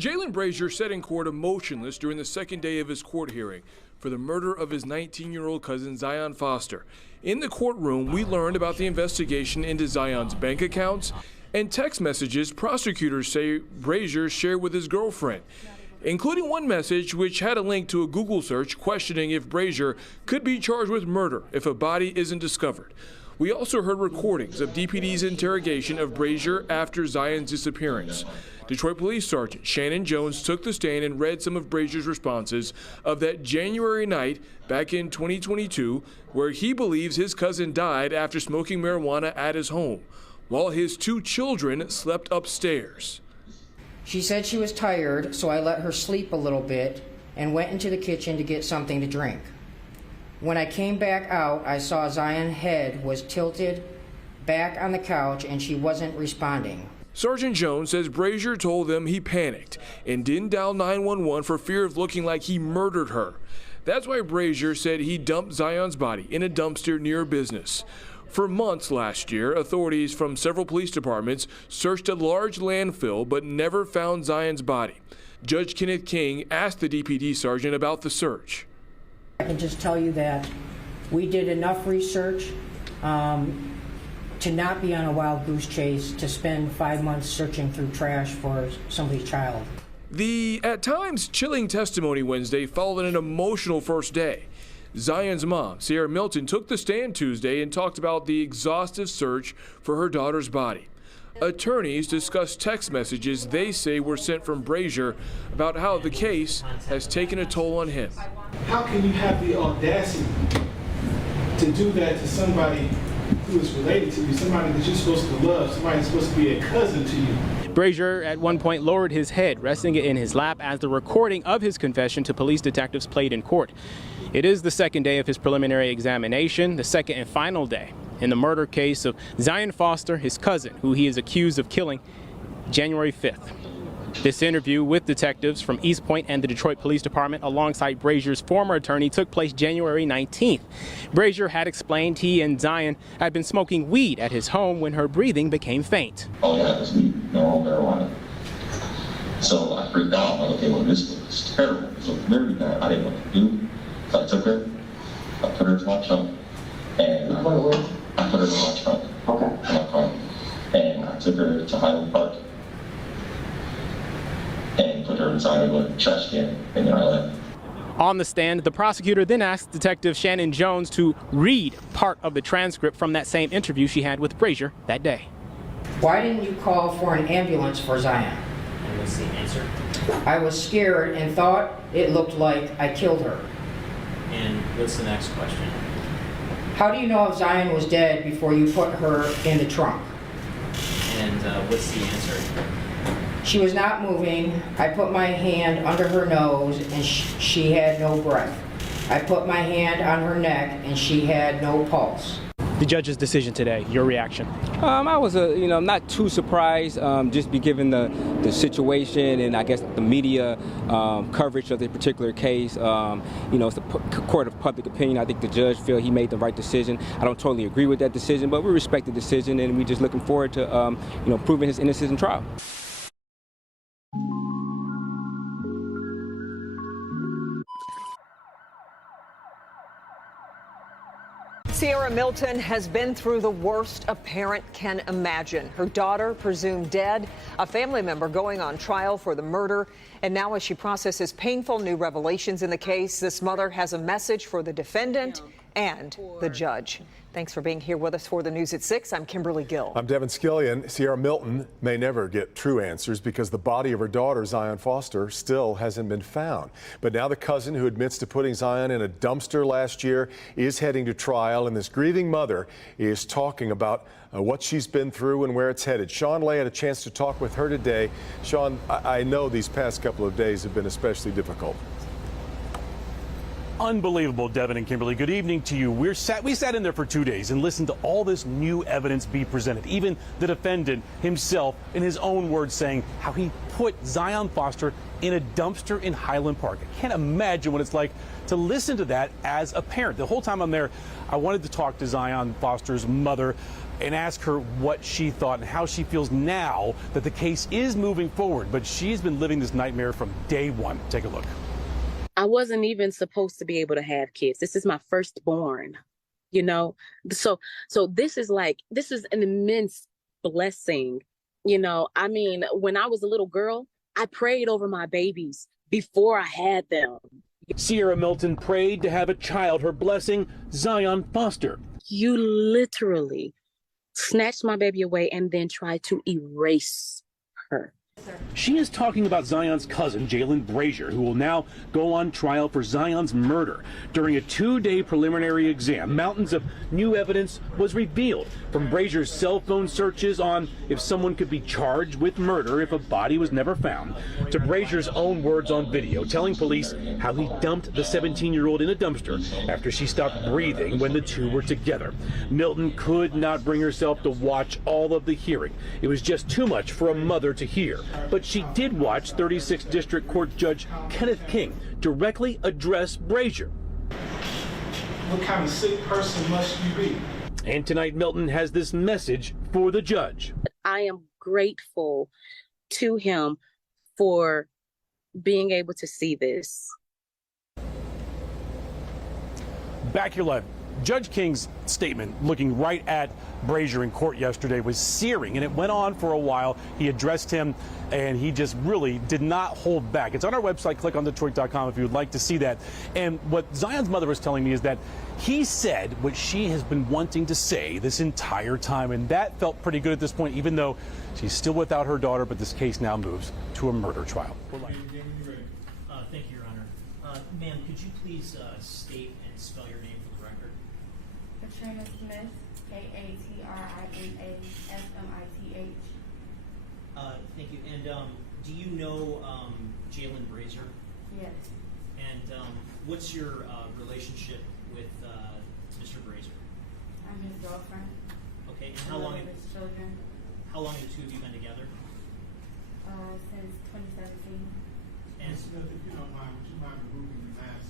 Jaylin Brazier sat in court emotionless during the second day of his court hearing for the murder of his 19-year-old cousin Zion Foster. In the courtroom, we learned about the investigation into Zion's bank accounts and text messages prosecutors say Brazier shared with his girlfriend, including one message which had a link to a Google search questioning if Brazier could be charged with murder if a body isn't discovered. We also heard recordings of DPD's interrogation of Brazier after Zion's disappearance. Detroit Police Sergeant Shannon Jones took the stand and read some of Brazier's responses of that January night back in 2022, where he believes his cousin died after smoking marijuana at his home, while his two children slept upstairs. She said she was tired, so I let her sleep a little bit and went into the kitchen to get something to drink. When I came back out, I saw Zion's head was tilted back on the couch and she wasn't responding. Sergeant Jones says Brazier told them he panicked and didn't dial 911 for fear of looking like he murdered her. That's why Brazier said he dumped Zion's body in a dumpster near a business. For months last year, authorities from several police departments searched a large landfill but never found Zion's body. Judge Kenneth King asked the DPD sergeant about the search. I can just tell you that we did enough research to not be on a wild goose chase to spend 5 months searching through trash for somebody's child. The, at times, chilling testimony Wednesday followed an emotional first day. Zion's mom, Sierra Milton, took the stand Tuesday and talked about the exhaustive search for her daughter's body. Attorneys discussed text messages they say were sent from Brazier about how the case has taken a toll on him. How can you have the audacity to do that to somebody who is related to you, somebody that you're supposed to love, somebody that's supposed to be a cousin to you? Brazier at one point lowered his head, resting it in his lap as the recording of his confession to police detectives played in court. It is the second day of his preliminary examination, the second and final day in the murder case of Zion Foster, his cousin, who he is accused of killing January 5th. This interview with detectives from East Point and the Detroit Police Department alongside Brazier's former attorney took place January 19th. Brazier had explained he and Zion had been smoking weed at his home when her breathing became faint. Oh yeah, it was weed, no marijuana. So I freaked out. I'm like, okay, well this is terrible. This looks very bad. I didn't know what to do. So I took her, I put her in my trunk, and I put her in my trunk. Okay. In my car. And I took her to Highland Park and put her inside of a trash can, and then I left. On the stand, the prosecutor then asked Detective Shannon Jones to read part of the transcript from that same interview she had with Brazier that day. Why didn't you call for an ambulance for Zion? And what's the answer? I was scared and thought it looked like I killed her. And what's the next question? How do you know if Zion was dead before you put her in the trunk? And what's the answer? She was not moving. I put my hand under her nose and she had no breath. I put my hand on her neck and she had no pulse. The judge's decision today, your reaction? I was, not too surprised, just be given the situation and I guess the media coverage of the particular case. It's a court of public opinion. I think the judge feel he made the right decision. I don't totally agree with that decision, but we respect the decision and we're just looking forward to, proving his innocence in trial. Sierra Milton has been through the worst a parent can imagine. Her daughter presumed dead, a family member going on trial for the murder. And now as she processes painful new revelations in the case, this mother has a message for the defendant and the judge. Thanks for being here with us for the News at 6. I'm Kimberly Gill. I'm Devin Skillian. Sierra Milton may never get true answers because the body of her daughter, Zion Foster, still hasn't been found. But now the cousin who admits to putting Zion in a dumpster last year is heading to trial, and this grieving mother is talking about what she's been through and where it's headed. Sean Lay had a chance to talk with her today. Sean, I know these past couple of days have been especially difficult. Unbelievable, Devin and Kimberly. Good evening to you. We sat in there for 2 days and listened to all this new evidence be presented. Even the defendant himself, in his own words, saying how he put Zion Foster in a dumpster in Highland Park. I can't imagine what it's like to listen to that as a parent. The whole time I'm there, I wanted to talk to Zion Foster's mother, and ask her what she thought and how she feels now that the case is moving forward. But she's been living this nightmare from day one. Take a look. I wasn't even supposed to be able to have kids. This is my firstborn, you know? So this is an immense blessing. You know, I mean, when I was a little girl, I prayed over my babies before I had them. Sierra Milton prayed to have a child, her blessing, Zion Foster. You literally snatched my baby away and then tried to erase her. She is talking about Zion's cousin, Jaylin Brazier, who will now go on trial for Zion's murder. During a 2-day preliminary exam, mountains of new evidence was revealed, from Brazier's cell phone searches on if someone could be charged with murder if a body was never found, to Brazier's own words on video, telling police how he dumped the 17-year-old in a dumpster after she stopped breathing when the two were together. Milton could not bring herself to watch all of the hearing. It was just too much for a mother to hear. But she did watch 36th District Court Judge Kenneth King directly address Brazier. What kind of sick person must you be? And tonight, Milton has this message for the judge. I am grateful to him for being able to see this. Back here live. Judge King's statement, looking right at Brazier in court yesterday, was searing, and it went on for a while. He addressed him, and he just really did not hold back. It's on our website, clickondetroit.com, if you would like to see that. And what Zion's mother was telling me is that he said what she has been wanting to say this entire time, and that felt pretty good at this point, even though she's still without her daughter, but this case now moves to a murder trial. Thank you, Your Honor. Ma'am, could you please state and spell your name for the record? Katrina Smith, Katrinasmith. Thank you. And do you know Jaylin Brazier? Yes. And what's your relationship with Mr. Brazier? I'm his girlfriend. Okay. And how long? His children. How long have the two of you been together? Since 2017. And Smith, if you don't mind, would you mind removing the mask?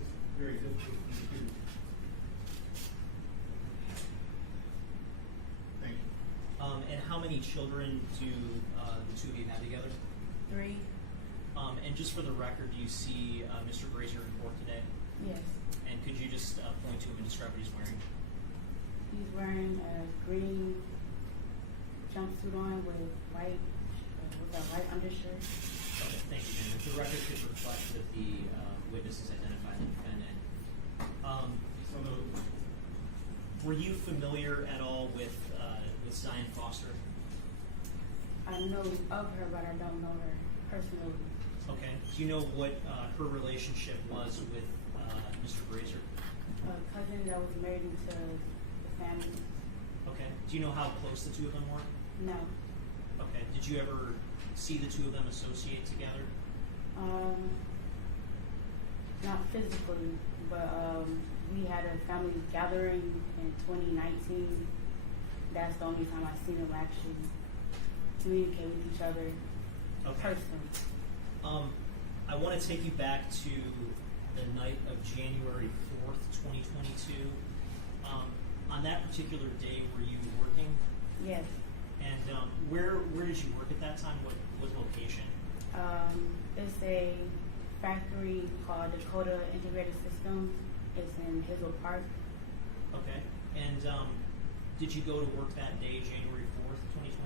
It's very difficult for you to do. Thank you. and how many children do the two of you have together? 3. And just for the record, do you see Mr. Brazier in court today? Yes. And could you just point to him and describe what he's wearing? He's wearing a green jumpsuit on with white, with a white undershirt. Okay, thank you, ma'am. If the record could reflect that the witnesses identified the defendant. Were you familiar at all with Zion Foster? I know of her, but I don't know her personally. Okay. Do you know what her relationship was with Mr. Brazier? A cousin that was married into the family. Okay. Do you know how close the two of them were? No. Okay. Did you ever see the two of them associate together? Not physically, but we had a family gathering in 2019. That's the only time I've seen them actually communicate with each other personally. I want to take you back to the night of January 4th, 2022. On that particular day, were you working? Yes. And where did you work at that time? What location? It's a factory called Dakota Integrated Systems. It's in Hazel Park. Okay. And did you go to work that day, January 4th,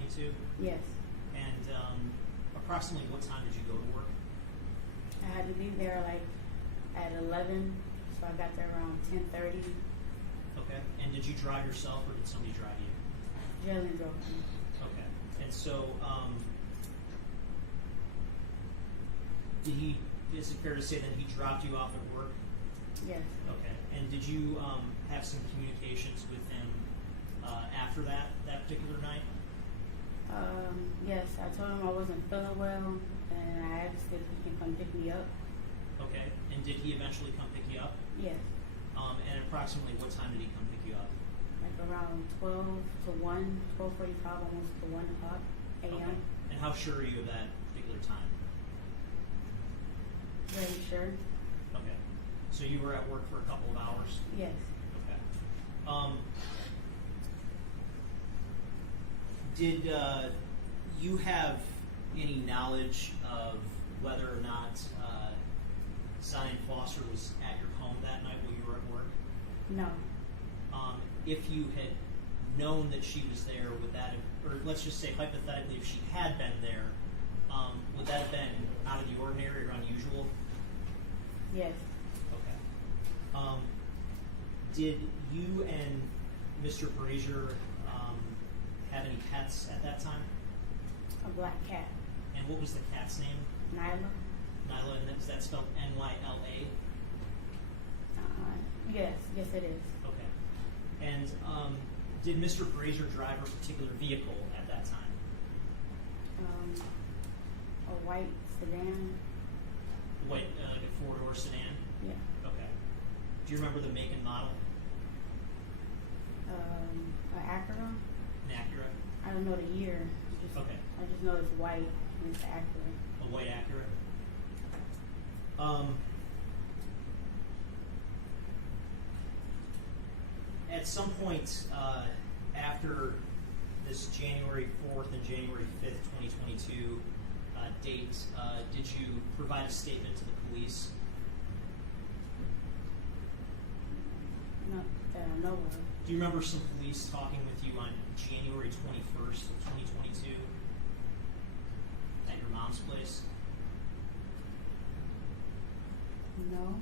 2022? Yes. And approximately what time did you go to work? I had to be there like at 11, so I got there around 10:30. Okay. And did you drive yourself or did somebody drive you? Jaylin drove me. Okay. And so, is it fair to say that he dropped you off at work? Yes. Okay. And did you have some communications with him after that particular night? Yes, I told him I wasn't feeling well, and I asked if he can come pick me up. Okay. And did he eventually come pick you up? Yes. And approximately what time did he come pick you up? Like around 12 to 1, 12:45, almost to 1 o'clock a.m. Okay. And how sure are you of that particular time? Very sure. Okay. So you were at work for a couple of hours? Yes. Okay. Did you have any knowledge of whether or not Zion Foster was at your home that night while you were at work? No. If you had known that she was there, would that have, or let's just say hypothetically, if she had been there, would that have been out of the ordinary or unusual? Yes. Okay. Did you and Mr. Brazier have any pets at that time? A black cat. And what was the cat's name? Nyla. Nyla, and is that spelled N-Y-L-A? Yes, it is. Okay. And did Mr. Brazier drive a particular vehicle at that time? A white sedan. Like a four-door sedan? Yeah. Okay. Do you remember the make and model? An Acura. An Acura? I don't know the year. Okay. I just know it's white and it's Acura. A white Acura? At some point after this January 4th and January 5th, 2022 date, did you provide a statement to the police? Not that I know of. Do you remember some police talking with you on January 21st of 2022 at your mom's place? No.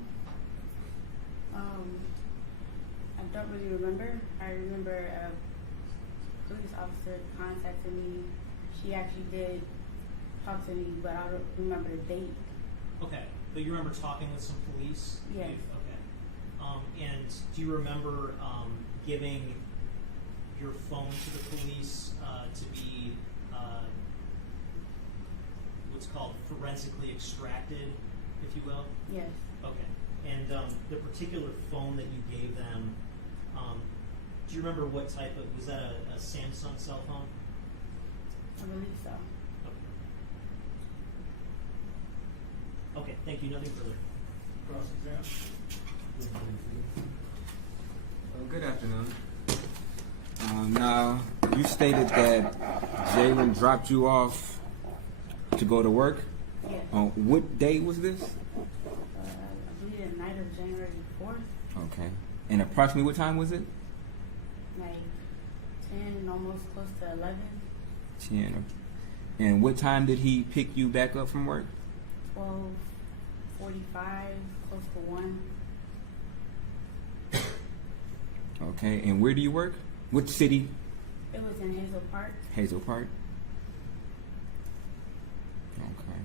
I don't really remember. I remember a police officer contacted me. She actually did talk to me, but I don't remember the date. Okay, but you remember talking with some police? Yes. Okay. And do you remember giving your phone to the police to be what's called forensically extracted, if you will? Yes. Okay. And the particular phone that you gave them, do you remember what type of, was that a Samsung cell phone? I believe so. Okay, thank you. Nothing further. Good afternoon. Now, you stated that Jaylin dropped you off to go to work. Yes. On what day was this? I believe the night of January 4th. Okay. And approximately what time was it? Like 10, almost close to 11. 10. And what time did he pick you back up from work? 12:45, close to 1. Okay. And where do you work? What city? It was in Hazel Park. Hazel Park. Okay.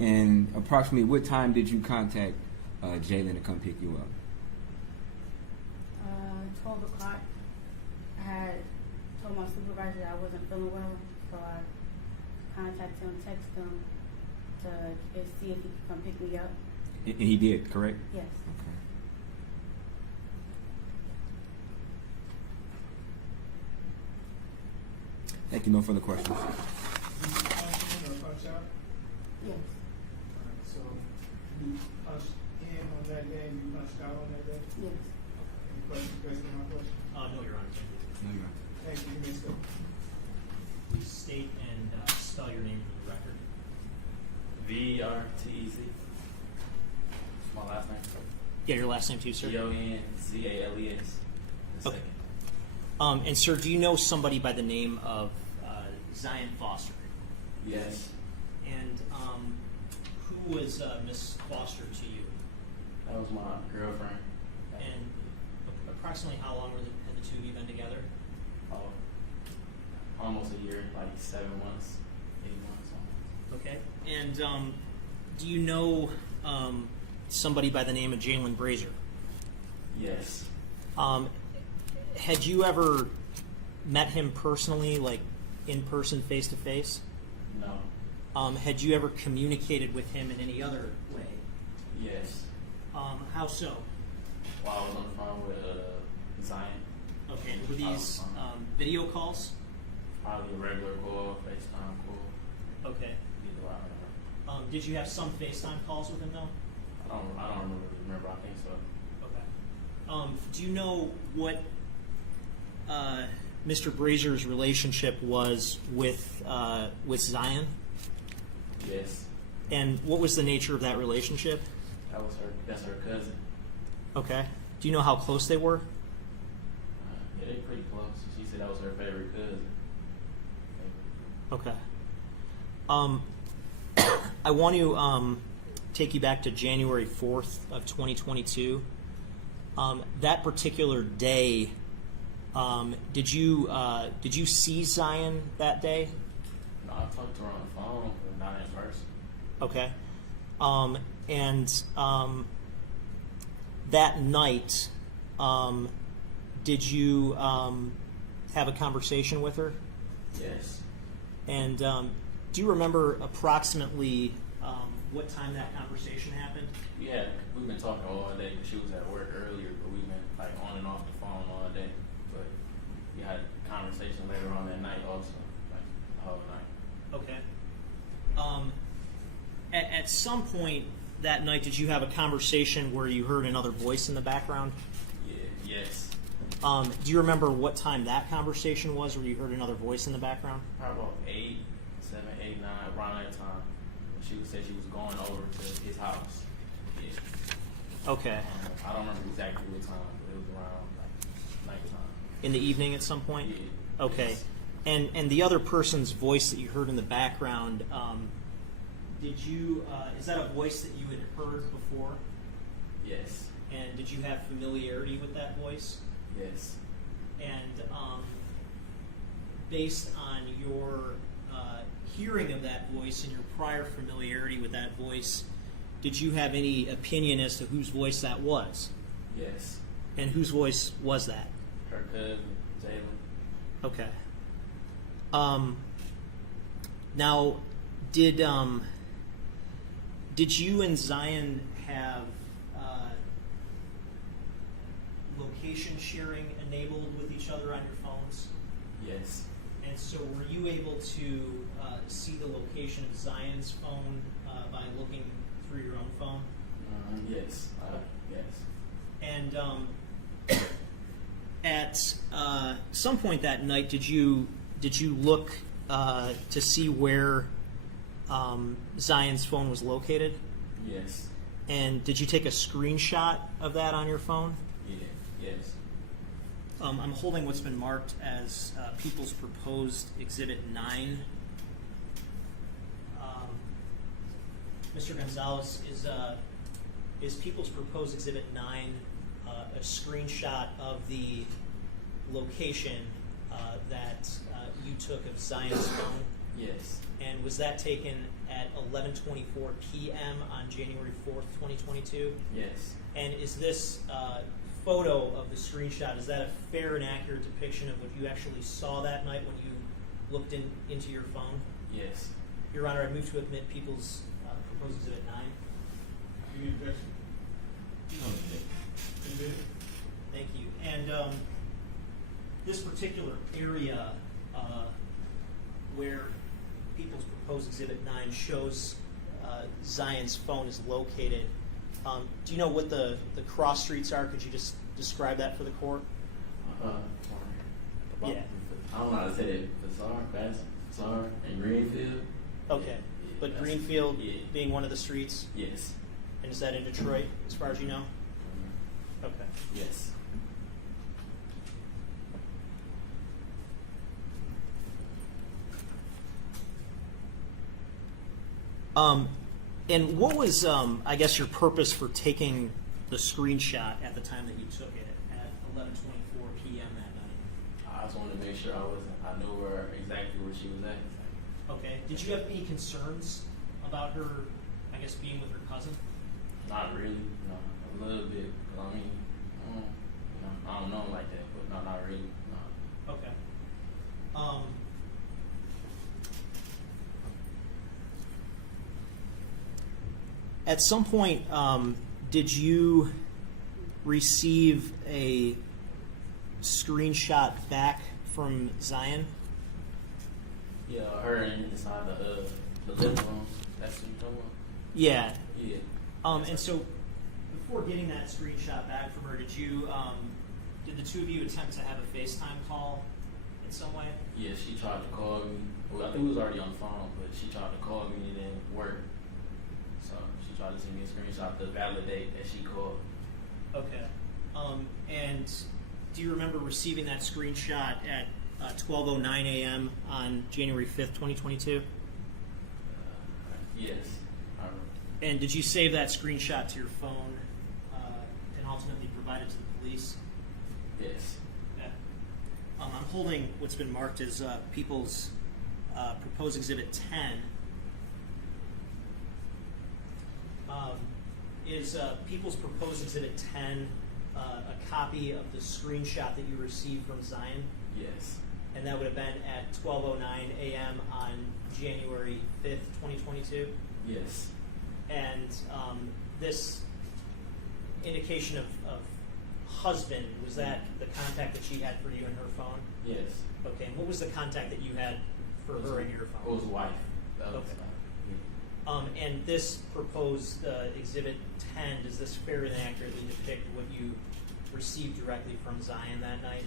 And approximately what time did you contact Jaylin to come pick you up? 12 o'clock. I had told my supervisor that I wasn't feeling well, so I contacted him, texted him to see if he could come pick me up. And he did, correct? Yes. Okay. Thank you. No further questions. Yes. So you punched in on that day, you punched out on that day? Yes. Any questions based on my question? No, Your Honor. No, you're right. Thank you. You may still. Please state and spell your name for the record. V-E-R-T-E-Z. My last name. Yeah, your last name too, sir. G-O-N-Z-A-L-E-S. Okay. And sir, do you know somebody by the name of Zion Foster? Yes. And who was Miss Foster to you? That was my girlfriend. And approximately how long had the two of you been together? Oh, almost a year, like 7 months, 8 months. Almost. Okay. And do you know somebody by the name of Jaylin Brazier? Yes. Had you ever met him personally, like in person, face to face? No. Had you ever communicated with him in any other way? Yes. How so? While I was on the phone with Zion. Okay. Were these video calls? Probably a regular call, FaceTime call. Okay. Either way. Did you have some FaceTime calls with him though? I don't remember. I think so. Okay. Do you know what Mr. Brazier's relationship was with Zion? Yes. And what was the nature of that relationship? That's her cousin. Okay. Do you know how close they were? Yeah, they're pretty close. She said that was her favorite cousin. Okay. I want to take you back to January 4th of 2022. That particular day, did you see Zion that day? No, I talked to her on the phone, but not in person. Okay. That night, did you have a conversation with her? Yes. And do you remember approximately what time that conversation happened? Yeah, we've been talking all day because she was at work earlier, but we've been like on and off the phone all day. But we had a conversation later on that night also, like the whole night. Okay. At some point that night, did you have a conversation where you heard another voice in the background? Yeah. Yes. Do you remember what time that conversation was where you heard another voice in the background? Probably about 7, 8, 9, around that time. She said she was going over to his house. Yeah. Okay. I don't remember exactly what time, but it was around like nighttime. In the evening at some point? Yeah. Okay. And the other person's voice that you heard in the background, did you, is that a voice that you had heard before? Yes. And did you have familiarity with that voice? Yes. And based on your hearing of that voice and your prior familiarity with that voice, did you have any opinion as to whose voice that was? Yes. And whose voice was that? Her cousin, Jaylin. Okay. Now, did you and Zion have location sharing enabled with each other on your phones? Yes. And so were you able to see the location of Zion's phone by looking through your own phone? Yes. Yes. And at some point that night, did you look to see where Zion's phone was located? Yes. And did you take a screenshot of that on your phone? Yeah. Yes. I'm holding what's been marked as People's Proposed Exhibit 9. Mr. Gonzalez, is People's Proposed Exhibit 9 a screenshot of the location that you took of Zion's phone? Yes. And was that taken at 11:24 p.m. on January 4th, 2022? Yes. And is this photo of the screenshot, is that a fair and accurate depiction of what you actually saw that night when you looked into your phone? Yes. Your Honor, I move to admit People's Proposed Exhibit 9. Any objection? Thank you. And this particular area where People's Proposed Exhibit 9 shows Zion's phone is located, do you know what the cross streets are? Could you just describe that for the court? Yeah. I don't know how to say it. Bazaar, and Greenfield. Okay. But Greenfield being one of the streets? Yes. And is that in Detroit, as far as you know? Okay. Yes. And what was, I guess, your purpose for taking the screenshot at the time that you took it at 11:24 p.m. that night? I just wanted to make sure I knew exactly where she was at. Okay. Did you have any concerns about her, I guess, being with her cousin? Not really. No, a little bit. I mean, I don't know him like that, but no, not really. No. Okay. At some point, did you receive a screenshot back from Zion? Yeah, her inside the living room. That's what you're talking about? Yeah. Yeah. And so, before getting that screenshot back from her, did the two of you attempt to have a FaceTime call in some way? Yeah, she tried to call me. Well, I think we was already on the phone, but she tried to call me and it didn't work. So she tried to send me a screenshot to validate that she called. Okay. And do you remember receiving that screenshot at 12:09 a.m. on January 5th, 2022? Yes, I remember. And did you save that screenshot to your phone and ultimately provide it to the police? Yes. Okay. I'm holding what's been marked as People's Proposed Exhibit 10. Is People's Proposed Exhibit 10 a copy of the screenshot that you received from Zion? Yes. And that would have been at 12:09 a.m. on January 5th, 2022? Yes. And this indication of husband, was that the contact that she had for you in her phone? Yes. Okay, and what was the contact that you had for her in your phone? It was wife. Okay. And this proposed Exhibit 10, does this fairly accurately depict what you received directly from Zion that night?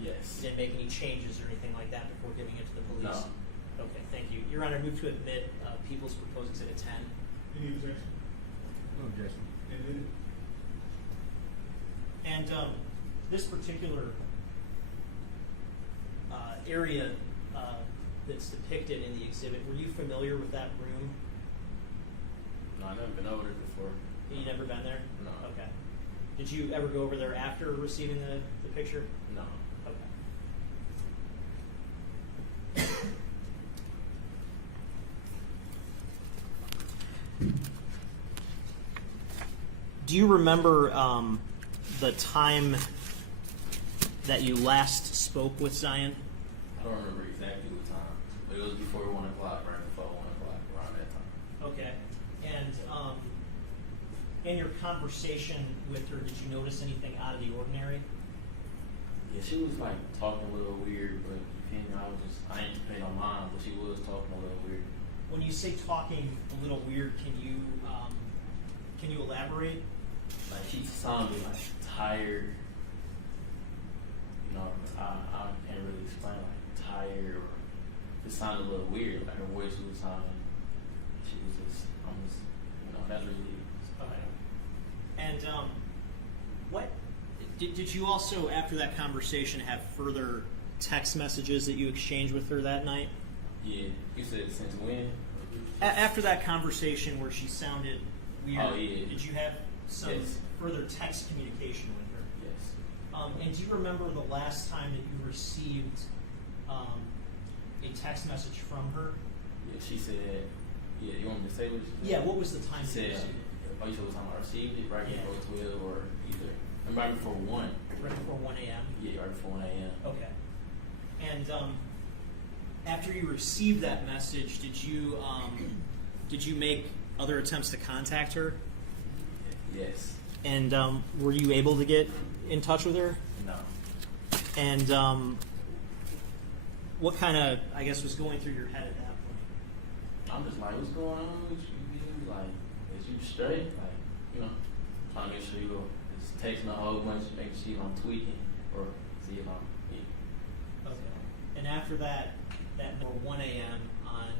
Yes. You didn't make any changes or anything like that before giving it to the police? No. Okay, thank you. Your Honor, move to admit People's Proposed Exhibit 10. Any objection? No objection. Admitted. And this particular area that's depicted in the exhibit, were you familiar with that room? No, I've never been over there before. You never been there? No. Okay. Did you ever go over there after receiving the picture? No. Okay. Do you remember the time that you last spoke with Zion? I don't remember exactly what time, but it was before 1 o'clock, right before 1 o'clock, around that time. Okay. And in your conversation with her, did you notice anything out of the ordinary? Yeah, she was like talking a little weird, but I ain't paying no mind, but she was talking a little weird. When you say talking a little weird, can you elaborate? Like she sounded like tired. You know, I can't really explain, like tired, or it sounded a little weird. Like her voice was sounding. She was just almost, that's really. Okay. And what did you also, after that conversation, have further text messages that you exchanged with her that night? Yeah. You said since when? After that conversation where she sounded weird, oh, yeah. Did you have some yes. further text communication with her? Yes. And do you remember the last time that you received a text message from her? Yeah, she said, yeah, you want me to say what she said? Yeah, what was the time she that you said, received it? Oh, you said what time I received it? Right yeah. before 12 or either. And right before 1. Right before 1 a.m.? Yeah, right before 1 a.m. Okay. And after you received that message, did you make other attempts to contact her? Yes. And were you able to get in touch with her? No. And what kind of, I guess, was going through your head at that point? I'm just like, what's going on with you? Like, is you straight? Like, trying to make sure you just texting a whole bunch, making sure you don't tweaking or see if I'm. Yeah. Okay. And after that for 1 a.m. on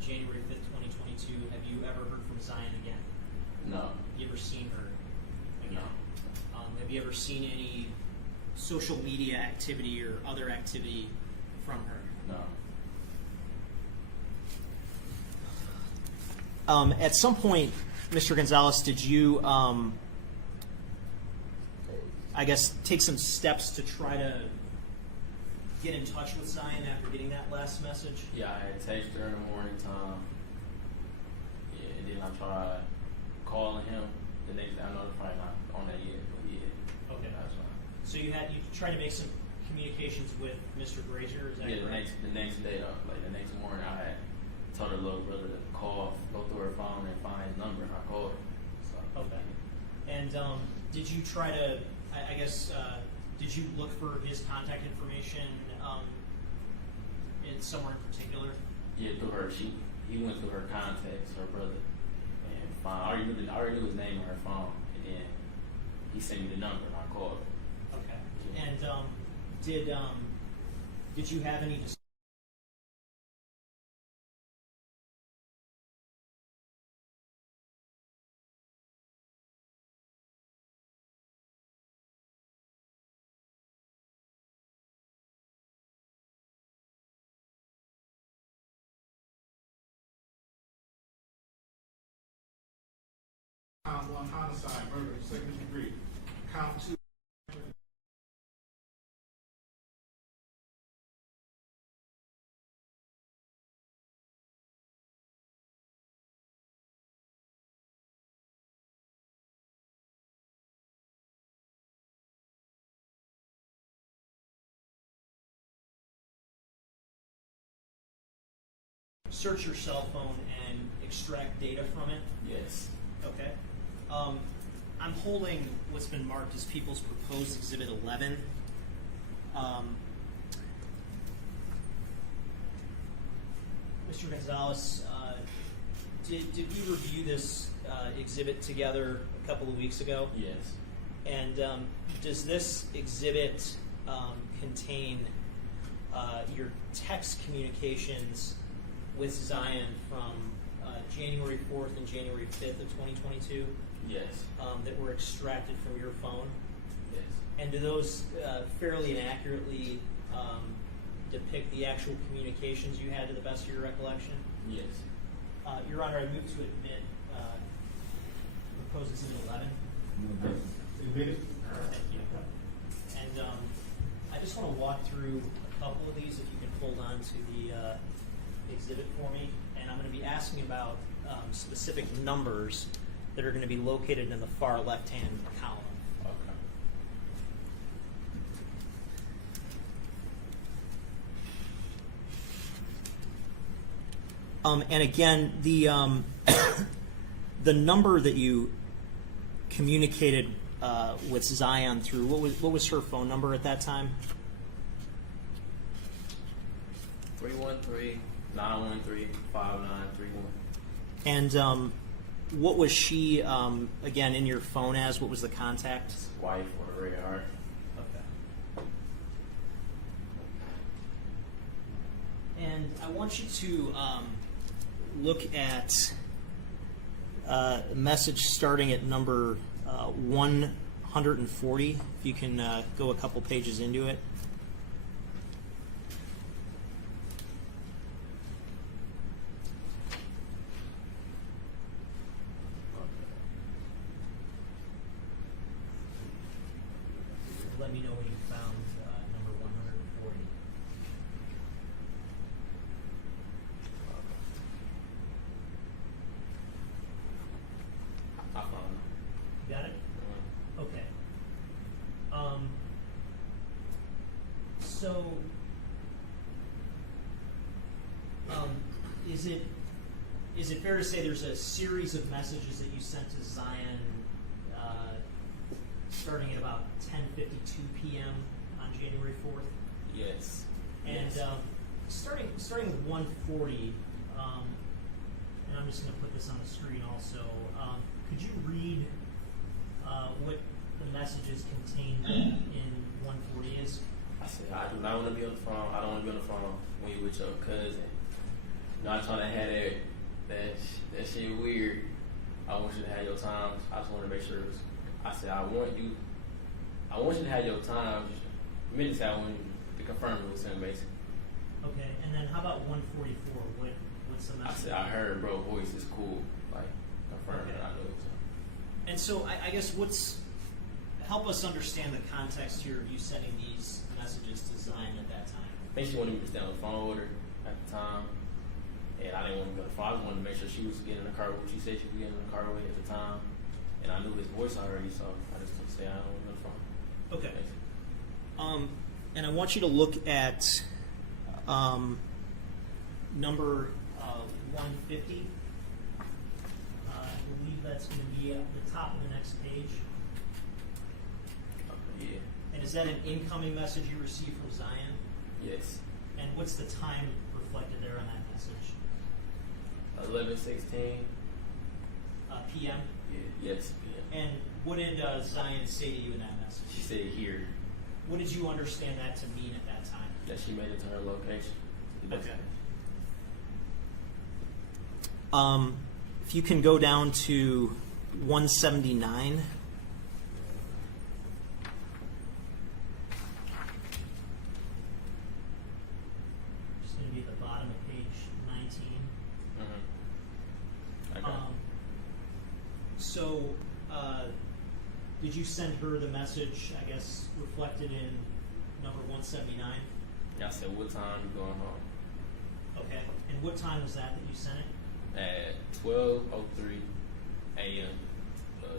January 5th, 2022, have you ever heard from Zion again? No. Have you ever seen her again? No. Have you ever seen any social media activity or other activity from her? No. At some point, Mr. Gonzalez, did you, I guess, take some steps to try to get in touch with Zion after getting that last message? Yeah, I had texted her in the morning time. Yeah, and then I tried calling him the next day. I know they're probably not on that yet, but yeah. Okay. That's fine. So you tried to make some communications with Mr. Brazier, is that yeah, correct? the next day, like the next morning, I had told her little brother to go through her phone and find his number, and I called her. So. Okay. And did you try to, I guess, did you look for his contact information in somewhere in particular? Yeah, through her. He went through her contacts, her brother, and I already knew his name on her phone, and then he sent me the number, and I called her. Okay. Yeah. And did Did you have any Count 1, homicide, murder, second degree. Count 2. search your cell phone and extract data from it? Yes. Okay. I'm holding what's been marked as People's Proposed Exhibit 11. Mr. Gonzalez, did we review this exhibit together a couple of weeks ago? Yes. And does this exhibit contain your text communications with Zion from January 4th and January 5th of 2022? Yes. That were extracted from your phone? Yes. And do those fairly and accurately depict the actual communications you had to the best of your recollection? Yes. Your Honor, I move to admit proposed exhibit 11. Admitted. Thank you. And I just want to walk through a couple of these, if you can hold on to the exhibit for me. And I'm going to be asking about specific numbers that are going to be located in the far left-hand column. And again, the the number that you communicated with Zion through, what was her phone number at that time? 313-913-5931. And what was she again in your phone as? What was the contact? Wife or Ray Hart. Okay. And I want you to look at a message starting at number 140. If you can go a couple pages into it. Let me know when you found number 140. I found it. Got it? Okay. So, is it fair to say there's a series of messages that you sent to Zion starting at about 10:52 p.m. on January 4th? Yes. And yes. starting with 140, and I'm just going to put this on the screen also. Could you read what the messages contained in 140 is? I said, I do not want to be on the phone. I don't want to be on the phone when you're with your cousin. Not trying to have that shit weird. I want you to have your time. I just want to make sure. I said, I want you to have your time. You meant to say I want you to confirm it with him, basically. Okay, and then how about 144? What's the message? I said, I heard bro voice is cool. Like, confirm Okay. it. I know it's him. And so I guess help us understand the context here of you sending these messages to Zion at that time. I think she wanted me to stay on the phone with her at the time. And I didn't want to go to the phone. I just wanted to make sure she was getting in the car with what she said she was getting in the car with at the time. And I knew his voice already, so I just said I don't want to go to the phone. Okay. And I want you to look at number 150. I believe that's going to be at the top of the next page. Yeah. And is that an incoming message you received from Zion? Yes. And what's the time reflected there on that message? 11:16. PM? Yeah, yes, PM. And what did Zion say to you in that message? She said here. What did you understand that to mean at that time? that she made it to her location. Okay. If you can go down to 179. It's going to be at the bottom of page 19. So, did you send her the message, I guess, reflected in number 179? Yeah, I said, what time you going home? Okay. And what time was that you sent it? At 12:03 a.m.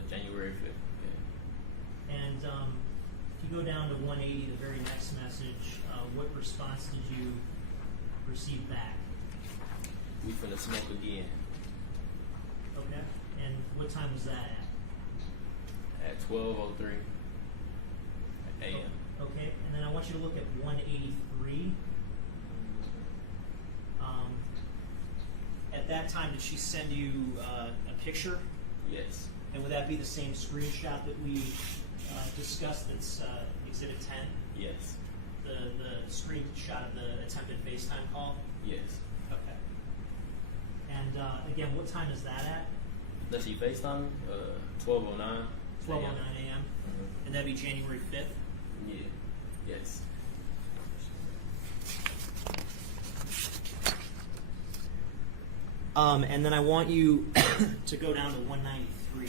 January 5th. Yeah. And if you go down to 180, the very next message, what response did you receive back? We finna smoke again. Okay. And what time was that at 12:03 a.m. Okay. And then I want you to look at 183. At that time, did she send you a picture? Yes. And would that be the same screenshot that we discussed that's Exhibit 10? Yes. The screenshot of the attempted FaceTime call? Yes. Okay. And again, what time is that at? Does she FaceTime? 12:09. 12:09 a.m. And that'd be January 5th? Yeah. Yes. And then I want you to go down to 193.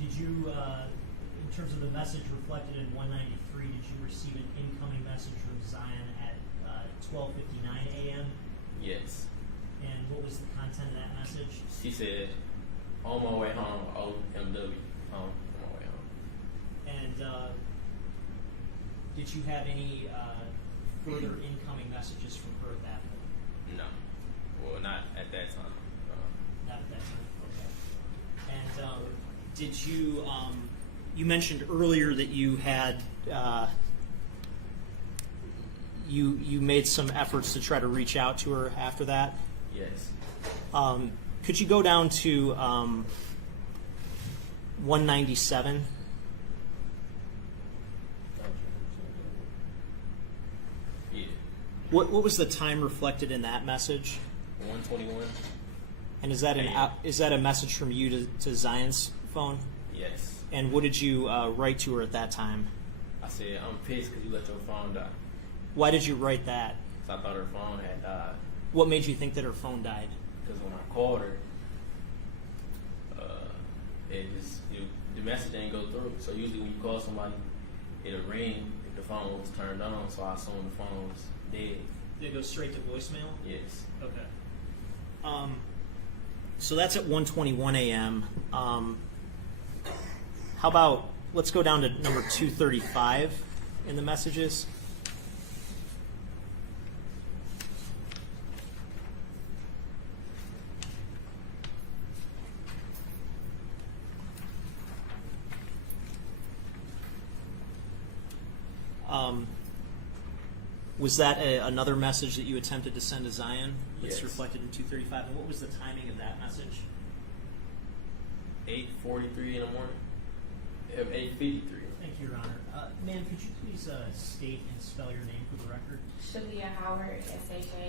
Did you, in terms of the message reflected in 193, did you receive an incoming message from Zion at 12:59 a.m.? Yes. And what was the content of that message? She said, on my way home, OMW. On my way home. And did you have any further incoming messages from her at that point? No. Well, not at that time. Not at that time, okay. And did you, you mentioned earlier that you had, you made some efforts to try to reach out to her after that? Yes. Could you go down to 197? Yeah. What was the time reflected in that message? 1:21. And is that is that a message from you to Zion's phone? Yes. And what did you write to her at that time? I said, I'm pissed because you let your phone die. Why did you write that? So I thought her phone had died. What made you think that her phone died? Because when I called her, the message didn't go through. So usually when you call somebody, it'll ring if the phone was turned on. So I assumed the phone was dead. Did it go straight to voicemail? Yes. Okay. So that's at 1:21 a.m. How about, let's go down to number 235 in the messages. Was that another message that you attempted to send to Zion that's Yes. reflected in 235? And what was the timing of that message? 8:43 in the morning. 8:53. Thank you, Your Honor. Ma'am, could you please state and spell your name for the record? Shalia Howard, SHALIAHHOWARD.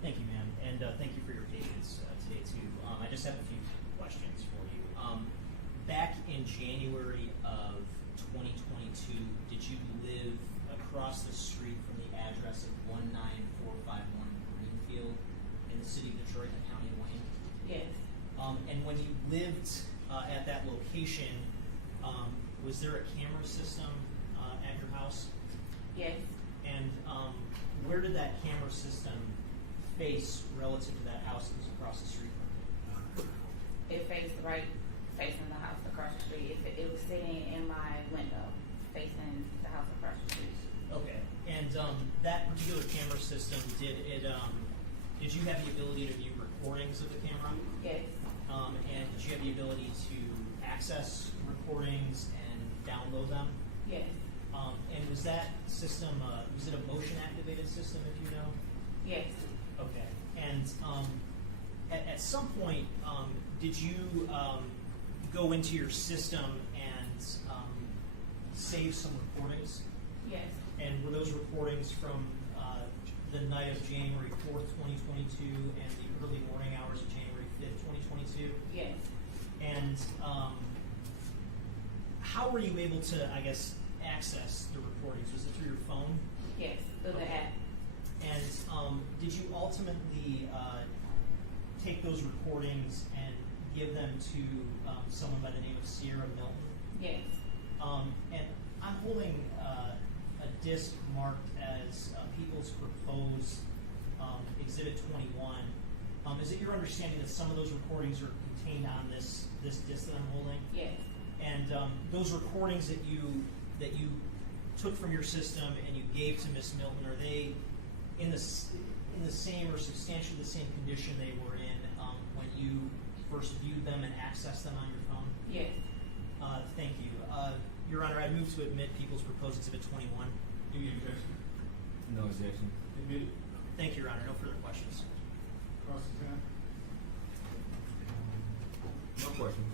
Thank you, ma'am. And thank you for your patience today, too. I just have a few questions for you. Back in January of 2022, did you live across the street from the address of 19451 Greenfield in the city of Detroit, the county of Wayne? Yes. And when you lived at that location, was there a camera system at your house? Yes. And where did that camera system face relative to that house that was across the street from you? It faced right, facing the house across the street. It was sitting in my window, facing the house across the street. Okay. And that particular camera system, did you have the ability to view recordings of the camera? Yes. And did you have the ability to access recordings and download them? Yes. And was that system, was it a motion activated system, if you know? Yes. Okay. And at some point, did you go into your system and save some recordings? Yes. And were those recordings from the night of January 4th, 2022 and the early morning hours of January 5th, 2022? Yes. And how were you able to, I guess, access the recordings? Was it through your phone? Yes, through the app. And did you ultimately take those recordings and give them to someone by the name of Sierra Milton? Yes. And I'm holding a disc marked as People's Proposed Exhibit 21. Is it your understanding that some of those recordings are contained on this disc that I'm holding? Yes. And those recordings that you took from your system and you gave to Miss Milton, are they in the same or substantially the same condition they were in when you first viewed them and accessed them on your phone? Yes. Thank you. Your Honor, I move to admit People's Proposed Exhibit 21. Any objection? No objection. Admitted. Thank you, Your Honor. No further questions. Cross-examine. No questions.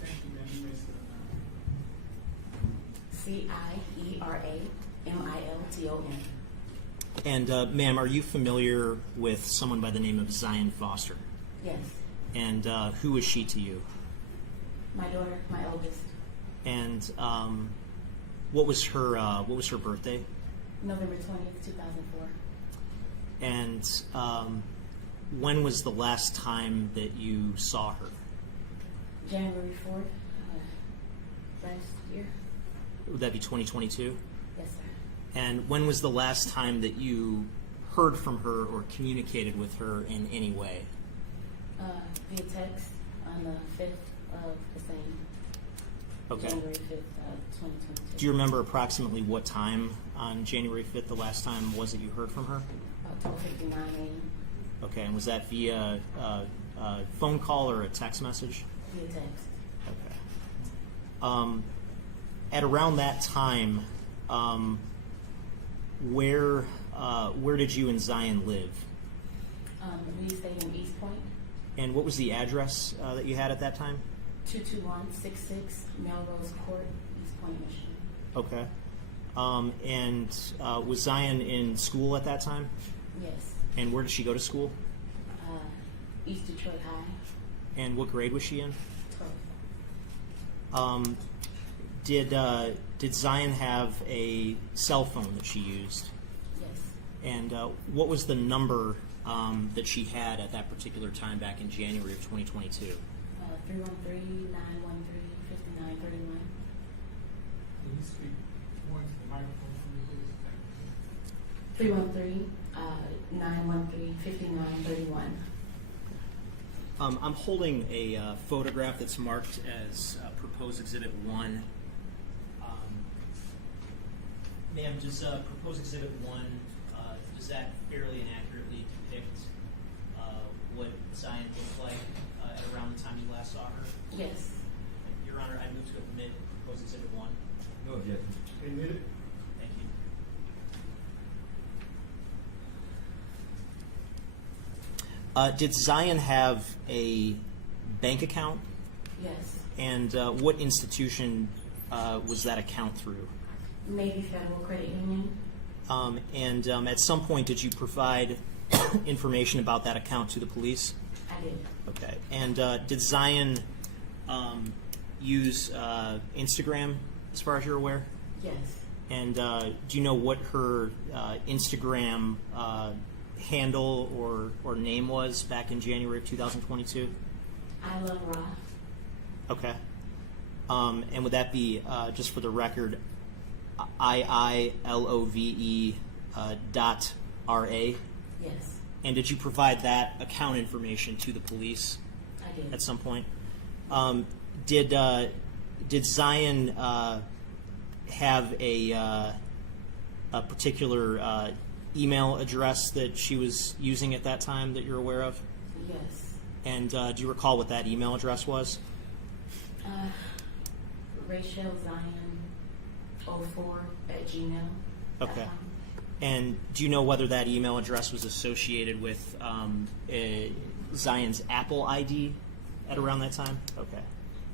Thank you, ma'am. You may sit down. CIERAMILTON. And ma'am, are you familiar with someone by the name of Zion Foster? Yes. And who is she to you? My daughter, my oldest. And what was her birthday? November 20th, 2004. And when was the last time that you saw her? January 4th, last year. Would that be 2022? Yes, sir. And when was the last time that you heard from her or communicated with her in any way? Via text on the 5th of the same. Okay. January 5th, 2022. Do you remember approximately what time on January 5th the last time was that you heard from her? About 12:59 a.m. Okay, and was that via phone call or a text message? Via text. Okay. At around that time, where did you and Zion live? We stayed in East Point. And what was the address that you had at that time? 22166 Melrose Court, East Point, Michigan. Okay. And was Zion in school at that time? Yes. And where did she go to school? East Detroit High. And what grade was she in? 12th. Did Zion have a cell phone that she used? Yes. And what was the number that she had at that particular time back in January of 2022? 313-913-5931. Can you speak more into the microphone for me, please? 313-913-5931. I'm holding a photograph that's marked as Proposed Exhibit 1. Ma'am, does Proposed Exhibit 1, does that fairly and accurately depict what Zion looked like at around the time you last saw her? Yes. Your Honor, I move to admit Proposed Exhibit 1. No objection. Admitted. Thank you. Did Zion have a bank account? Yes. And what institution was that account through? Navy Federal Credit Union. And at some point, did you provide information about that account to the police? I did. Okay. And did Zion use Instagram, as far as you're aware? Yes. And do you know what her Instagram handle or name was back in January of 2022? I love Ra. Okay. And would that be, just for the record, IILOVE .RA? Yes. And did you provide that account information to the police? I did. At some point? Did Zion have a particular email address that she was using at that time that you're aware of? Yes. And do you recall what that email address was? Rachel Zion 04@gmail.com. Okay. And do you know whether that email address was associated with Zion's Apple ID at around that time? Okay.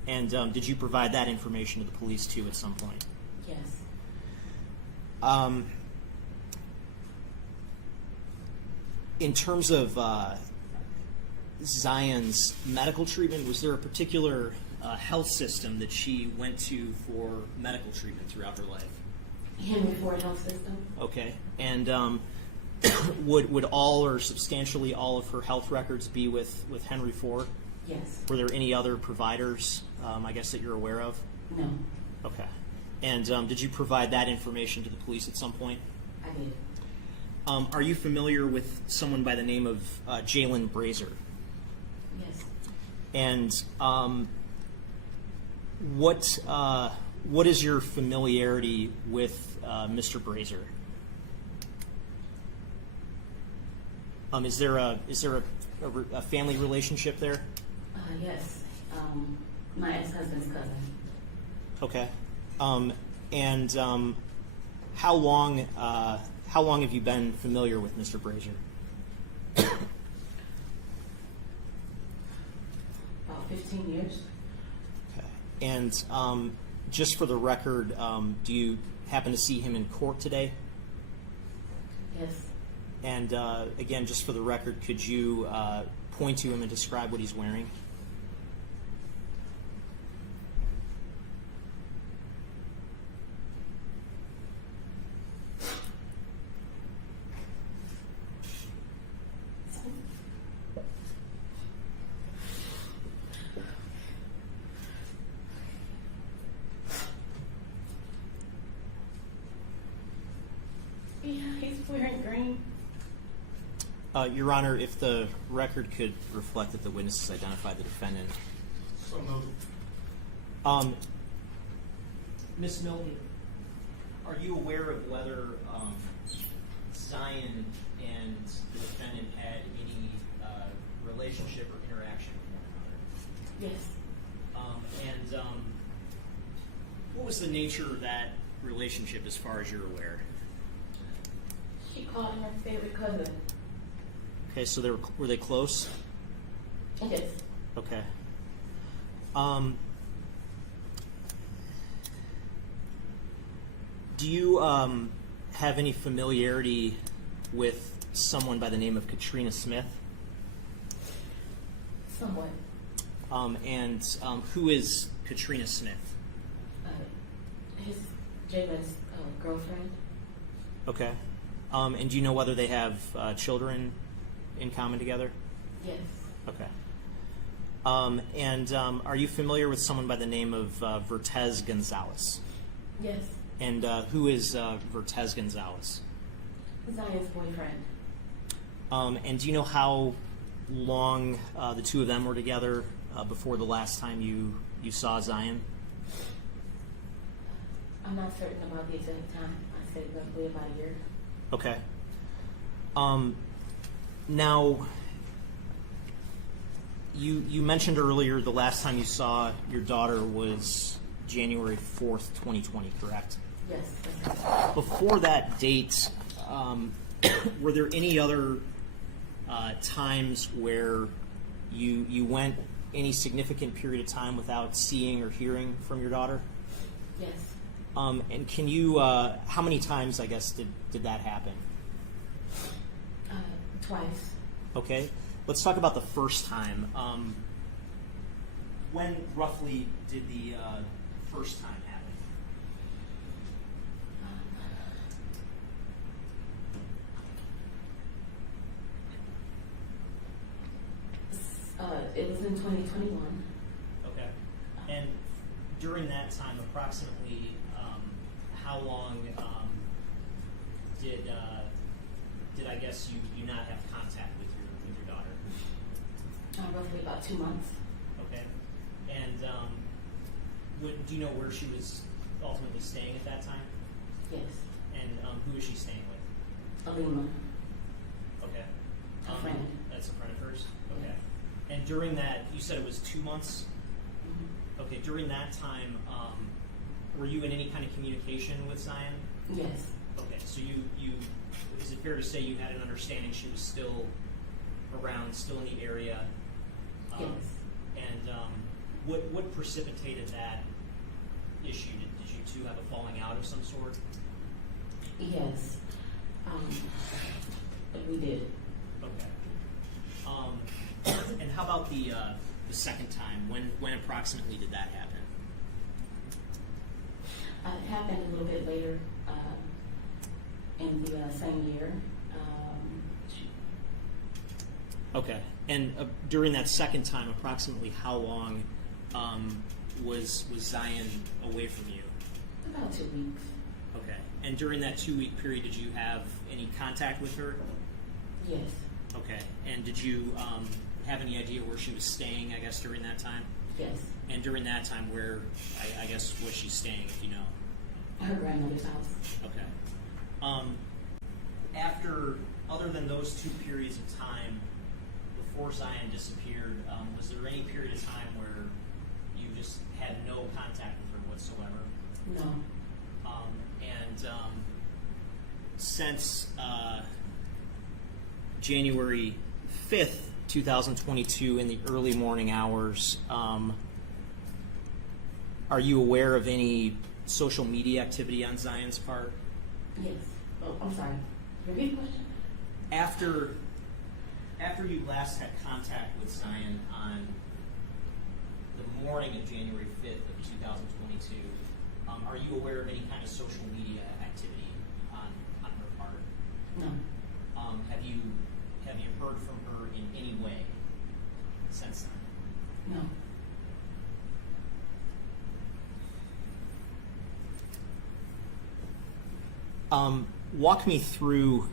And did you provide that information to the police too at some point? Yes. In terms of Zion's medical treatment, was there a particular health system that she went to for medical treatment throughout her life? Henry Ford Health System. Okay. And would all or substantially all of her health records be with Henry Ford? Yes. Were there any other providers, I guess, that you're aware of? No. Okay. And did you provide that information to the police at some point? I did. Are you familiar with someone by the name of Jaylin Brazier? Yes. And what is your familiarity with Mr. Brazier? Is there a family relationship there? Yes. My ex-husband's cousin. Okay. And how long have you been familiar with Mr. Brazier? About 15 years. Okay. And just for the record, do you happen to see him in court today? Yes. And again, just for the record, could you point to him and describe what he's wearing? Yeah, he's wearing green. Your Honor, if the record could reflect that the witnesses identified the defendant. So noted. Ms. Milton, are you aware of whether Zion and the defendant had any relationship or interaction with one another? Yes. And what was the nature of that relationship as far as you're aware? She called him her favorite cousin. Okay, so were they close? Yes. Okay. Do you have any familiarity with someone by the name of Katrina Smith? Somewhat. And who is Katrina Smith? His Jaylin's girlfriend. Okay. And do you know whether they have children in common together? Yes. Okay. And are you familiar with someone by the name of Vertez Gonzalez? Yes. And who is Vertez Gonzalez? Zion's boyfriend. And do you know how long the two of them were together before the last time you saw Zion? I'm not certain about the exact time. I said roughly about a year. Okay. Now, you mentioned earlier the last time you saw your daughter was January 4th, 2020, correct? Yes. Before that date, were there any other times where you went any significant period of time without seeing or hearing from your daughter? Yes. And can you, how many times, I guess, did that happen? Twice. Okay. Let's talk about the first time. When roughly did the first time happen? It was in 2021. Okay. And during that time, approximately how long did I guess you not have contact with your daughter? Roughly about 2 months. Okay. And do you know where she was ultimately staying at that time? Yes. And who is she staying with? Alima. Okay. A friend. That's a friend of hers? Okay. And during that, you said it was 2 months? Mm-hmm. Okay, during that time, were you in any kind of communication with Zion? Yes. Okay, so you is it fair to say you had an understanding she was still around, still in the area. Yes. And what precipitated that issue? Did you two have a falling out of some sort? Yes. We did. Okay. And how about the second time? When approximately did that happen? It happened a little bit later in the same year. Okay. And during that second time, approximately how long was Zion away from you? About 2 weeks. Okay. And during that 2-week period, did you have any contact with her? Yes. Okay. And did you have any idea where she was staying, I guess, during that time? Yes. And during that time, where, I guess, was she staying, if you know? Her grandmother's house. Okay. After, other than those 2 periods of time before Zion disappeared, was there any period of time where you just had no contact with her whatsoever? No. Since January 5th, 2022, in the early morning hours, are you aware of any social media activity on Zion's part? Yes. Oh, I'm sorry. Repeat the question. After you last had contact with Zion on the morning of January 5th of 2022, are you aware of any kind of social media activity on her part? No. Have you heard from her in any way since then? No. Walk me through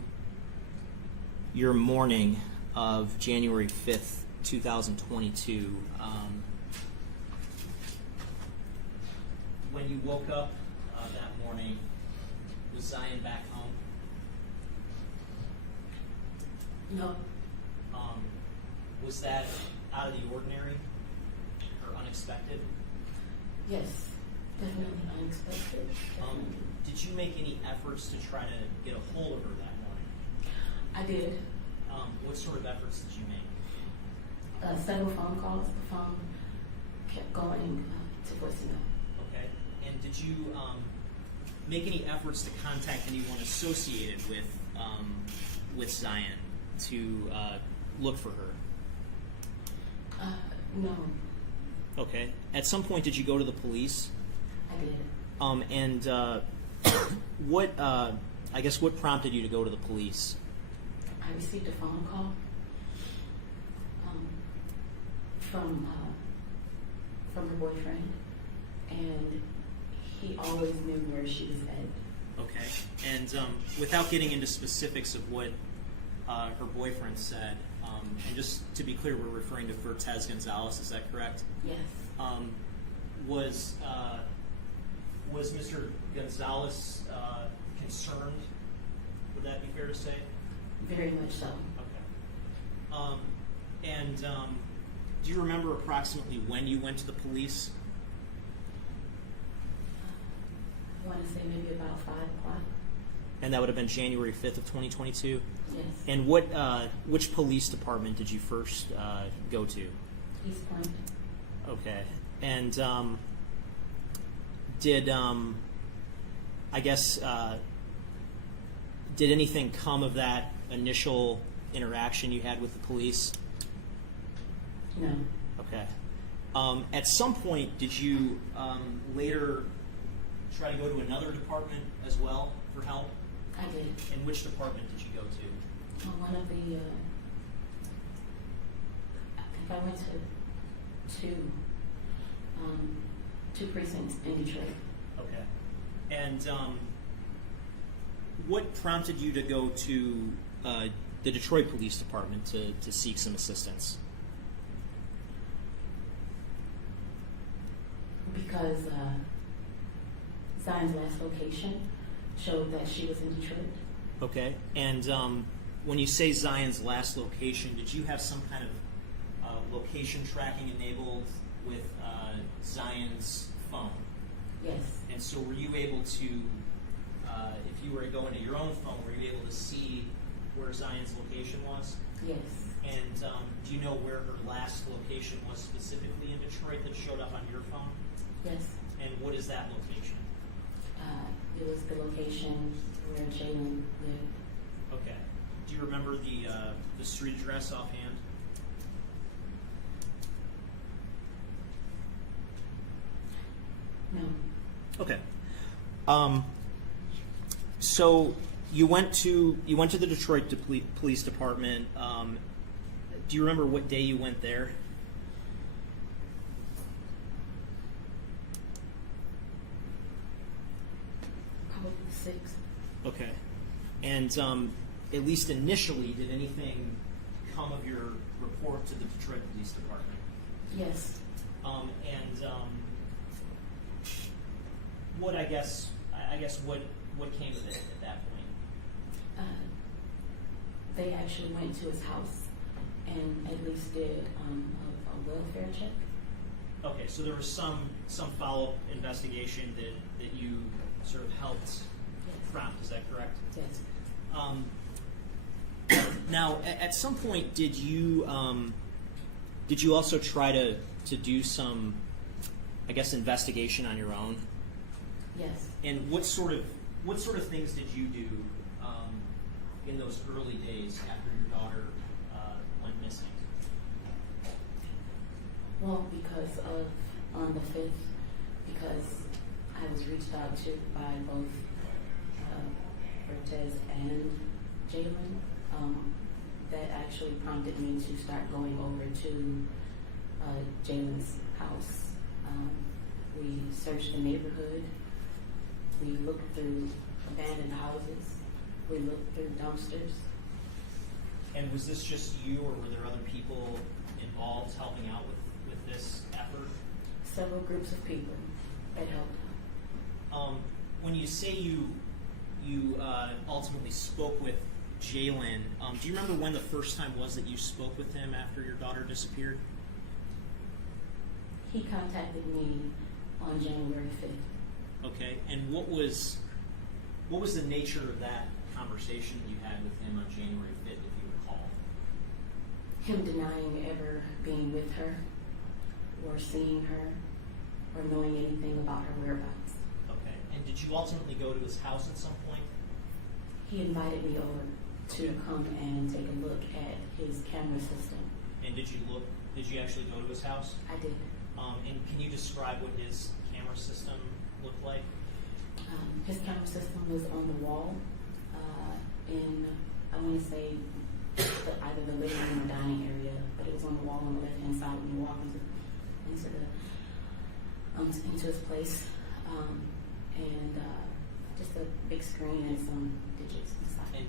your morning of January 5th, 2022. When you woke up that morning, was Zion back home? No. Was that out of the ordinary or unexpected? Yes. Definitely unexpected. Definitely. Did you make any efforts to try to get a hold of her that morning? I did. What sort of efforts did you make? Several phone calls. The phone kept going to voicemail. Okay. And did you make any efforts to contact anyone associated with Zion to look for her? No. Okay. At some point, did you go to the police? I did. And what prompted you to go to the police? I received a phone call from her boyfriend, and he always knew where she was at. Okay. And without getting into specifics of what her boyfriend said, and just to be clear, we're referring to Vertez Gonzalez, is that correct? Yes. Was Mr. Gonzalez concerned? Would that be fair to say? Very much so. Okay. Do you remember approximately when you went to the police? I want to say maybe about 5 o'clock. And that would have been January 5th of 2022? Yes. And which police department did you first go to? East Point. Okay. And did anything come of that initial interaction you had with the police? No. Okay. At some point, did you later try to go to another department as well for help? I did. And which department did you go to? One of the, I think I went to two precincts in Detroit. Okay. And what prompted you to go to the Detroit Police Department to seek some assistance? Because Zion's last location showed that she was in Detroit. Okay. And when you say Zion's last location, did you have some kind of location tracking enabled with Zion's phone? Yes. And so were you able to, if you were to go into your own phone, were you able to see where Zion's location was? Yes. And do you know where her last location was specifically in Detroit that showed up on your phone? Yes. And what is that location? It was the location where Jaylin lived. Okay. Do you remember the street address offhand? No. Okay. So you went to the Detroit Police Department. Do you remember what day you went there? Probably 6. Okay. And at least initially, did anything come of your report to the Detroit Police Department? Yes. What what came of it at that point? They actually went to his house and at least did a welfare check. Okay, so there was some follow-up investigation that you sort of helped prompt. Is that correct? Yes. Now, at some point, did you also try to do some, I guess, investigation on your own? Yes. And what sort of things did you do in those early days after your daughter went missing? Well, because of on the 5th, because I was reached out to by both Cortez and Jaylin, that actually prompted me to start going over to Jaylin's house. We searched the neighborhood. We looked through abandoned houses. We looked through dumpsters. And was this just you, or were there other people involved helping out with this effort? Several groups of people that helped out. When you say you ultimately spoke with Jaylin, do you remember when the first time was that you spoke with him after your daughter disappeared? He contacted me on January 5th. Okay, and what was the nature of that conversation that you had with him on January 5th, if you recall? Him denying ever being with her or seeing her or knowing anything about her whereabouts. Okay, and did you ultimately go to his house at some point? He invited me over to come and take a look at his camera system. And did you actually go to his house? I did. And can you describe what his camera system looked like? His camera system was on the wall in, I want to say, either the living room or dining area, but it was on the wall on the left-hand side when you walk into his place. And just a big screen and some digits inside. And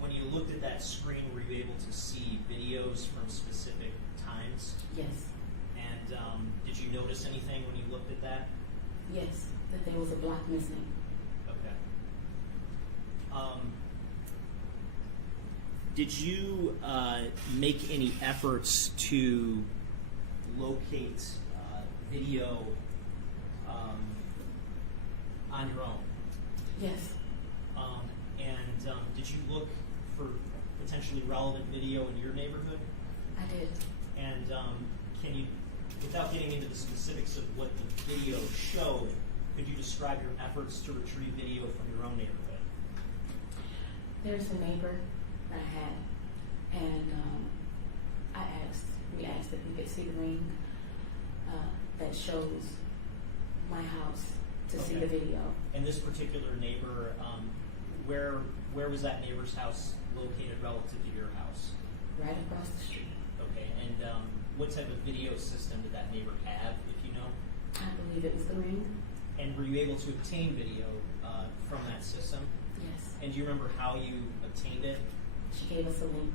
when you looked at that screen, were you able to see videos from specific times? Yes. And did you notice anything when you looked at that? Yes, that there was a block missing. Okay. Did you make any efforts to locate video on your own? Yes. And did you look for potentially relevant video in your neighborhood? I did. And can you, without getting into the specifics of what the video showed, could you describe your efforts to retrieve video from your own neighborhood? There's a neighbor that I had, and we asked if we could see the ring that shows my house to see the video. And this particular neighbor, where was that neighbor's house located relative to your house? Right across the street. Okay, and what type of video system did that neighbor have, if you know? I believe it was the ring. And were you able to obtain video from that system? Yes. And do you remember how you obtained it? She gave us a link.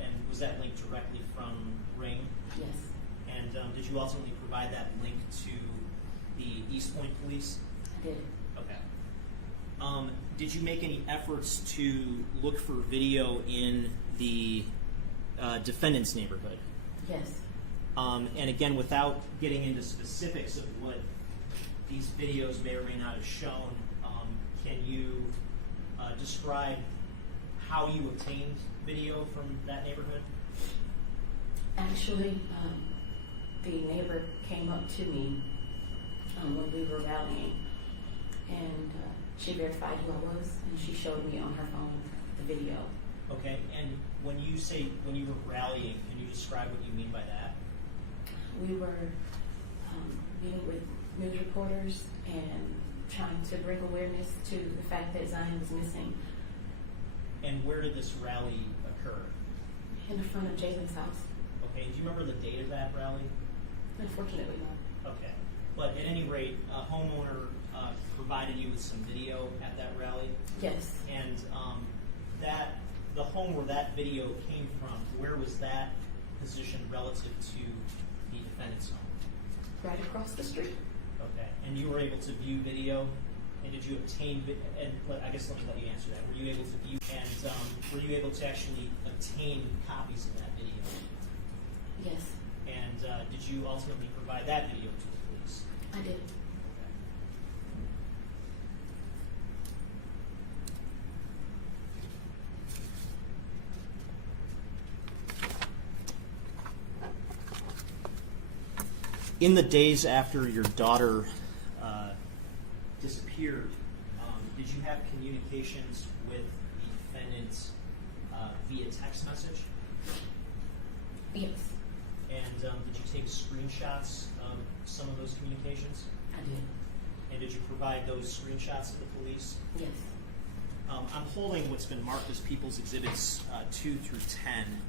And was that link directly from Ring? Yes. And did you ultimately provide that link to the East Point Police? I did. Okay. Did you make any efforts to look for video in the defendant's neighborhood? Yes. And again, without getting into specifics of what these videos may or may not have shown, can you describe how you obtained video from that neighborhood? Actually, the neighbor came up to me when we were rallying, and she verified who I was, and she showed me on her phone the video. Okay, and when you say when you were rallying, can you describe what you mean by that? We were meeting with news reporters and trying to bring awareness to the fact that Zion was missing. And where did this rally occur? In the front of Jaylin's house. Okay, do you remember the date of that rally? Unfortunately, no. Okay, but at any rate, a homeowner provided you with some video at that rally? Yes. And the home where that video came from, where was that positioned relative to the defendant's home? Right across the street. Okay, and you were able to view video, and did you obtain? And I guess let me let you answer that. Were you able to view, and were you able to actually obtain copies of that video? Yes. And did you ultimately provide that video to the police? I did. In the days after your daughter disappeared, did you have communications with the defendant via text message? Yes. And did you take screenshots of some of those communications? I did. And did you provide those screenshots to the police? Yes. I'm holding what's been marked as People's Exhibits 2 through 10.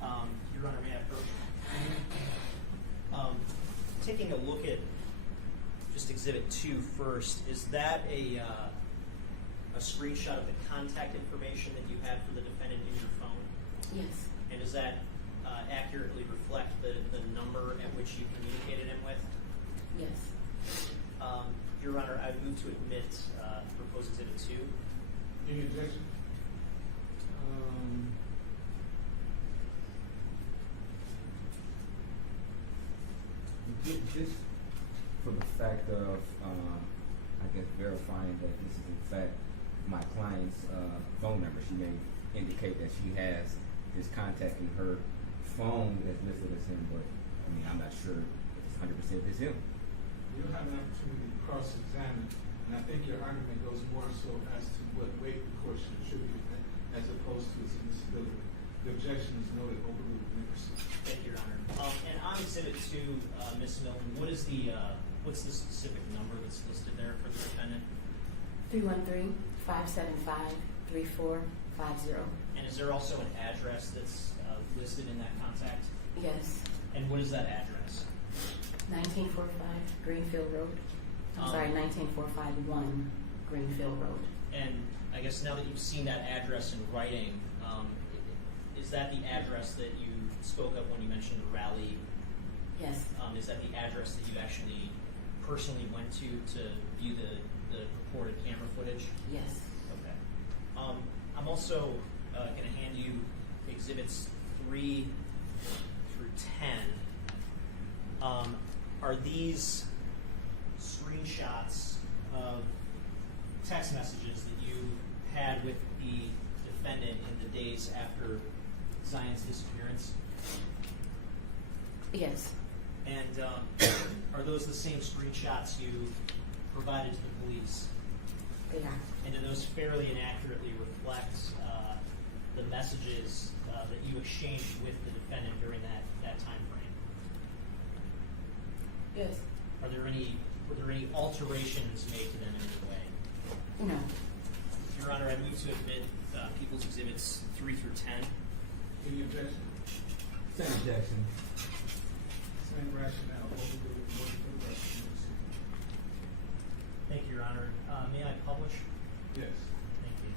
Your Honor, may I approach? Taking a look at just Exhibit 2 first, is that a screenshot of the contact information that you had for the defendant in your phone? Yes. And does that accurately reflect the number at which you communicated him with? Yes. Your Honor, I move to admit proposed Exhibit 2. Any objection? Just for the fact of, I guess, verifying that this is in fact my client's phone number. She may indicate that she has his contact in her phone that's listed as him, but I mean, I'm not sure if it's 100% is him. You'll have an opportunity to cross-examine, and I think your argument goes more so as to what weight the court should attribute as opposed to its admissibility. The objection is noted, overruled. Thank you, Your Honor. And on Exhibit 2, Ms. Milton, what's the specific number that's listed there for the defendant? 313-575-3450. And is there also an address that's listed in that contact? Yes. And what is that address? 1945 Greenfield Road. I'm sorry, 19451 Greenfield Road. And I guess now that you've seen that address in writing, is that the address that you spoke of when you mentioned the rally? Yes. Is that the address that you actually personally went to view the reported camera footage? Yes. Okay. I'm also going to hand you Exhibits 3 through 10. Are these screenshots of text messages that you had with the defendant in the days after Zion's disappearance? Yes. And are those the same screenshots you provided to the police? They are. And do those fairly and accurately reflect the messages that you exchanged with the defendant during that time frame? Yes. Were there any alterations made to them in any way? No. Your Honor, I move to admit People's Exhibits 3 through 10. Any objection? Same objection. Same rationale. Overruled. Motion for the record. Thank you, Your Honor. May I publish? Yes. Thank you.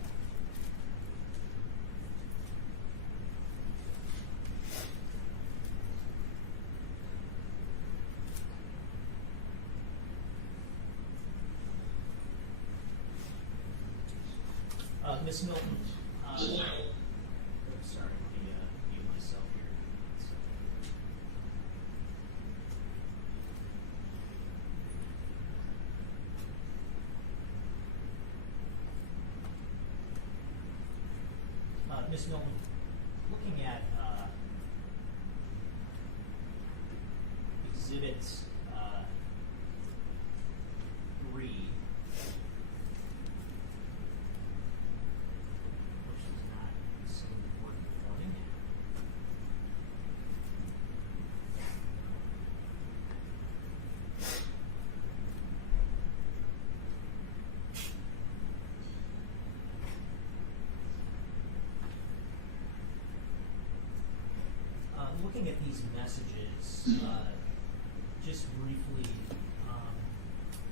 Ms. Milton, sorry, let me mute myself here. Ms. Milton, looking at exhibits 3, which is not so important for me. Looking at these messages, just briefly,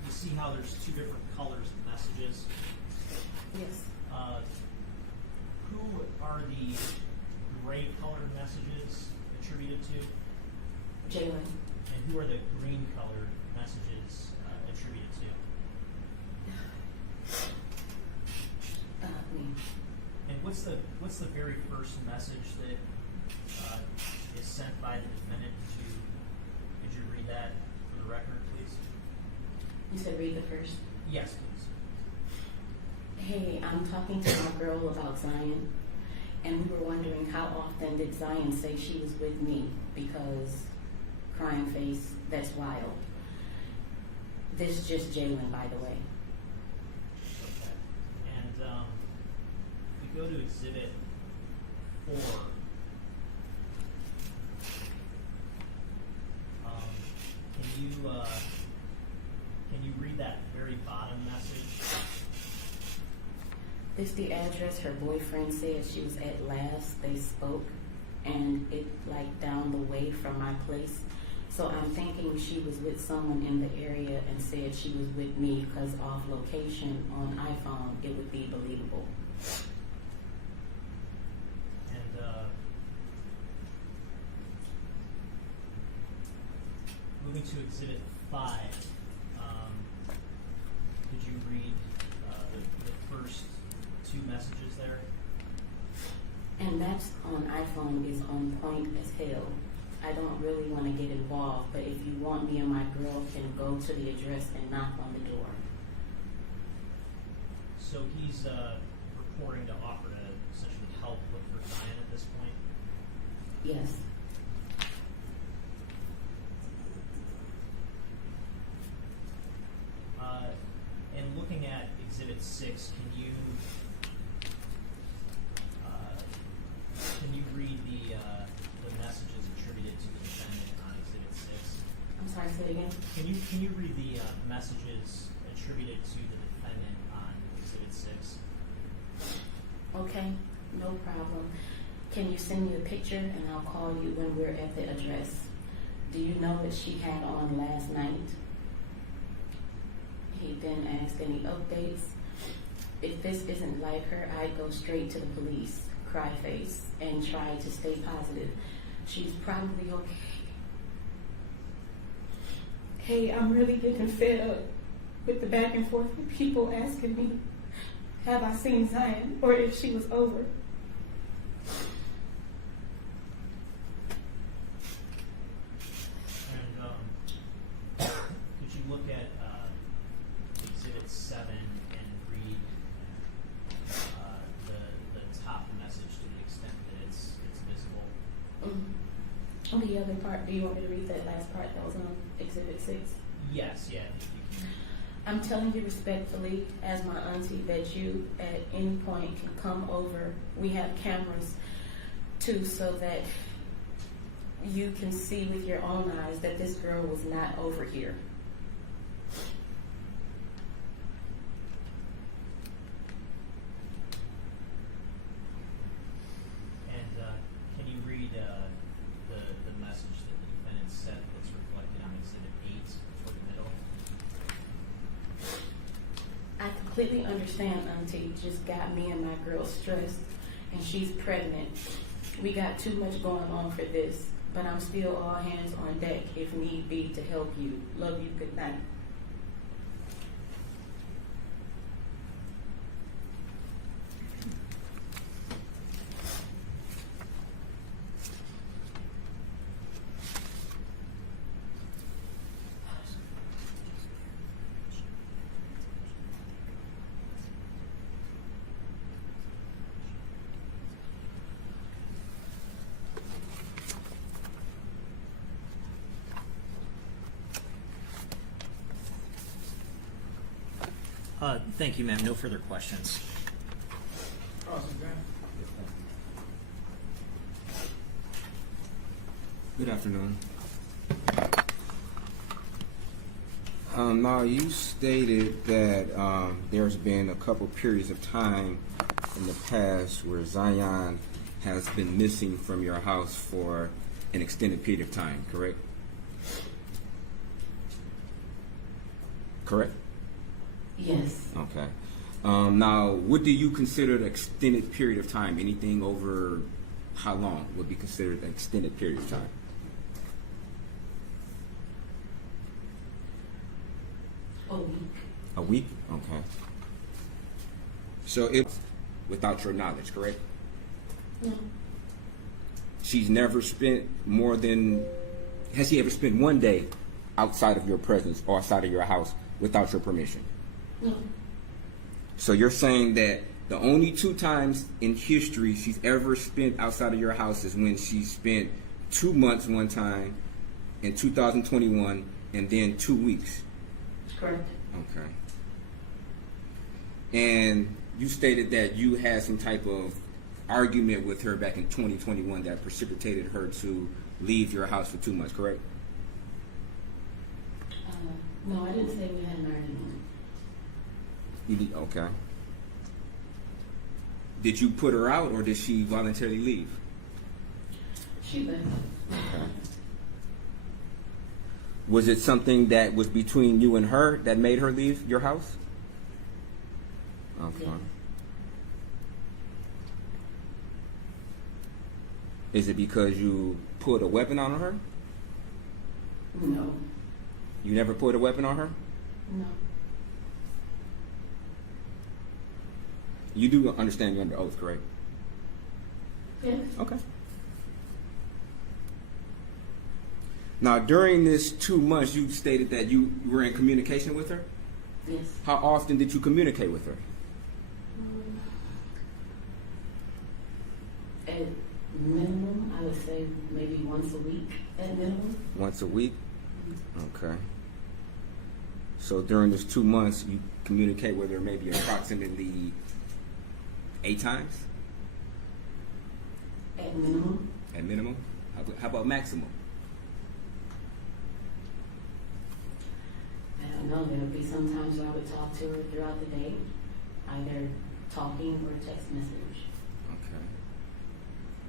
you see how there's 2 different colors of messages? Yes. Who are the gray colored messages attributed to? Jaylin. And who are the green colored messages attributed to? Me. And what's the very first message that is sent by the defendant to? Could you read that for the record, please? You said read the first? Yes, please. Hey, I'm talking to my girl about Zion, and we were wondering how often did Zion say she was with me, because crying face, that's wild. This is just Jaylin, by the way. Okay. And we go to exhibit 4. Can you read that very bottom message? This the address her boyfriend said she was at last they spoke, and it like down the way from my place. So I'm thinking she was with someone in the area and said she was with me because off location on iPhone it would be believable. And moving to exhibit 5, could you read the first 2 messages there? And that's on iPhone is on point as hell. I don't really want to get involved, but if you want me and my girl can go to the address and knock on the door. So he's purporting to offer to essentially help look for Zion at this point? Yes. And looking at exhibit 6, can you read the messages attributed to the defendant on exhibit 6? I'm sorry, say it again. Can you read the messages attributed to the defendant on exhibit 6? Okay, no problem. Can you send me a picture and I'll call you when we're at the address? Do you know what she had on last night? He then asked any updates. If this isn't like her, I'd go straight to the police, cry face, and try to stay positive. She's probably okay. Hey, I'm really getting fed up with the back and forth with people asking me, have I seen Zion, or if she was over. And could you look at exhibit 7 and read the top message to the extent that it's visible? Mm-hmm. On the other part, do you want me to read that last part that was on exhibit 6? Yes, yeah. I'm telling you respectfully, as my auntie, that you at any point can come over. We have cameras too, so that you can see with your own eyes that this girl was not over here. And can you read the message that the defendant said that's reflected on exhibit 8 toward the middle? I completely understand, auntie just got me and my girl stressed, and she's pregnant. We got too much going on for this, but I'm still all hands on deck if need be to help you. Love you, good night. Thank you, ma'am. No further questions. Good afternoon. Now, you stated that there's been a couple periods of time in the past where Zion has been missing from your house for an extended period of time, correct? Correct? Yes. Okay. Now, what do you consider an extended period of time? Anything over how long would be considered an extended period of time? A week. A week? Okay. So it's without your knowledge, correct? No. She's never spent more than, has she ever spent one day outside of your presence or outside of your house without your permission? No. So you're saying that the only 2 times in history she's ever spent outside of your house is when she spent 2 months one time in 2021 and then 2 weeks? Correct. Okay. And you stated that you had some type of argument with her back in 2021 that precipitated her to leave your house for 2 months, correct? No, I didn't say we had an argument. You did, okay. Did you put her out or did she voluntarily leave? She left. Okay. Was it something that was between you and her that made her leave your house? Okay. Yeah. Is it because you put a weapon on her? No. You never put a weapon on her? No. You do understand you're under oath, correct? Yes. Okay. Now, during this 2 months, you stated that you were in communication with her? Yes. How often did you communicate with her? At minimum, I would say maybe once a week at minimum. Once a week? Okay. So during this 2 months, you communicate with her maybe approximately 8 times? At minimum. At minimum? How about maximum? I don't know. There would be some times where I would talk to her throughout the day, either talking or text message. Okay.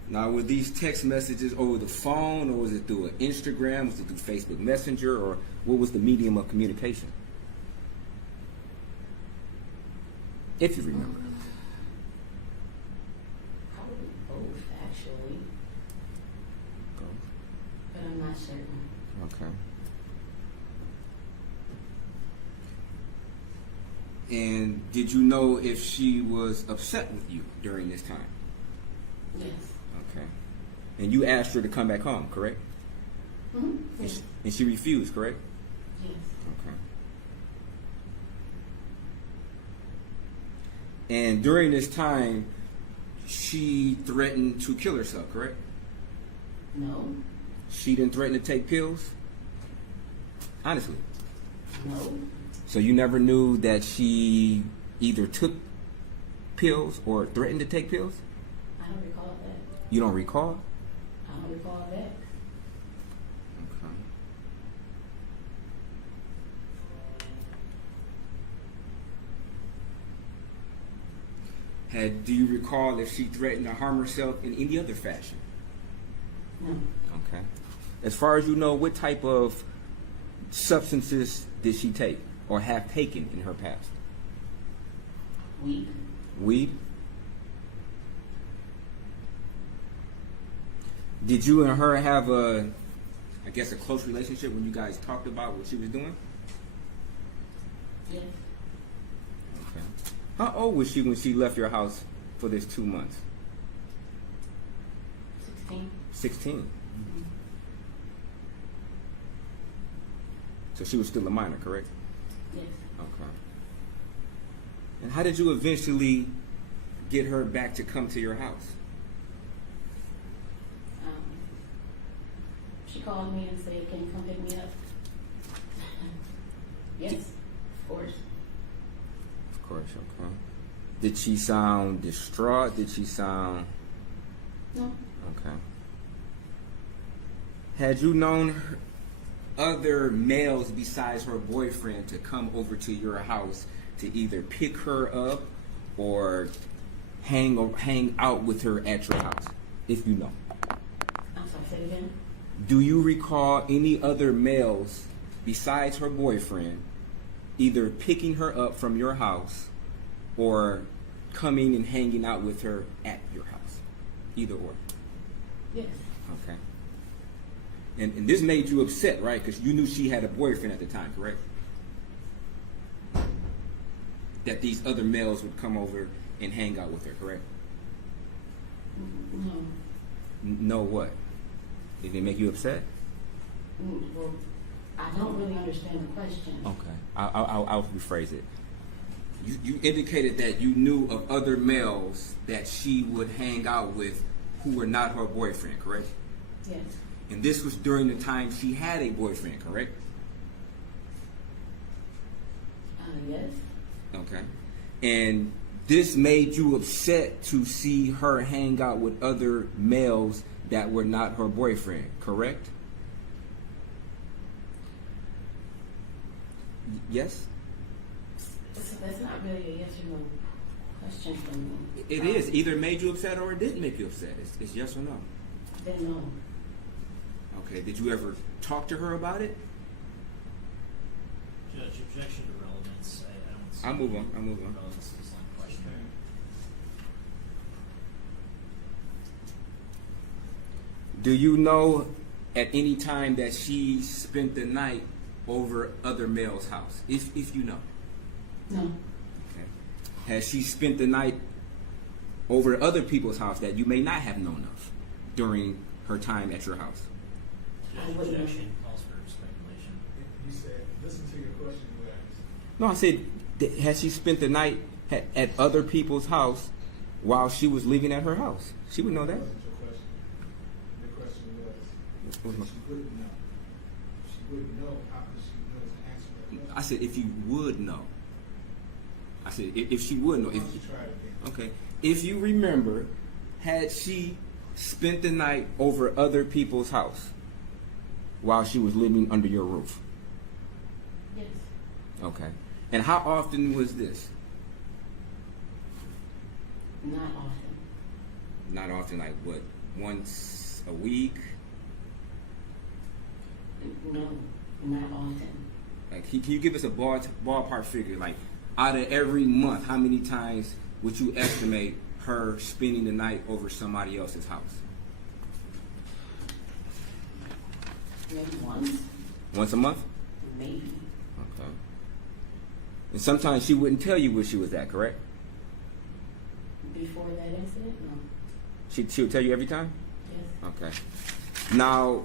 Now, were these text messages over the phone, or was it through an Instagram? Was it through Facebook Messenger, or what was the medium of communication? If you remember. Probably both, actually. Both. But I'm not certain. Okay. And did you know if she was upset with you during this time? Yes. Okay. And you asked her to come back home, correct? Mm-hmm. Yes. And she refused, correct? Yes. Okay. And during this time, she threatened to kill herself, correct? No. She didn't threaten to take pills? Honestly. No. So you never knew that she either took pills or threatened to take pills? I don't recall that. You don't recall? I don't recall that. Okay. Do you recall if she threatened to harm herself in any other fashion? No. Okay. As far as you know, what type of substances did she take or have taken in her past? Weed. Weed? Did you and her have a close relationship when you guys talked about what she was doing? Yes. Okay. How old was she when she left your house for this 2 months? 16. 16. Mm-hmm. So she was still a minor, correct? Yes. Okay. And how did you eventually get her back to come to your house? She called me and said, "Can you come pick me up?" Yes, of course. course, okay. Did she sound distraught? Did she sound... No. Okay. Had you known other males besides her boyfriend to come over to your house to either pick her up or hang out with her at your house, if you know? I'm sorry, say it again? Do you recall any other males besides her boyfriend either picking her up from your house or coming and hanging out with her at your house? Either or. Yes. Okay. And this made you upset, right? Because you knew she had a boyfriend at the time, correct? That these other males would come over and hang out with her, correct? No. No what? Did it make you upset? Well, I don't really understand the question. Okay. I'll rephrase it. You indicated that you knew of other males that she would hang out with who were not her boyfriend, correct? Yes. And this was during the time she had a boyfriend, correct? Yes. Okay. And this made you upset to see her hang out with other males that were not her boyfriend, correct? Yes? So that's not really a yes or no question for me. It is. Either made you upset or it didn't make you upset. It's yes or no. Then no. Okay. Did you ever talk to her about it? Judge, objection to relevance. I don't see I'll move on. relevance to this line of questioning. Do you know at any time that she spent the night over other males' house? If you know. No. Okay. Has she spent the night over other people's house that you may not have known of during her time at your house? Judge, objection calls for speculation. You said, listen to your question you asked. No, I said, has she spent the night at other people's house while she was living at her house? She would know that. That wasn't your question. Your question was, she wouldn't know. She wouldn't know. How could she know to answer that question? I said, if you would know. I said, if she would know. Why don't you try it again? Okay. If you remember, had she spent the night over other people's house while she was living under your roof? Yes. Okay. And how often was this? Not often. Not often, like what, once a week? No, not often. Like, can you give us a ballpark figure? Like, out of every month, how many times would you estimate her spending the night over somebody else's house? Maybe once. Once a month? Maybe. Okay. And sometimes she wouldn't tell you where she was at, correct? Before that incident, no. She would tell you every time? Yes. Okay. Now,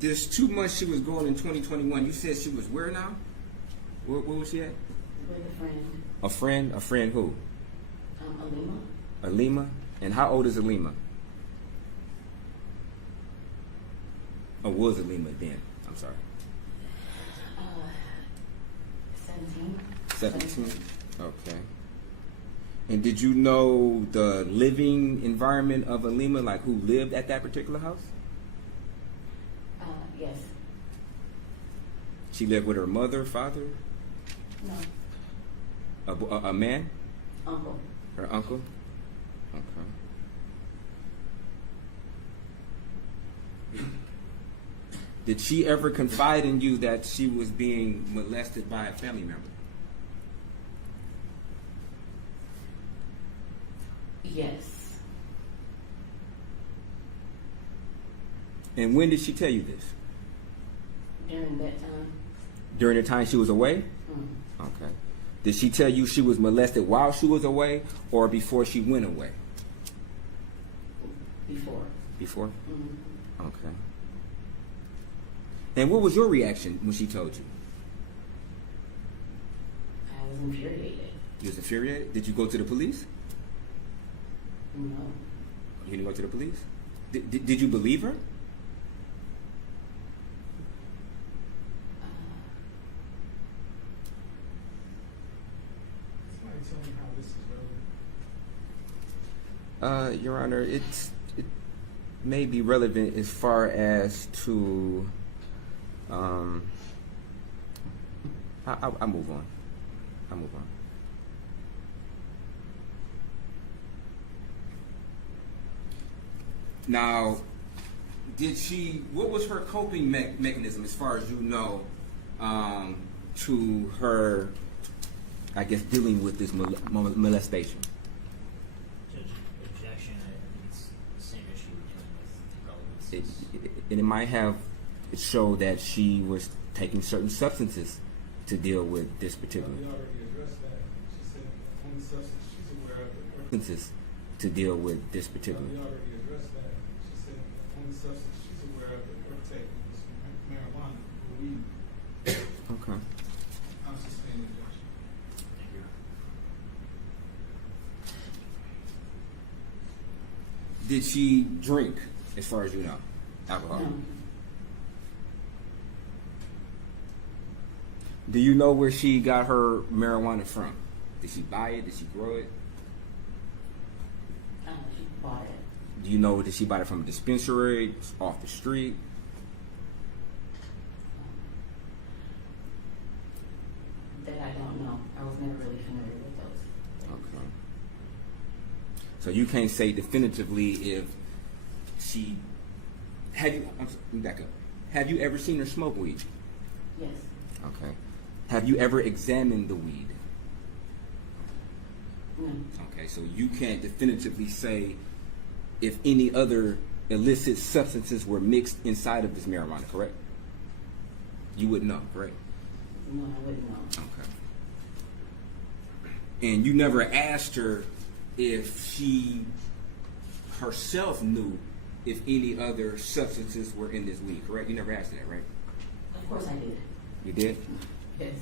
this 2 months she was gone in 2021, you said she was where now? Where was she at? With a friend. A friend? A friend who? Alima. Alima? And how old is Alima? Or was Alima then? I'm sorry. 17. 17? Okay. And did you know the living environment of Alima, like who lived at that particular house? Yes. She lived with her mother, father? No. A man? Uncle. Her uncle? Okay. Did she ever confide in you that she was being molested by a family member? Yes. And when did she tell you this? During that time. During the time she was away? Mm. Okay. Did she tell you she was molested while she was away or before she went away? Before. Before? Mm-hmm. Okay. And what was your reaction when she told you? I was infuriated. You was infuriated? Did you go to the police? No. You didn't go to the police? Did you believe her? Your Honor, it may be relevant as far as to. I'll move on. I'll move on. Now, what was her coping mechanism, as far as you know, to her, I guess, dealing with this molestation? Judge, objection. I think it's the same issue we're dealing with. And it might have showed that she was taking certain substances to deal with this particular. We already addressed that. She said the only substance she's aware of. Substances to deal with this particular. We already addressed that. She said the only substance she's aware of that her taking was marijuana or weed. Okay. I'm sustaining objection. Thank you. Did she drink, as far as you know, alcohol? No. Do you know where she got her marijuana from? Did she buy it? Did she grow it? She bought it. Do you know, did she buy it from a dispensary, off the street? That I don't know. I was never really familiar with those. Okay. So you can't say definitively if she, let me back up. Have you ever seen her smoke weed? Yes. Okay. Have you ever examined the weed? No. Okay, so you can't definitively say if any other illicit substances were mixed inside of this marijuana, correct? You wouldn't know, correct? No, I wouldn't know. Okay. And you never asked her if she herself knew if any other substances were in this weed, correct? You never asked her that, right? Of course I did. You did? Yes.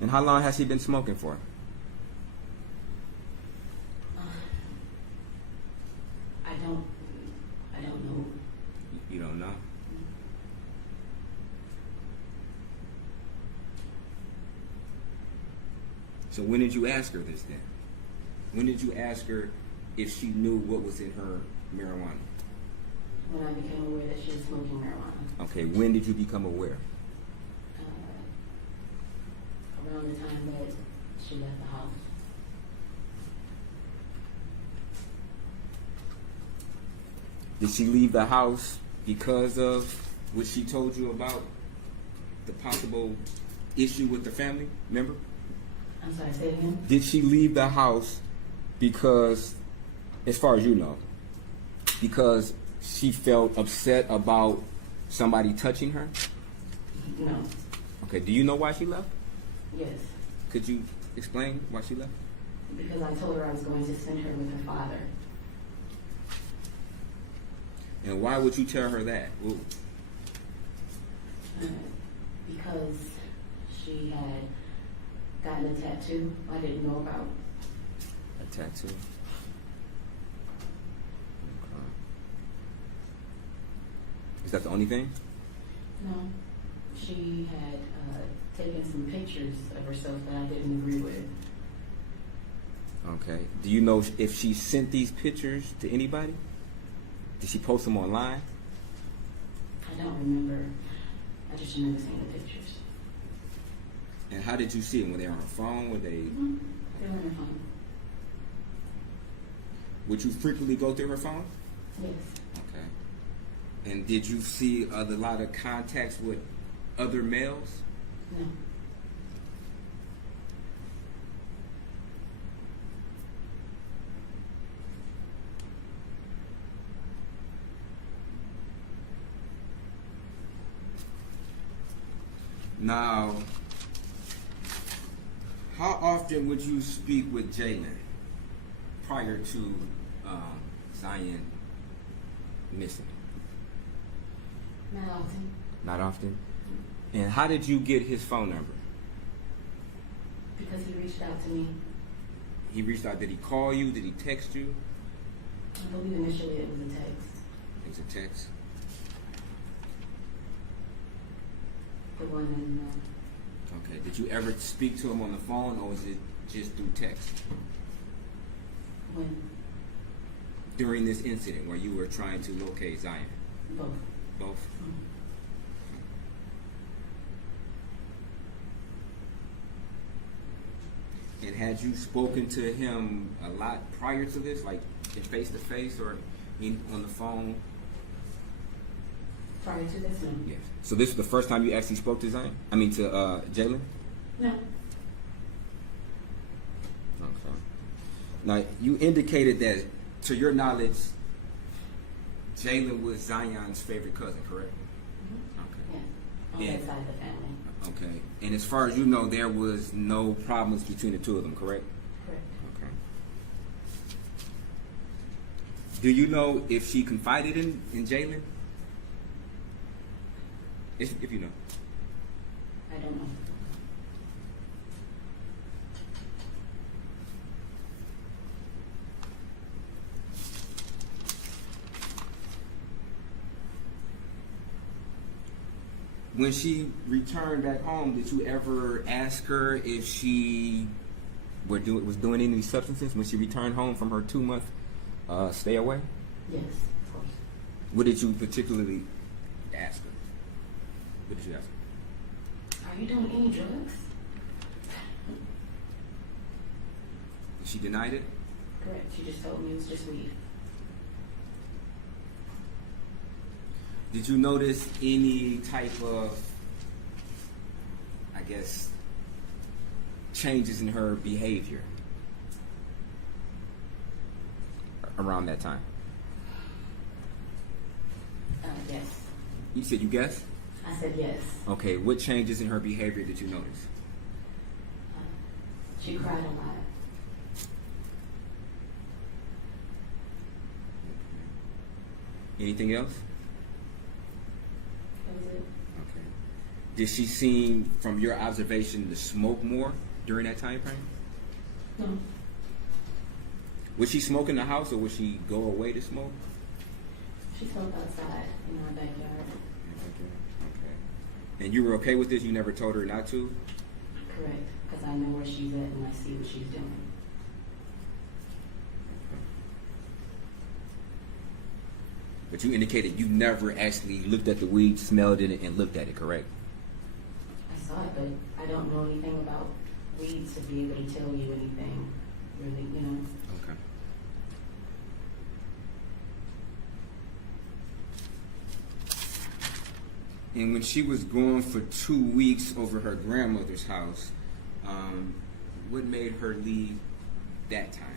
And how long has she been smoking for? I don't know. You don't know? So when did you ask her this then? When did you ask her if she knew what was in her marijuana? When I became aware that she was smoking marijuana. Okay, when did you become aware? Around the time that she left the house. Did she leave the house because of what she told you about the possible issue with the family member? I'm sorry, say it again? Did she leave the house because, as far as you know, because she felt upset about somebody touching her? No. Okay, do you know why she left? Yes. Could you explain why she left? Because I told her I was going to send her with her father. And why would you tell her that? Because she had gotten a tattoo I didn't know about. A tattoo? Okay. Is that the only thing? No. She had taken some pictures of herself that I didn't agree with. Okay. Do you know if she sent these pictures to anybody? Did she post them online? I don't remember. I just remember seeing the pictures. And how did you see them? Were they on her phone? Were they? Mm-hmm. They were on her phone. Would you frequently go through her phone? Yes. Okay. And did you see a lot of contacts with other males? No. Now, how often would you speak with Jaylin prior to Zion missing? Not often. Not often? And how did you get his phone number? Because he reached out to me. He reached out. Did he call you? Did he text you? I believe initially it was a text. It was a text. The one in Okay. Did Did you ever speak to him on the phone, or was it just through text? When? During this incident where you were trying to locate Zion? Both. Both? Mm-hmm. And had you spoken to him a lot prior to this, like in face-to-face or on the phone? Prior to this, no. Yes. So this was the first time you actually spoke to Zion? I mean to Jaylin? No. Okay. Now, you indicated that, to your knowledge, Jaylin was Zion's favorite cousin, correct? Mm-hmm. Okay. Yeah. On that side of the family. Okay. And as far as you know, there was no problems between the two of them, correct? Correct. Okay. Do you know if she confided in Jaylin? If you know. I don't know. When she returned back home, did you ever ask her if she was doing any substances when she returned home from her 2-month stay away? Yes, of course. What did you particularly ask her? What did you ask her? Are you doing any drugs? She denied it? Correct. She just told me it was just weed. Did you notice any type of, I guess, changes in her behavior around that time? Yes. You said you guessed? I said yes. Okay, what changes in her behavior did you notice? She cried a lot. Anything else? That was it. Okay. Did she seem, from your observation, to smoke more during that time frame? No. Would she smoke in the house, or would she go away to smoke? She smoked outside in our backyard. Okay. And you were okay with this? You never told her not to? Correct. Because I know where she's at and I see what she's doing. But you indicated you never actually looked at the weed, smelled it, and looked at it, correct? I saw it, but I don't know anything about weed to be able to tell you anything, really, you know. Okay. And when she was gone for 2 weeks over her grandmother's house, what made her leave that time?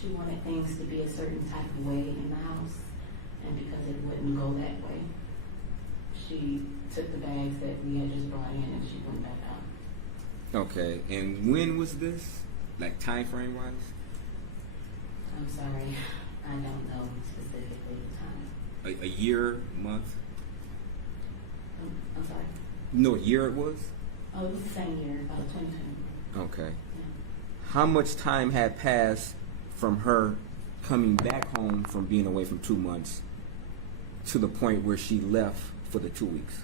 She wanted things to be a certain type of way in the house, and because it wouldn't go that way, she took the bags that we had just brought in and she went back out. Okay, and when was this? Like time frame wise? I'm sorry, I don't know specifically the time. A year, month? I'm sorry? No, year it was? Oh, it was the same year, about 2020. Okay. Yeah. How much time had passed from her coming back home from being away from 2 months to the point where she left for the 2 weeks?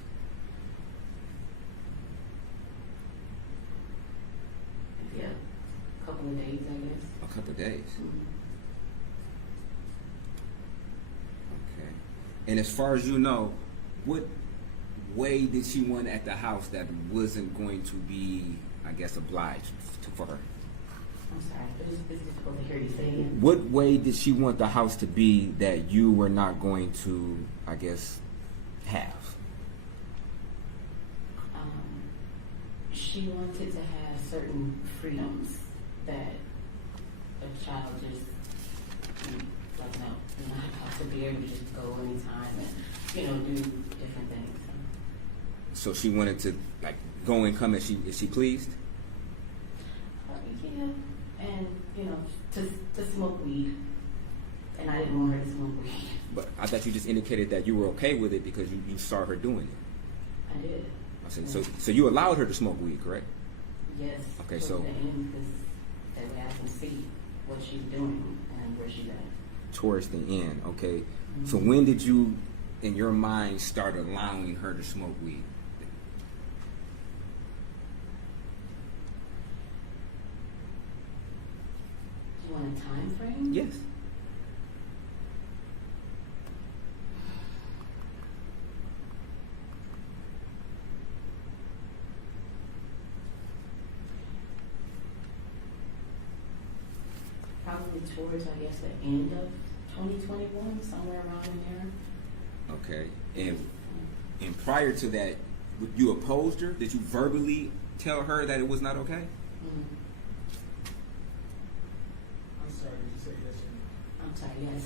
Yeah, a couple of days, I guess. A couple of days. Mm-hmm. Okay. And as far as you know, what way did she want at the house that wasn't going to be, I guess, obliged for her? I'm sorry, but it's difficult to hear you say it. What way did she want the house to be that you were not going to, I guess, have? She wanted to have certain freedoms that a child just, like, no, you're not allowed to be able to just go anytime and, do different things. So she wanted to, like, go and come as she pleased? Yeah, and, to smoke weed. And I didn't want her to smoke weed. But I thought you just indicated that you were okay with it because you saw her doing it. I did. I said, so you allowed her to smoke weed, correct? Yes. Okay, towards so the end, because that way I can see what she's doing and where she's at. towards the end, okay? Mm-hmm. So when did you, in your mind, start allowing her to smoke weed? frame? Yes. Probably towards, I guess, the end of 2021, somewhere around in there. Okay. And prior to that, you opposed her? Did you verbally tell her that it was not okay? I'm sorry, did you say yes or no? I'm sorry, yes.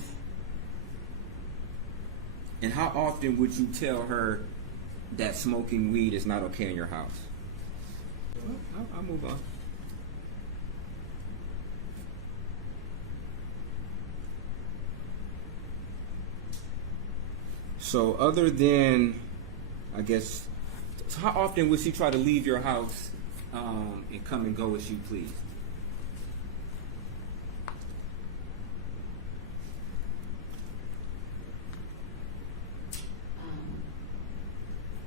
And how often would you tell her that smoking weed is not okay in your house? I'll move on. So other than, I guess, how often would she try to leave your house and come and go as she pleased?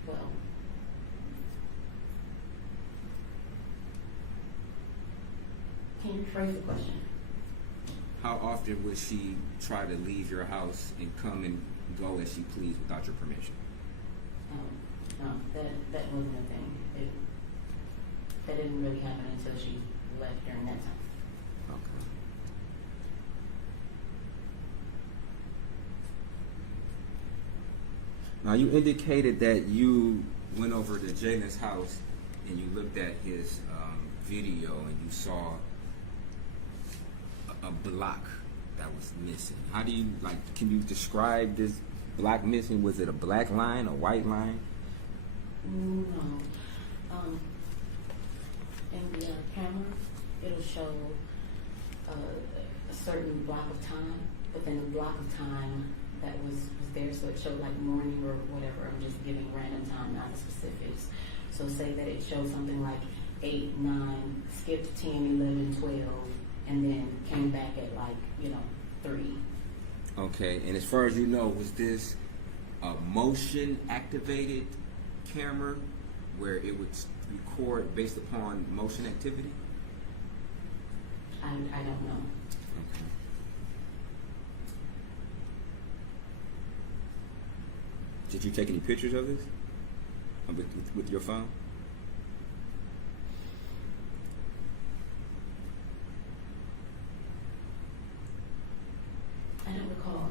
Well, can you rephrase the question? How often would she try to leave your house and come and go as she pleased without your permission? No, that wasn't a thing. That didn't really happen until she left during that time. Okay. Now you indicated that you went over to Jaylin's house and you looked at his video and you saw a block that was missing. How do you, can you describe this block missing? Was it a black line, a white line? No. In the camera, it'll show a certain block of time, but then the block of time that was there, so it showed like morning or whatever. I'm just giving random time, not the specifics. So say that it showed something like 8, 9, skipped 10, 11, 12, and then came back at 3. Okay, and as far as you know, was this a motion activated camera where it would record based upon motion activity? I don't know. Okay. Did you take any pictures of this with your phone? I don't recall.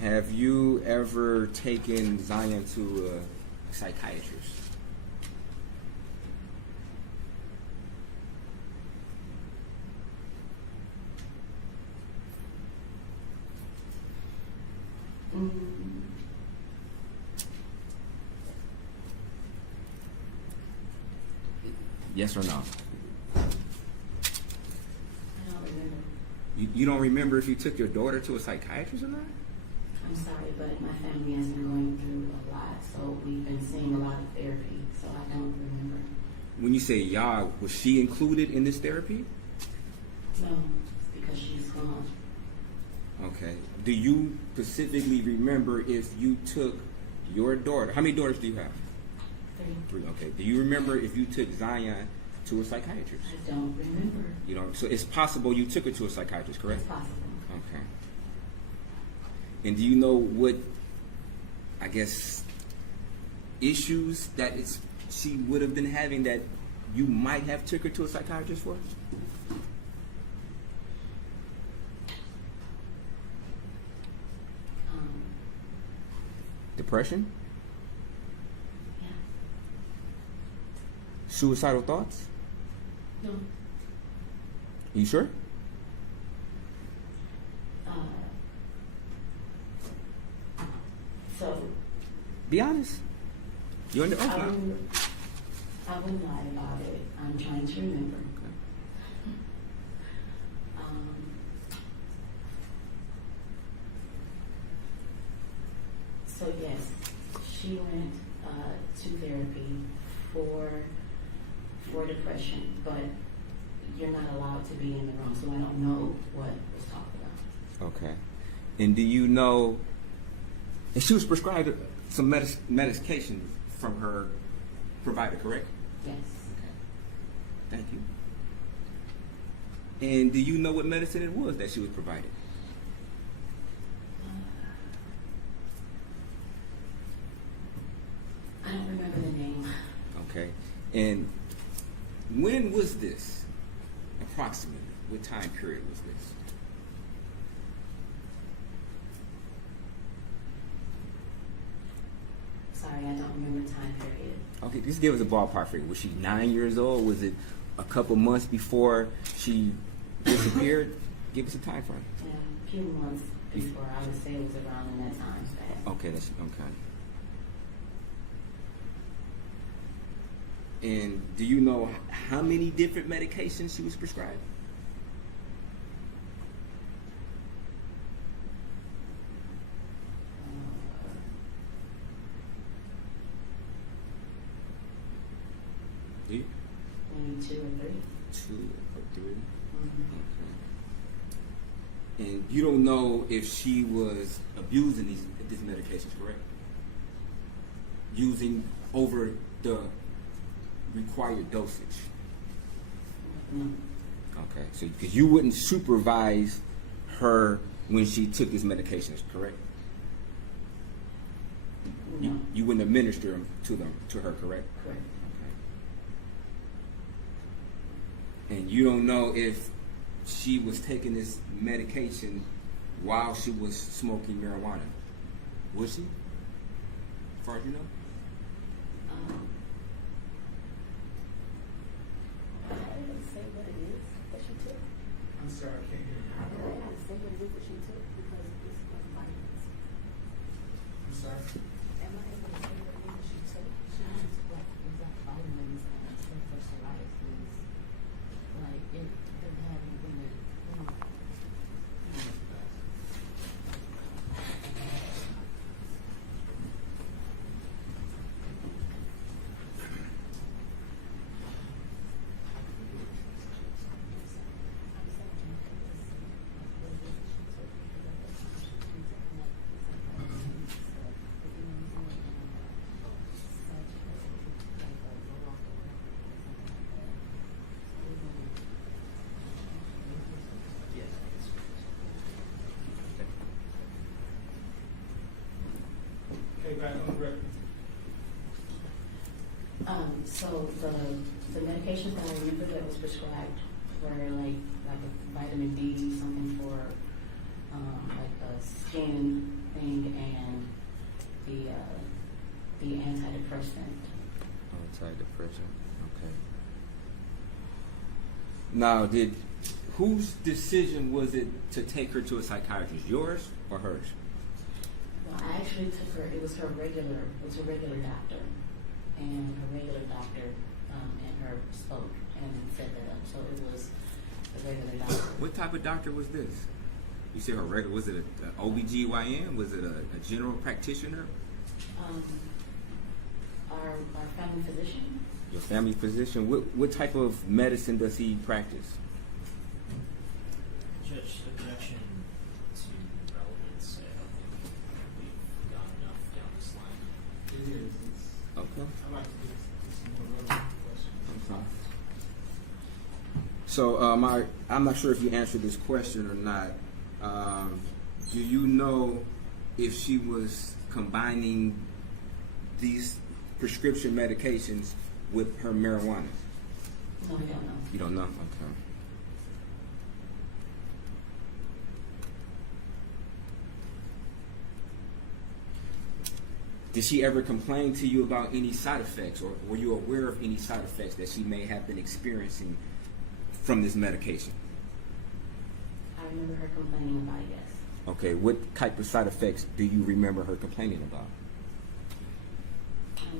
Have you ever taken Zion to a psychiatrist? Yes or no? I don't remember. You don't remember if you took your daughter to a psychiatrist or not? I'm sorry, but my family has been going through a lot, so we've been seeing a lot of therapy, so I don't remember. When you say y'all, was she included in this therapy? No, it's because she's gone. Okay. Do you specifically remember if you took your daughter? How many daughters do you have? 3. Okay. Do you remember if you took Zion to a psychiatrist? I don't remember. You don't. So it's possible you took her to a psychiatrist, correct? It's possible. Okay. And do you know what, I guess, issues that she would have been having that you might have took her to a psychiatrist for? Depression? Yeah. Suicidal thoughts? No. You sure? So. Be honest. You under oath now. I wouldn't lie about it. I'm trying to remember. Okay. So yes, she went to therapy for depression, but you're not allowed to be in the room, so I don't know what was talked about. Okay. And do you know, and she was prescribed some medication from her provider, correct? Yes. Thank you. And do you know what medicine it was that she was provided? I don't remember the name. Okay. And when was this, approximately? What time period was this? Sorry, I don't remember time period. Okay, just give us a ballpark figure. Was she 9 years old? Was it a couple months before she disappeared? Give us a time frame. Yeah, a few months before. I would say it was around in that time span. Okay, that's okay. And do you know how many different medications she was prescribed? Do you? Maybe 2 or 3. 2 or 3. Mm-hmm. Okay. And you don't know if she was abusing these medications, correct? Using over the required dosage. No. Okay, so because you wouldn't supervise her when she took these medications, correct? No. You wouldn't administer them to her, correct? Correct. Okay. And you don't know if she was taking this medication while she was smoking marijuana. Was she? As far as you know? I didn't say what it is that she took. I'm sorry, I can't hear you. I don't know how to say what it is that she took because it's vitamins. I'm sorry. Am I able to say what it is that she took? She took like exact vitamins and stuff for psoriasis. Like it doesn't have anything to Okay, back on the record. So the medications that I remember that was prescribed were like a vitamin D, something for like a skin thing, and the antidepressant. Antidepressant. Okay. Now, whose decision was it to take her to a psychiatrist? Yours or hers? Well, I actually took her. It was a regular doctor, and her regular doctor and her spoke and set that up. So it was a regular doctor. What type of doctor was this? You said her regular. Was it an OBGYN? Was it a general practitioner? Our family physician. Your family physician. What type of medicine does he practice? Judge, objection to relevance. I don't think we've gone enough down this line. It is. Okay. I'd like to get some more relevant questions. Okay. So I'm not sure if you answered this question or not. Do you know if she was combining these prescription medications with her marijuana? No, we don't know. You don't know? Okay. Did she ever complain to you about any side effects, or were you aware of any side effects that she may have been experiencing from this medication? I remember her complaining about it, yes. Okay, what type of side effects do you remember her complaining about?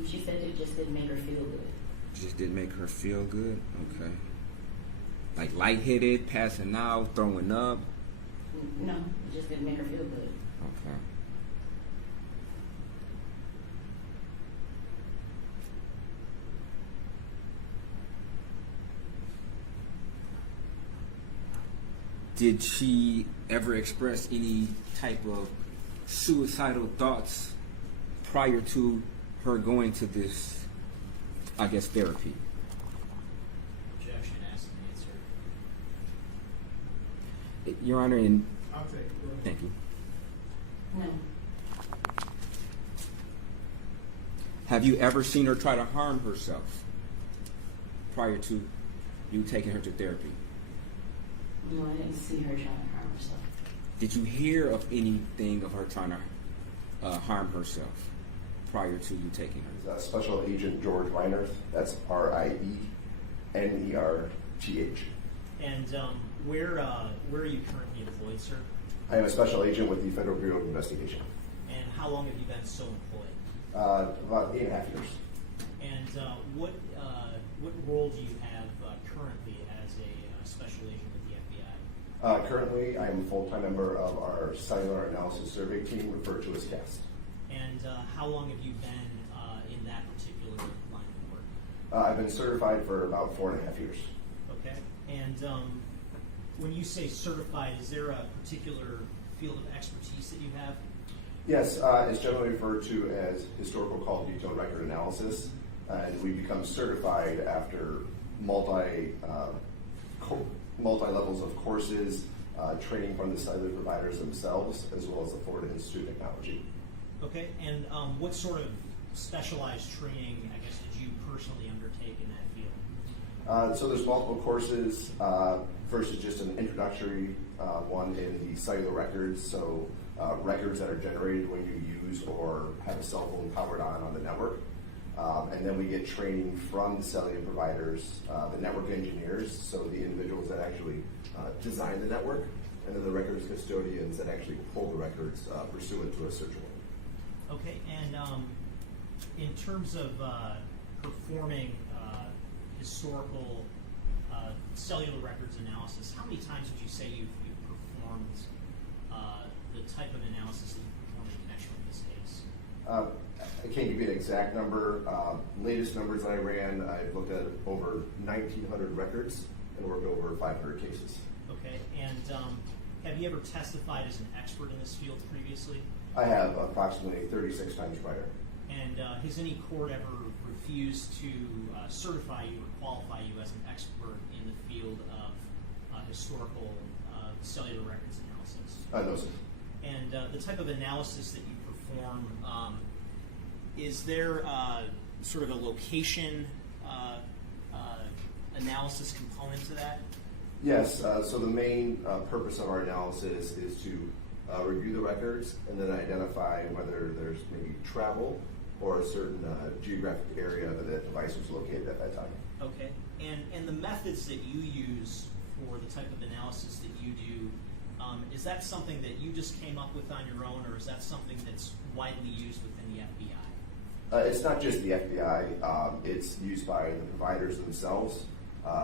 She said it just didn't make her feel good. Just didn't make her feel good? Okay. Like lightheaded, passing out, throwing up? No, it just didn't make her feel good. Okay. Did she ever express any type of suicidal thoughts prior to her going to this, I guess, therapy? Objection, asked and answered. Your Honor, and I'll take it. thank you. No. Have you ever seen her try to harm herself prior to you taking her to therapy? No, I didn't see her trying to harm herself. Did you hear of anything of her trying to harm herself prior to you taking her? Special Agent George Reinerth. That's R-I-E-N-E-R-T-H. And where are you currently employed, sir? I am a special agent with the Federal Bureau of Investigation. And how long have you been so employed? About 8.5 years. And what role do you have currently as a special agent with the FBI? Currently, I am a full-time member of our Cellular Analysis Survey team, referred to as CASHAPP. And how long have you been in that particular line of work? I've been certified for about 4.5 years. Okay. And when you say certified, is there a particular field of expertise that you have? Yes, it's generally referred to as historical call detailed record analysis, and we become certified after multi levels of courses, training from the cellular providers themselves, as well as the Florida Institute of Technology. Okay, and what sort of specialized training, I guess, did you personally undertake in that field? So there's multiple courses. First is just an introductory one in the cellular records, so records that are generated when you use or have a cell phone powered on the network. And then we get training from the cellular providers, the network engineers, so the individuals that actually design the network, and then the records custodians that actually pull the records pursuant to a search warrant. Okay, and in terms of performing historical cellular records analysis, how many times would you say you've performed the type of analysis that you performed in connection with this case? I can't give you an exact number. Latest numbers that I ran, I've looked at over 1,900 records and worked over 500 cases. Okay, and have you ever testified as an expert in this field previously? I have approximately 36 times prior. And has any court ever refused to certify you or qualify you as an expert in the field of historical cellular records analysis? No, sir. And the type of analysis that you perform, is there sort of a location analysis component to that? Yes, so the main purpose of our analysis is to review the records and then identify whether there's maybe travel or a certain geographic area that that device was located at that time. Okay, and the methods that you use for the type of analysis that you do, is that something that you just came up with on your own, or is that something that's widely used within the FBI? It's not just the FBI, it's used by the providers themselves.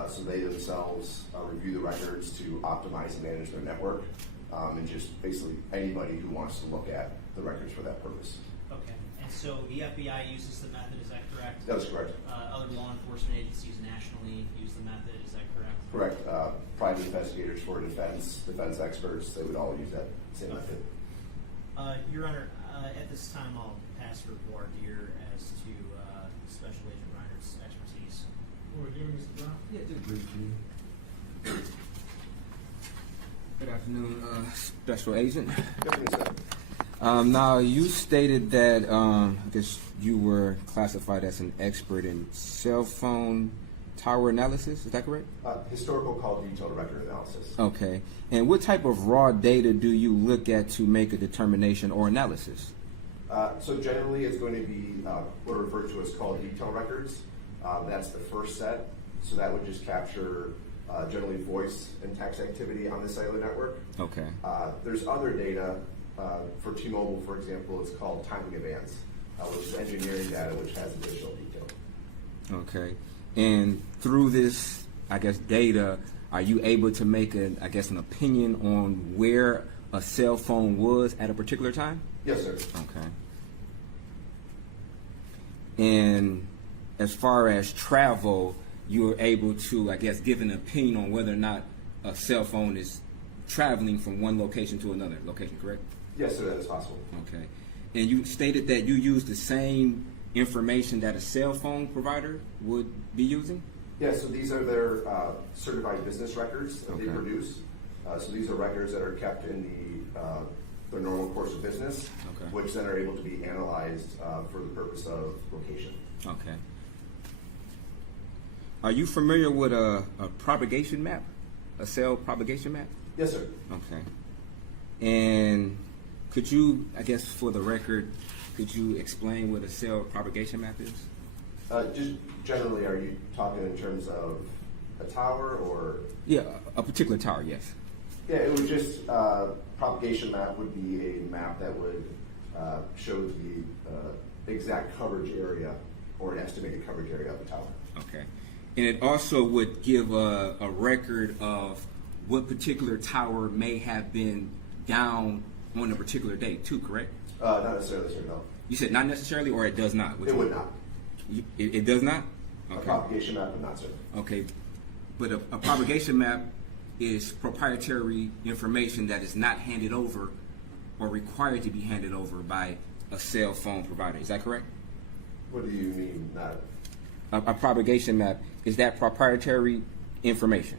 So they themselves review the records to optimize and manage their network, and just basically anybody who wants to look at the records for that purpose. Okay, and so the FBI uses the method, is that correct? That is correct. Other law enforcement agencies nationally use the method, is that correct? Correct. Private investigators for defense experts, they would all use that same method. Your Honor, at this time I'll pass for voir dire as to Special Agent Reiner's expertise. Who are you, Mr. Brown? Yeah, just briefly. Good afternoon, Special Agent. Good afternoon, sir. Now, you stated that I guess you were classified as an expert in cell phone tower analysis. Is that correct? Historical call detailed record analysis. Okay. And what type of raw data do you look at to make a determination or analysis? So generally, it's going to be what are referred to as call detail records. That's the first set. So that would just capture generally voice and text activity on the cellular network. Okay. There's other data. For T-Mobile, for example, it's called timing advance, which is engineering data which has additional detail. Okay. And through this, I guess, data, are you able to make an opinion on where a cell phone was at a particular time? Yes, sir. Okay. And as far as travel, you're able to, I guess, give an opinion on whether or not a cell phone is traveling from one location to another location, correct? Yes, sir, that is possible. Okay. And you stated that you use the same information that a cell phone provider would be using? Yeah, so these are their certified business records that they produce. So these are records that are kept in the normal course of business, which then are able to be analyzed for the purpose of location. Okay. Are you familiar with a propagation map? A cell propagation map? Yes, sir. Okay. And could you, I guess for the record, could you explain what a cell propagation map is? Just generally, are you talking in terms of a tower or? Yeah, a particular tower, yes. Yeah, it would just, propagation map would be a map that would show the exact coverage area or an estimated coverage area of the tower. Okay. And it also would give a record of what particular tower may have been down on a particular date too, correct? Not necessarily, sir, no. You said not necessarily, or it does not? It would not. It does not? Okay. A propagation map would not, sir. Okay. But a propagation map is proprietary information that is not handed over or required to be handed over by a cell phone provider. Is that correct? What do you mean, not? A propagation map, is that proprietary information?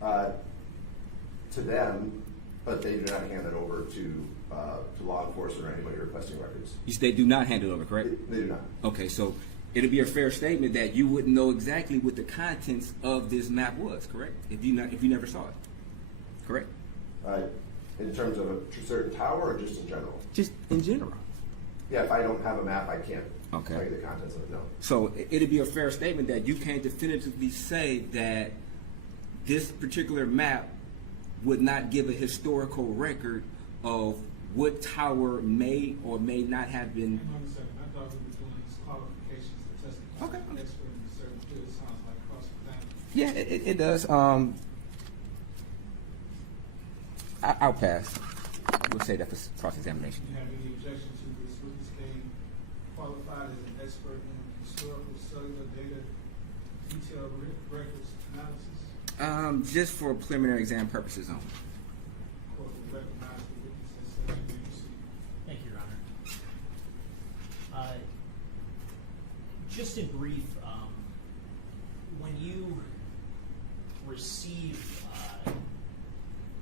To them, but they do not hand it over to law enforcement or anybody requesting records. They do not hand it over, correct? They do not. Okay, so it'd be a fair statement that you wouldn't know exactly what the contents of this map was, correct? If you never saw it, correct? In terms of a certain tower or just in general? Just in general. Yeah, if I don't have a map, I can't Okay. tell you the contents of it, no. So it'd be a fair statement that you can't definitively say that this particular map would not give a historical record of what tower may or may not have been. I thought we were doing these qualifications to testify. Okay. Expert in a certain field sounds like cross-examination. Yeah, it does. I'll pass. We'll say that for cross-examination. Do you have any objection to this witness being qualified as an expert in historical cellular data detailed records analysis? Just for preliminary exam purposes only. Court will recognize the witness as such and may proceed. Thank you, Your Honor. Just in brief, when you receive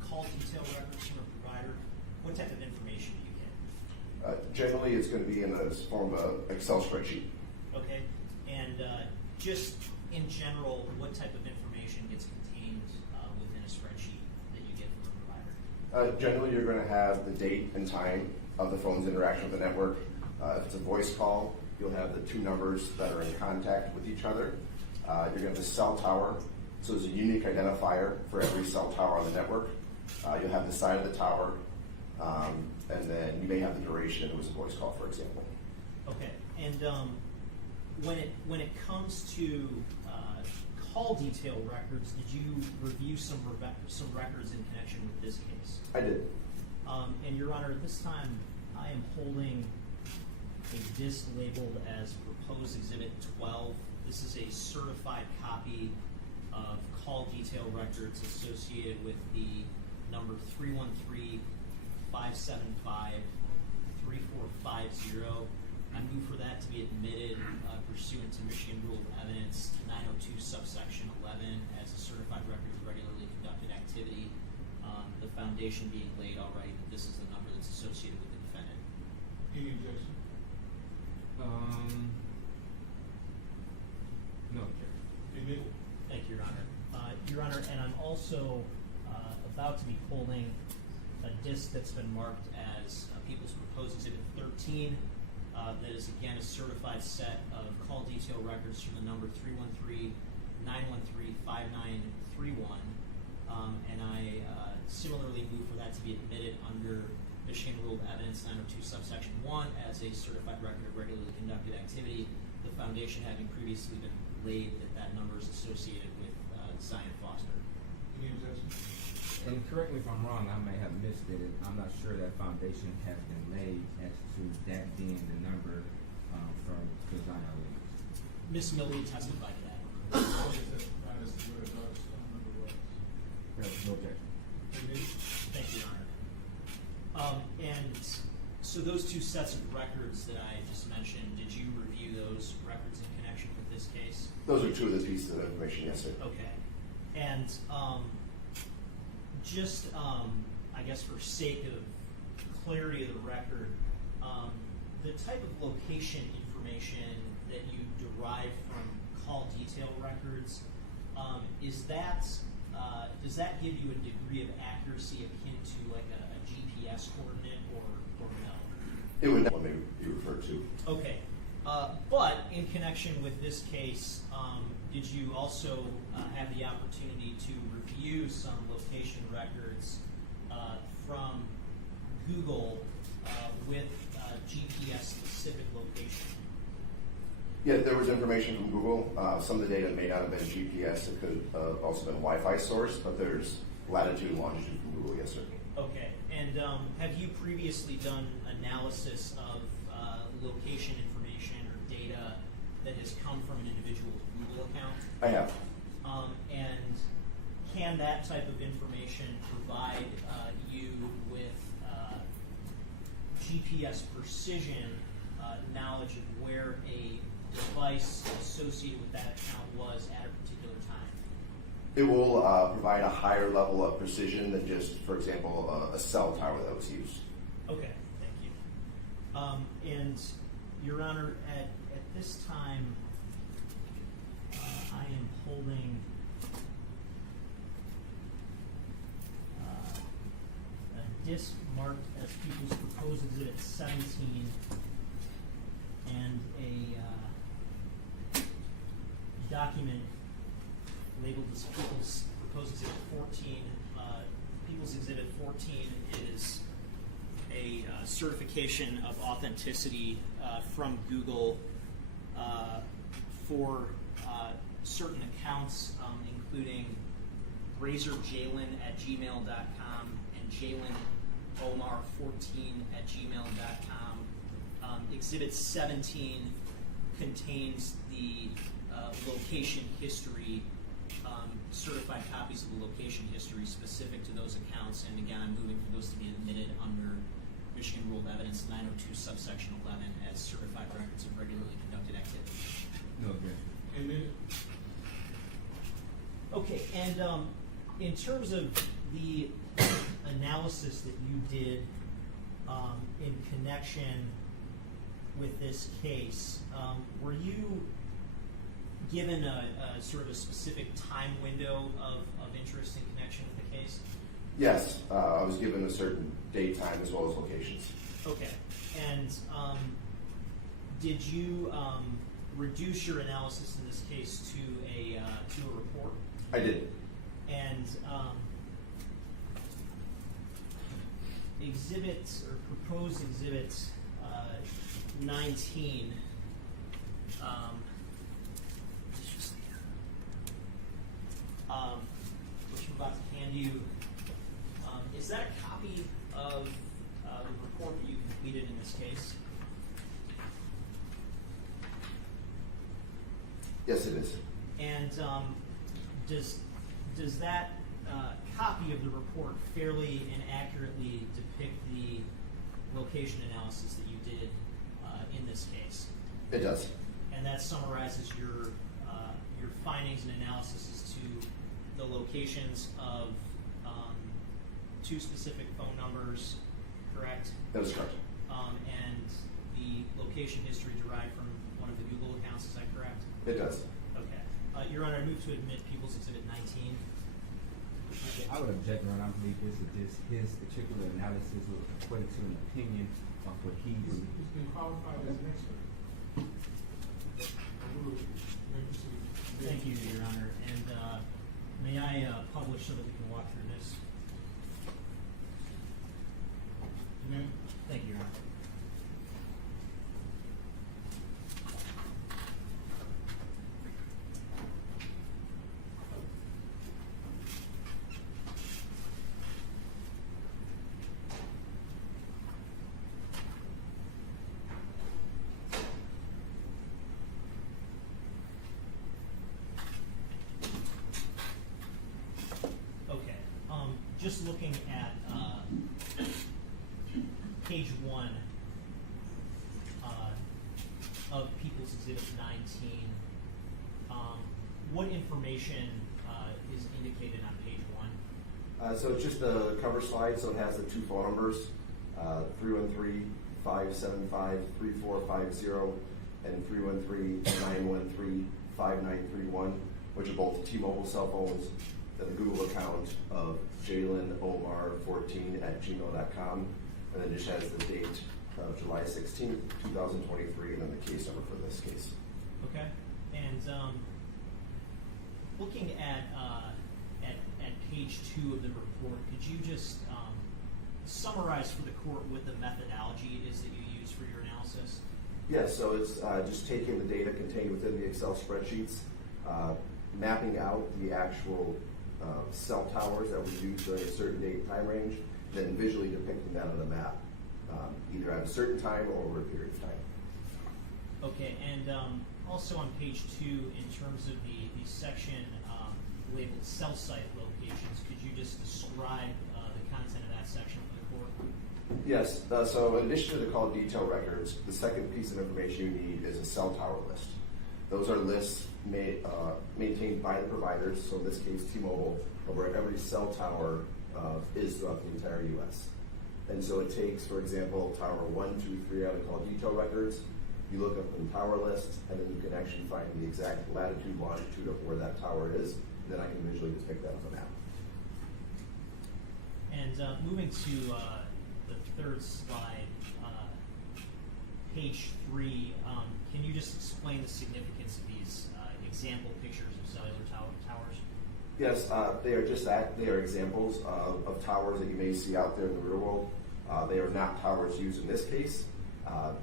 call detail records from a provider, what type of information do you get? Generally, it's going to be in the form of an Excel spreadsheet. Okay, and just in general, what type of information gets contained within a spreadsheet that you get from a provider? Generally, you're going to have the date and time of the phone's interaction with the network. If it's a voice call, you'll have the two numbers that are in contact with each other. You're going to have the cell tower. So there's a unique identifier for every cell tower on the network. You'll have the side of the tower, and then you may have the duration if it was a voice call, for example. Okay, and when it comes to call detail records, did you review some records in connection with this case? I did. And Your Honor, at this time, I am holding a disc labeled as Proposed Exhibit 12. This is a certified copy of call detail records associated with the number 313-575-3450. I move for that to be admitted pursuant to Michigan Rule of Evidence 902 subsection 11 as a certified record of regularly conducted activity. The foundation being laid already that this is the number that's associated with the defendant. Any objection? No objection. Admitted. Thank you, Your Honor. Your Honor, and I'm also about to be holding a disc that's been marked as People's Proposed Exhibit 13. That is again a certified set of call detail records from the number 313-913-5931. And I similarly move for that to be admitted under Michigan Rule of Evidence 902 subsection 1 as a certified record of regularly conducted activity, the foundation having previously been laid that number is associated with Zion Foster. Any objection? And correct me if I'm wrong, I may have missed it. I'm not sure that foundation has been laid as to that being the number from the Zion Williams. Ms. Milton testified to that. Testified as to where the daughter's phone number was. No objection. Any Thank you, Your Honor. And so those two sets of records that I just mentioned, did you review those records in connection with this case? Those are two of the pieces of information, yes, sir. Okay. And just, I guess for sake of clarity of the record, the type of location information that you derive from call detail records, is that, does that give you a degree of accuracy akin to like a GPS coordinate or no? It would definitely be referred to. Okay. But in connection with this case, did you also have the opportunity to review some location records from Google with GPS-specific location? Yeah, there was information from Google. Some of the data may not have been GPS. It could have also been a Wi-Fi source, but there's latitude and longitude from Google, yes, sir. Okay. And have you previously done analysis of location information or data that has come from an individual's Google account? I have. And can that type of information provide you with GPS precision knowledge of where a device associated with that account was at a particular time? It will provide a higher level of precision than just, for example, a cell tower that was used. Okay, thank you. And Your Honor, at this time, I am holding a disc marked as People's Proposed Exhibit 17 and a document labeled as People's Proposed Exhibit 14. People's Exhibit 14 is a certification of authenticity from Google for certain accounts, including Brazier Jaylin at gmail.com and JaylinOmar14 at gmail.com. Exhibit 17 contains the location history, certified copies of the location history specific to those accounts, and again, I'm moving for those to be admitted under Michigan Rule of Evidence 902 subsection 11 as certified records of regularly conducted activity. Okay. Amen. Okay, and in terms of the analysis that you did in connection with this case, were you given a sort of a specific time window of interest in connection with the case? Yes, I was given a certain date, time, as well as locations. Okay, and did you reduce your analysis in this case to a report? I did. And exhibit or proposed exhibit 19. Which I'm about to hand you. Is that a copy of the report that you completed in this case? Yes, it is. And does that copy of the report fairly and accurately depict the location analysis that you did in this case? It does. And that summarizes your findings and analysis as to the locations of two specific phone numbers, correct? That is correct. And the location history derived from one of the Google accounts, is that correct? It does. Okay. Your Honor, I move to admit People's Exhibit 19. I would object, Your Honor. I believe his particular analysis was equated to an opinion of what he He's been qualified as an expert. Thank you, Your Honor. And may I publish so that we can walk through this? Amen. Thank you, Your Honor. just looking at page 1 of People's Exhibit 19, what information is indicated on page 1? So it's just the cover slide, so it has the 2 phone numbers, 313-575-3450 and 313-913-5931, which are both T-Mobile cell phones, then the Google account of JaylinOmar14@gmail.com, and then it just has the date of July 16th, 2023, and then the case number for this case. Okay, and looking at page 2 of the report, could you just summarize for the court what the methodology is that you use for your analysis? Yes, so it's just taking the data contained within the Excel spreadsheets, mapping out the actual cell towers that we use during a certain date and time range, then visually depicting that on the map, either at a certain time or over a period of time. Okay, and also on page 2, in terms of the section labeled cell site locations, could you just describe the content of that section for the court? Yes, so in addition to the call detail records, the second piece of information you need is a cell tower list. Those are lists maintained by the providers, so in this case T-Mobile, where every cell tower is throughout the entire U.S. And so it takes, for example, tower 1, 2, 3 out of call detail records. You look up the tower list, and then you can actually find the exact latitude, longitude of where that tower is. And then I can visually depict that on the map. And moving to the third slide, page 3, can you just explain the significance of these example pictures of cellular towers? Yes, they are just that. They are examples of towers that you may see out there in the real world. They are not towers used in this case.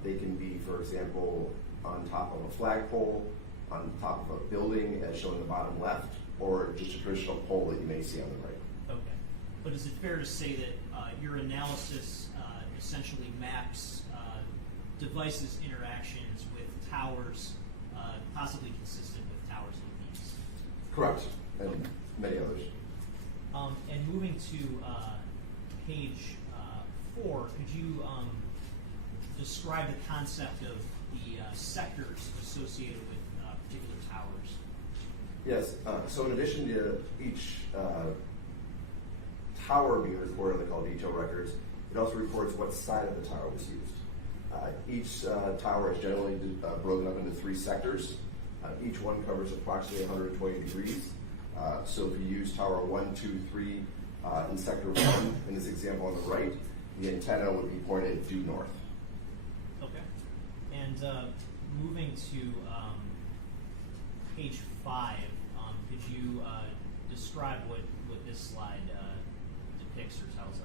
They can be, for example, on top of a flagpole, on top of a building, as shown in the bottom left, or just a traditional pole that you may see on the right. Okay. But is it fair to say that your analysis essentially maps devices' interactions with towers, possibly consistent with towers like these? Correct, and many others. And moving to page 4, could you describe the concept of the sectors associated with particular towers? Yes, so in addition to each tower being recorded in the call detail records, it also records what side of the tower was used. Each tower is generally broken up into 3 sectors. Each one covers approximately 120 degrees. So if you use tower 1, 2, 3 in sector 1, in this example on the right, the antenna would be pointed due north. Okay. And moving to page 5, could you describe what this slide depicts or tells us?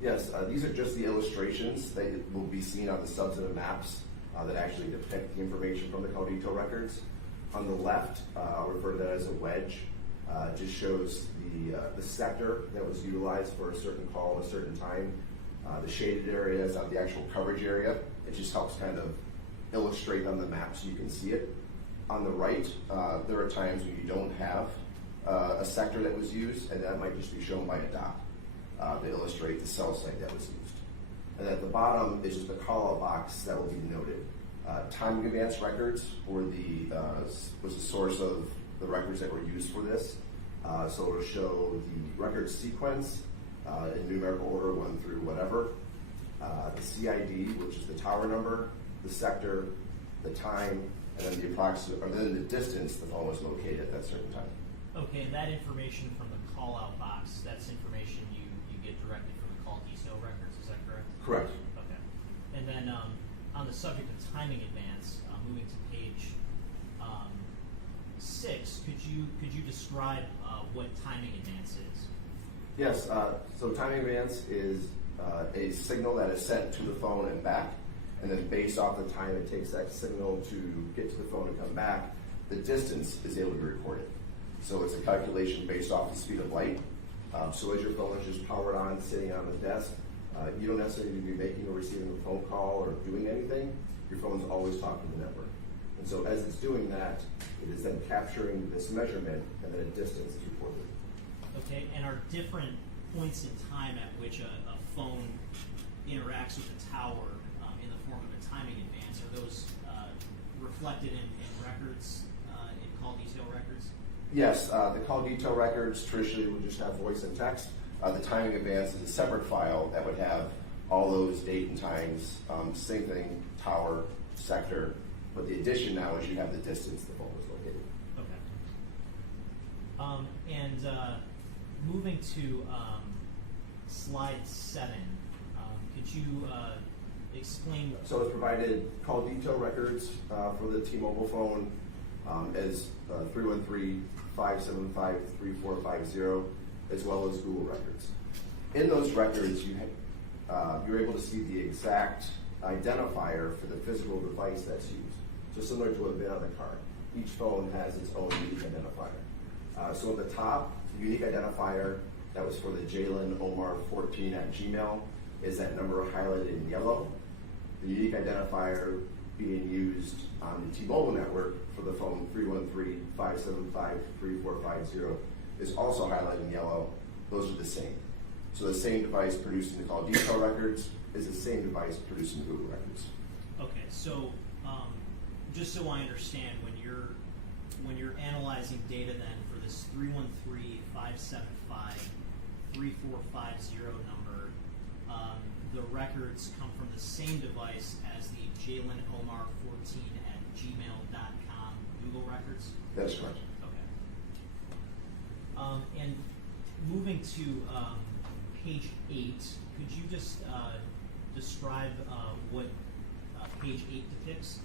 Yes, these are just the illustrations that will be seen on the substantive maps that actually depict the information from the call detail records. On the left, I'll refer to that as a wedge. It just shows the sector that was utilized for a certain call at a certain time. The shaded area is on the actual coverage area. It just helps kind of illustrate on the map so you can see it. On the right, there are times when you don't have a sector that was used, and that might just be shown by a dot to illustrate the cell site that was used. And at the bottom is just a call-out box that will be noted. Timing advance records was the source of the records that were used for this. So it'll show the record sequence in numerical order 1 through whatever, the CID, which is the tower number, the sector, the time, and then the approximate, or then the distance the phone was located at that certain time. Okay, and that information from the call-out box, that's information you get directly from the call detail records, is that correct? Correct. Okay. And then on the subject of timing advance, moving to page 6, could you describe what timing advance is? Yes, so timing advance is a signal that is sent to the phone and back, and then based off the time it takes that signal to get to the phone and come back, the distance is able to be recorded. So it's a calculation based off the speed of light. So as your phone is just powered on, sitting on the desk, you don't necessarily need to be making or receiving a phone call or doing anything. Your phone's always talking to the network. And so as it's doing that, it is then capturing this measurement, and then a distance is reported. Okay, and are different points in time at which a phone interacts with a tower in the form of a timing advance. Are those reflected in records, in call detail records? Yes, the call detail records traditionally would just have voice and text. The timing advance is a separate file that would have all those date and times, same thing, tower, sector, but the addition now is you have the distance the phone is located. Okay. And moving to slide 7, could you explain? So it's provided call detail records for the T-Mobile phone as 313-575-3450, as well as Google records. In those records, you're able to see the exact identifier for the physical device that's used. So similar to what would have been on the card. Each phone has its own unique identifier. So at the top, the unique identifier that was for the Jaylin Omar 14 at Gmail is that number highlighted in yellow. The unique identifier being used on the T-Mobile network for the phone 313-575-3450 is also highlighted in yellow. Those are the same. So the same device produced in the call detail records is the same device produced in the Google records. Okay, so just so I understand, when you're analyzing data then for this 313-575-3450 number, the records come from the same device as the Jaylin Omar 14 at gmail.com Google records? That's correct. Okay. And moving to page 8, could you just describe what page 8 depicts?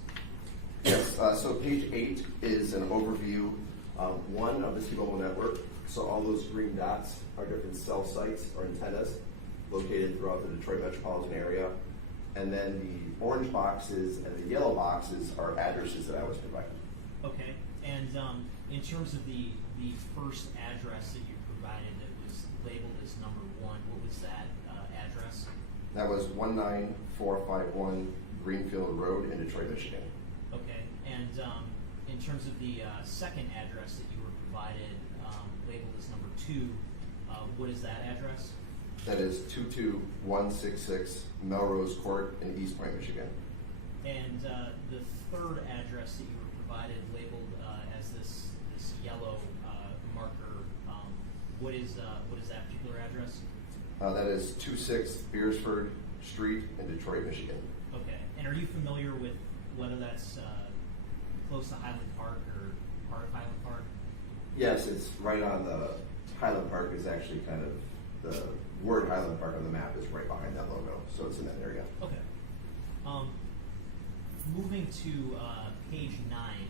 Yes, so page 8 is an overview of one of the T-Mobile network. So all those green dots are different cell sites or antennas located throughout the Detroit metropolitan area. And then the orange boxes and the yellow boxes are addresses that I was provided. Okay, and in terms of the first address that you provided that was labeled as number 1, what was that address? That was 19451 Greenfield Road in Detroit, Michigan. Okay, and in terms of the second address that you were provided, labeled as number 2, what is that address? That is 22166 Melrose Court in East Point, Michigan. And the third address that you were provided, labeled as this yellow marker, what is that particular address? That is 26 Beersford Street in Detroit, Michigan. Okay, and are you familiar with whether that's close to Highland Park or part of Highland Park? Yes, it's right on the Highland Park is actually kind of the word Highland Park on the map is right behind that logo, so it's in that area. Okay. Moving to page 9,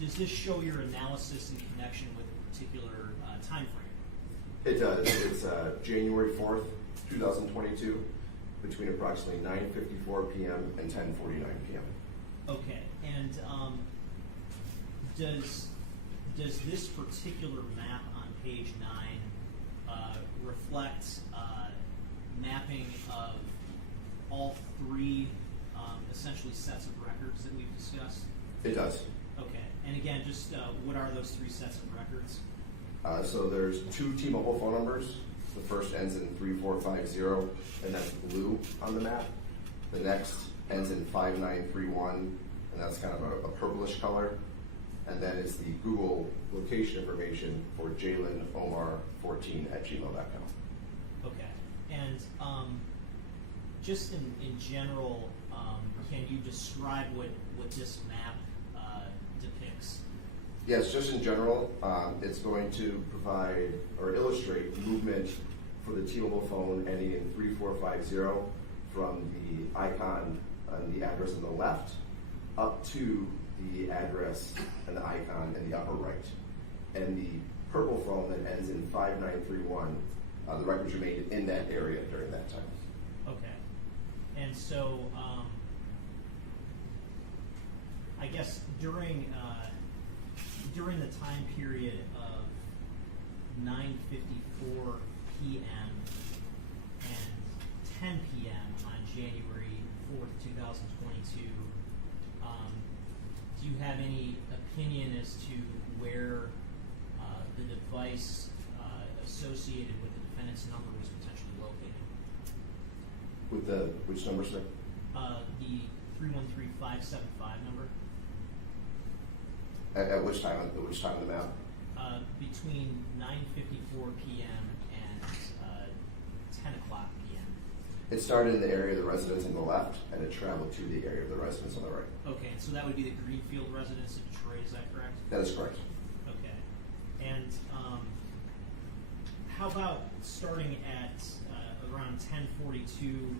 does this show your analysis in connection with a particular time frame? It does. It's January 4th, 2022, between approximately 9:54 p.m. and 10:49 p.m. Okay, and does this particular map on page 9 reflect mapping of all 3 essentially sets of records that we've discussed? It does. Okay, and again, just what are those 3 sets of records? So there's 2 T-Mobile phone numbers. The first ends in 3450, and that's blue on the map. The next ends in 5931, and that's kind of a purplish color. And then it's the Google location information for Jaylin Omar 14 at gmail.com. Okay, and just in general, can you describe what this map depicts? Yes, just in general, it's going to provide or illustrate movement for the T-Mobile phone ending in 3450 from the icon on the address on the left up to the address and the icon in the upper right. And the purple phone that ends in 5931, the records are made in that area during that time. Okay. And so, I guess during the time period of 9:54 p.m. and 10 p.m. on January 4th, 2022, do you have any opinion as to where the device associated with the defendant's number was potentially located? With the, which number, sir? The 313575 number. At which time? At which time of the map? Between 9:54 p.m. and 10 o'clock p.m. It started in the area of the residence on the left, and it traveled to the area of the residence on the right. Okay, so that would be the Greenfield residence in Detroit, is that correct? That is correct. Okay. And how about starting at around 10:42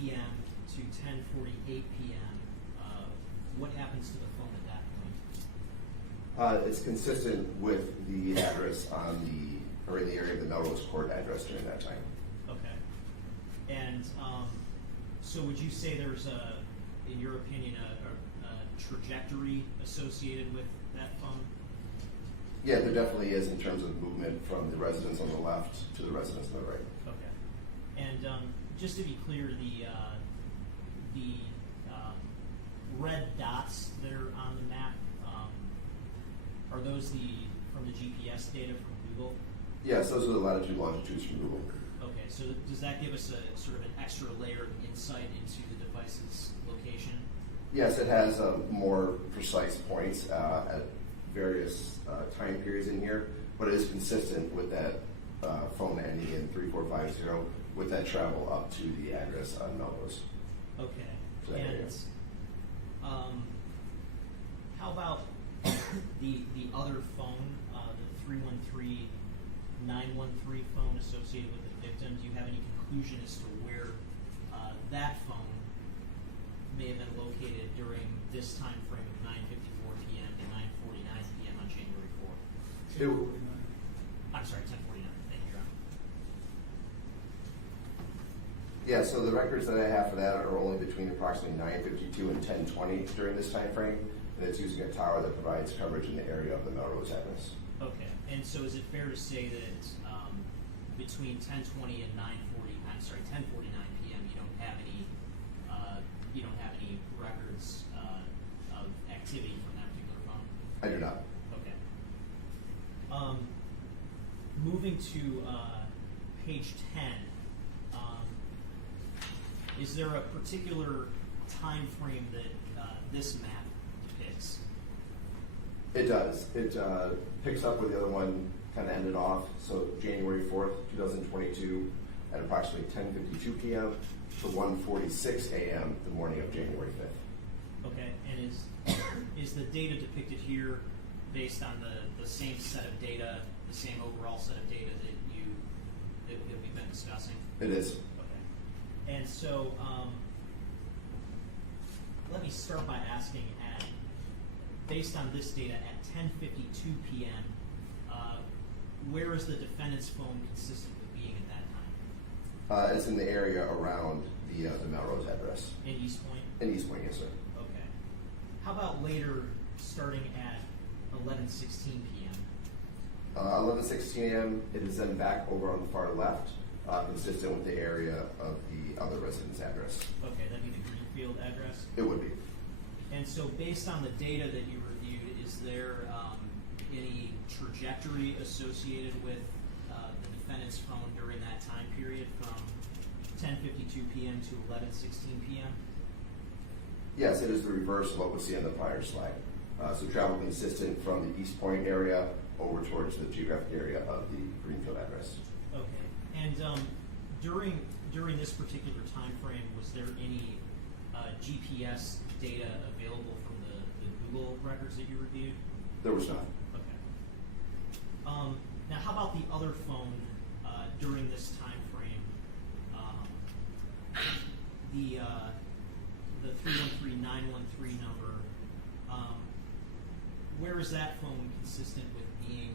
p.m. to 10:48 p.m., what happens to the phone at that point? It's consistent with the address on the, or in the area of the Melrose Court address during that time. Okay. And so would you say there's in your opinion, a trajectory associated with that phone? Yeah, there definitely is in terms of movement from the residence on the left to the residence on the right. Okay. And just to be clear, the red dots that are on the map, are those from the GPS data from Google? Yes, those are the latitude longitudes from Google. Okay, so does that give us a sort of an extra layer of insight into the device's location? Yes, it has more precise points at various time periods in here, but it is consistent with that phone ending in 3450 with that travel up to the address on Melrose. Okay. So and how about the other phone, the 313-913 phone associated with the victim? Do you have any conclusion as to where that phone may have been located during this time frame of 9:54 p.m. to 9:49 p.m. on January 4th? I'm sorry, 10:49. Thank you, Your Honor. Yeah, so the records that I have for that are only between approximately 9:52 and 10:20 during this time frame, and it's using a tower that provides coverage in the area of the Melrose address. Okay, and so is it fair to say that between 10:20 and 10:49 p.m. you don't have any records of activity from that particular phone? I do not. Okay. Moving to page 10, is there a particular time frame that this map depicts? It does. It picks up where the other one kind of ended off. So January 4th, 2022, at approximately 10:52 p.m. to 1:46 a.m. the morning of January 5th. Okay, and is the data depicted here based on the same set of data, the same overall set of data that we've been discussing? It is. Okay. And so let me start by asking, based on this data, at 10:52 p.m., where is the defendant's phone consistent with being at that time? It's in the area around the Melrose address. In East Point? In East Point, yes, sir. Okay. How about later, starting at 11:16 p.m.? 11:16 a.m. It is then back over on the far left, consistent with the area of the other residence address. Okay, that'd be the Greenfield address? It would be. And so based on the data that you reviewed, is there any trajectory associated with the defendant's phone during that time period from 10:52 p.m. to 11:16 p.m.? Yes, it is the reverse of what we see on the prior slide. So travel consistent from the East Point area over towards the geographic area of the Greenfield address. Okay. And during this particular time frame, was there any GPS data available from the Google records that you reviewed? There was not. Okay. Now, how about the other phone during this time frame? The 313-913 number. Where is that phone consistent with being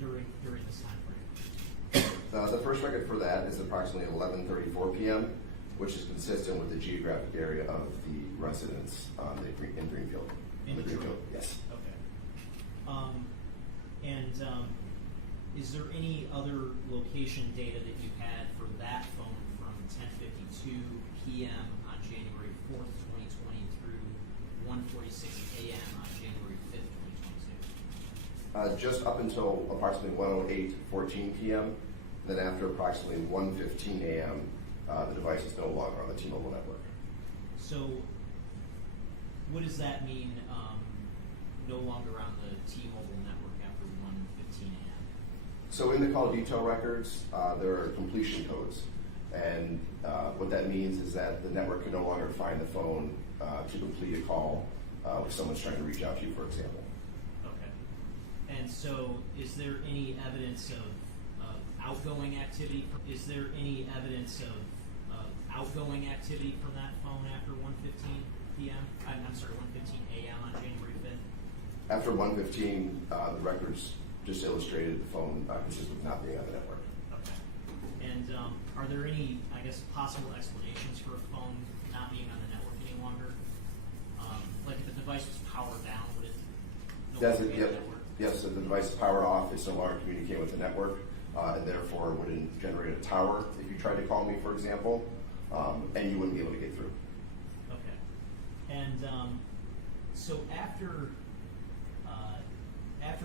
during this time frame? The first record for that is approximately 11:34 p.m., which is consistent with the geographic area of the residence in Greenfield. In Greenfield? Yes. Okay. Is there any other location data that you had for that phone from 10:52 p.m. on January 4th, 2020 through 1:46 a.m. on January 5th, 2022? Just up until approximately 1:08:14 p.m. Then after approximately 1:15 a.m., the device is no longer on the T-Mobile network. So, what does that mean? No longer on the T-Mobile network after 1:15 a.m. So in the call detail records, there are completion codes, and what that means is that the network can no longer find the phone to complete a call if someone's trying to reach out to you, for example. Okay. And so, is there any evidence of outgoing activity? Is there any evidence of outgoing activity from that phone after 1:15 p.m.? I'm sorry, 1:15 a.m. on January 5th? After 1:15, the records just illustrated the phone consisted of not being on the network. Okay. And are there any, I guess, possible explanations for a phone not being on the network any longer? Like if the device was powered down, would it no longer be on the network? Yes, so the device is powered off, it's no longer communicating with the network, and therefore wouldn't generate a tower if you tried to call me, for example, and you wouldn't be able to get through. Okay. And so after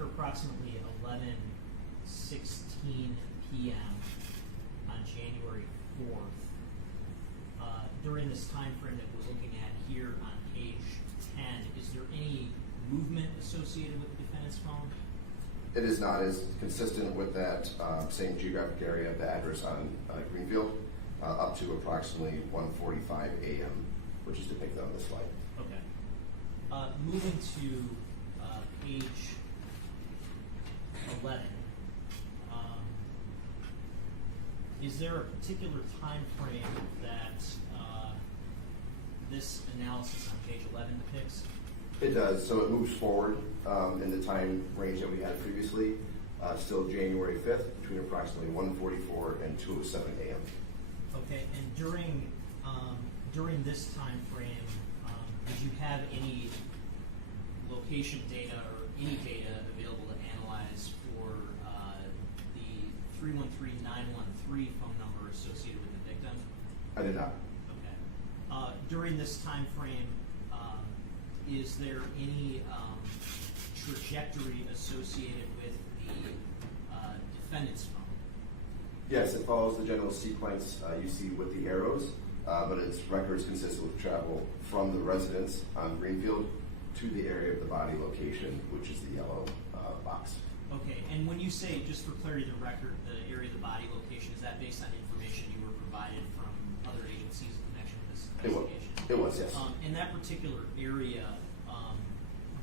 approximately 11:16 p.m. on January 4th, during this time frame that we're looking at here on page 10, is there any movement associated with the defendant's phone? It is not as consistent with that same geographic area, the address on Greenfield, up to approximately 1:45 a.m., which is depicted on this slide. Okay. Moving to page 11, is there a particular time frame that this analysis on page 11 depicts? It does. So it moves forward in the time range that we had previously, still January 5th, between approximately 1:44 and 2:07 a.m. Okay, and during this time frame, did you have any location data or any data available to analyze for the 313-913 phone number associated with the victim? I did not. Okay. During this time frame, is there any trajectory associated with the defendant's phone? Yes, it follows the general sequence you see with the arrows, but its records consistent with travel from the residence on Greenfield to the area of the body location, which is the yellow box. Okay, and when you say, just for clarity of the record, the area of the body location, is that based on information you were provided from other agencies in connection with this investigation? It was, yes. In that particular area,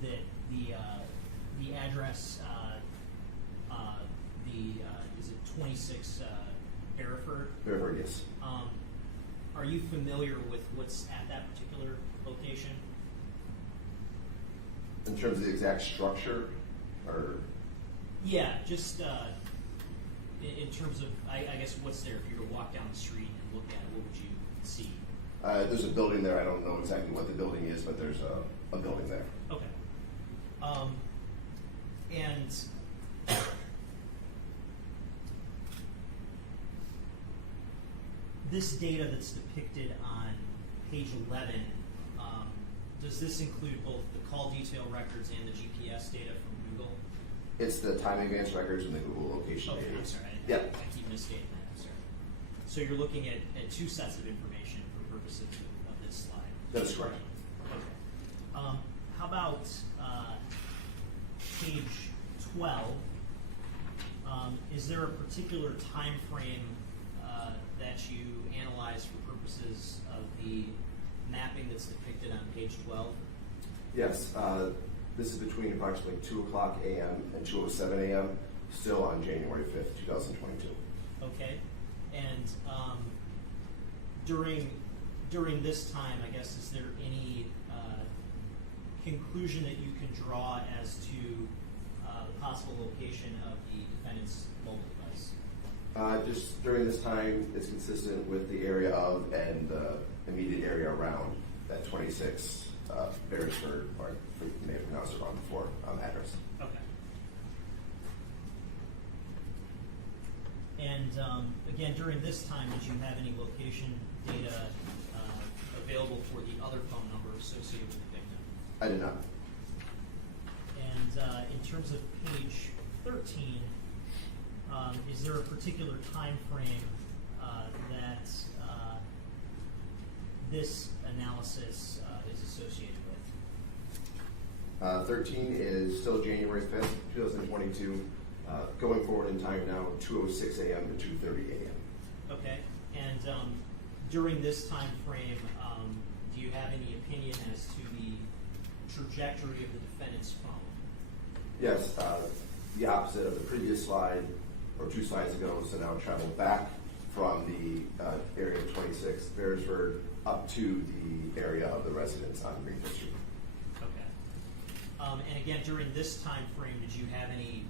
that the address, is it 26 Hereford? Hereford, yes. Are you familiar with what's at that particular location? In terms of the exact structure, or? Yeah, just in terms of, I guess, what's there? If you were to walk down the street and look at it, what would you see? There's a building there. I don't know exactly what the building is, but there's a building there. Okay. And this data that's depicted on page 11, does this include both the call detail records and the GPS data from Google? It's the time advance records and the Google location data. I'm sorry. Yeah. I keep misstating that. I'm sorry. So you're looking at two sets of information for purposes of this slide. That's correct. Okay. How about page 12? Is there a particular time frame that you analyze for purposes of the mapping that's depicted on page 12? Yes. This is between approximately 2 o'clock a.m. and 2:07 a.m., still on January 5th, 2022. Okay. And during this time, I guess, is there any conclusion that you can draw as to the possible location of the defendant's mobile device? Just during this time, it's consistent with the area of and the immediate area around that 26 Beresford, or you may have pronounced it wrong before, address. Okay. And again, during this time, did you have any location data available for the other phone number associated with the victim? I did not. And And in terms of page 13, is there a particular time frame that this analysis is associated with? 13 is still January 5th, 2022. Going forward in time now, 2:06 a.m. to 2:30 a.m. Okay. And during this time frame, do you have any opinion as to the trajectory of the defendant's phone? Yes, the opposite of the previous slide, or 2 slides ago, so now travel back from the area of 26 Beresford up to the area of the residence on Greenfield Street. Okay. And again, during this time frame, did you have any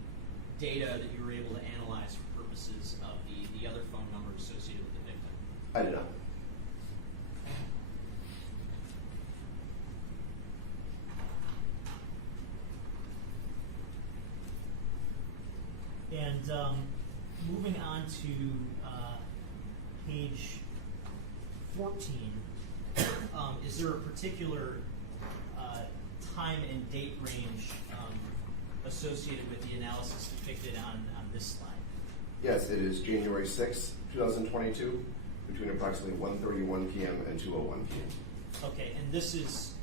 data that you were able to analyze for purposes of the other phone number associated with the victim? I did not. And moving on to page 14, is there a particular time and date range associated with the analysis depicted on this slide? Yes, it is January 6th, 2022, between approximately 1:31 p.m. and 2:01 p.m. Okay, and this is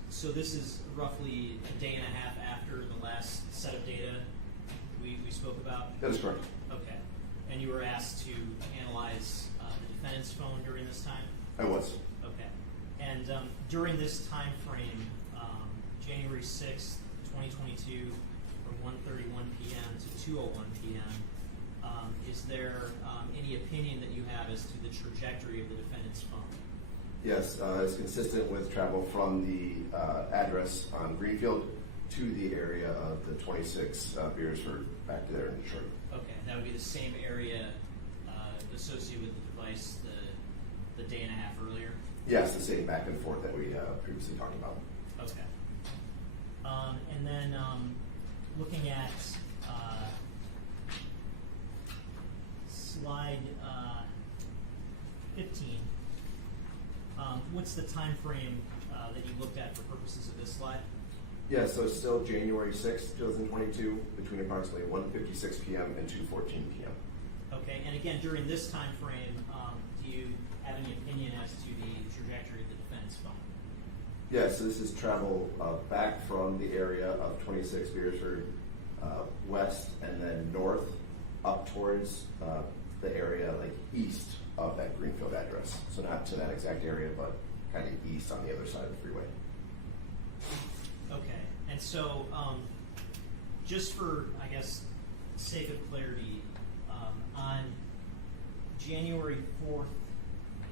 roughly a day and a half after the last set of data we spoke about? That is correct. Okay. And you were asked to analyze the defendant's phone during this time? I was. Okay. And during this time frame, January 6th, 2022, from 1:31 p.m. to 2:01 p.m., is there any opinion that you have as to the trajectory of the defendant's phone? Yes, it's consistent with travel from the address on Greenfield to the area of the 26 Beresford back to there in Detroit. Okay, that would be the same area associated with the device the day and a half earlier? Yes, the same back and forth that we previously talked about. Okay. And then looking at slide 15, what's the time frame that you looked at for purposes of this slide? Yes, so it's still January 6th, 2022, between approximately 1:56 p.m. and 2:14 p.m. Okay, and again, during this time frame, do you have any opinion as to the trajectory of the defendant's phone? Yes, so this is travel back from the area of 26 Beresford west and then north up towards the area like east of that Greenfield address. So not to that exact area, but kind of east on the other side of the freeway. Okay, and so just for, I guess, sake of clarity, on January 4th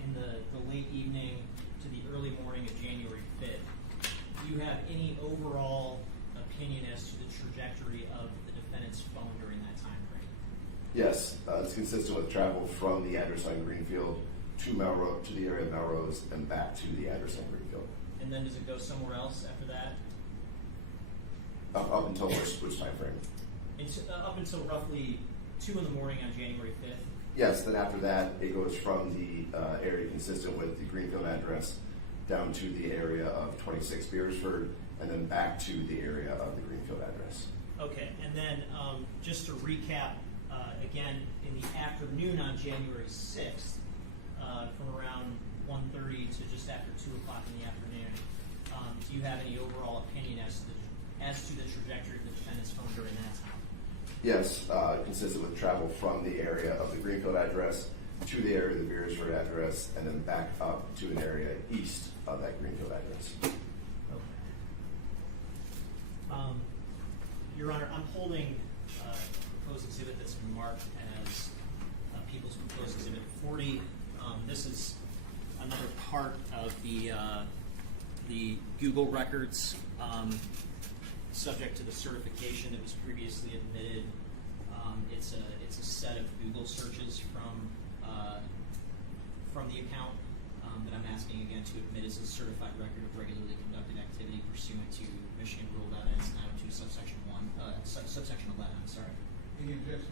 in the late evening to the early morning of January 5th, do you have any overall opinion as to the trajectory of the defendant's phone during that time frame? Yes, it's consistent with travel from the address on Greenfield to Melrose, to the area of Melrose, and back to the address on Greenfield. And then does it go somewhere else after that? Up until which time frame? Up until roughly 2 in the morning on January 5th. Yes, then after that, it goes from the area consistent with the Greenfield address down to the area of 26 Beresford, and then back to the area of the Greenfield address. Okay, and then just to recap, again, in the afternoon on January 6th, from around 1:30 to just after 2 o'clock in the afternoon, do you have any overall opinion as to the trajectory of the defendant's phone during that time? Yes, consistent with travel from the area of the Greenfield address to the area of the Beresford address, and then back up to an area east of that Greenfield address. Okay. Your Honor, I'm holding a proposed exhibit that's been marked as People's Proposed Exhibit 40. This is another part of the Google records subject to the certification that was previously admitted. It's a set of Google searches from the account that I'm asking again to admit as a certified record of regularly conducted activity pursuant to Michigan Rule .NS 902 subsection 1, subsection 11. I'm sorry. Any objection?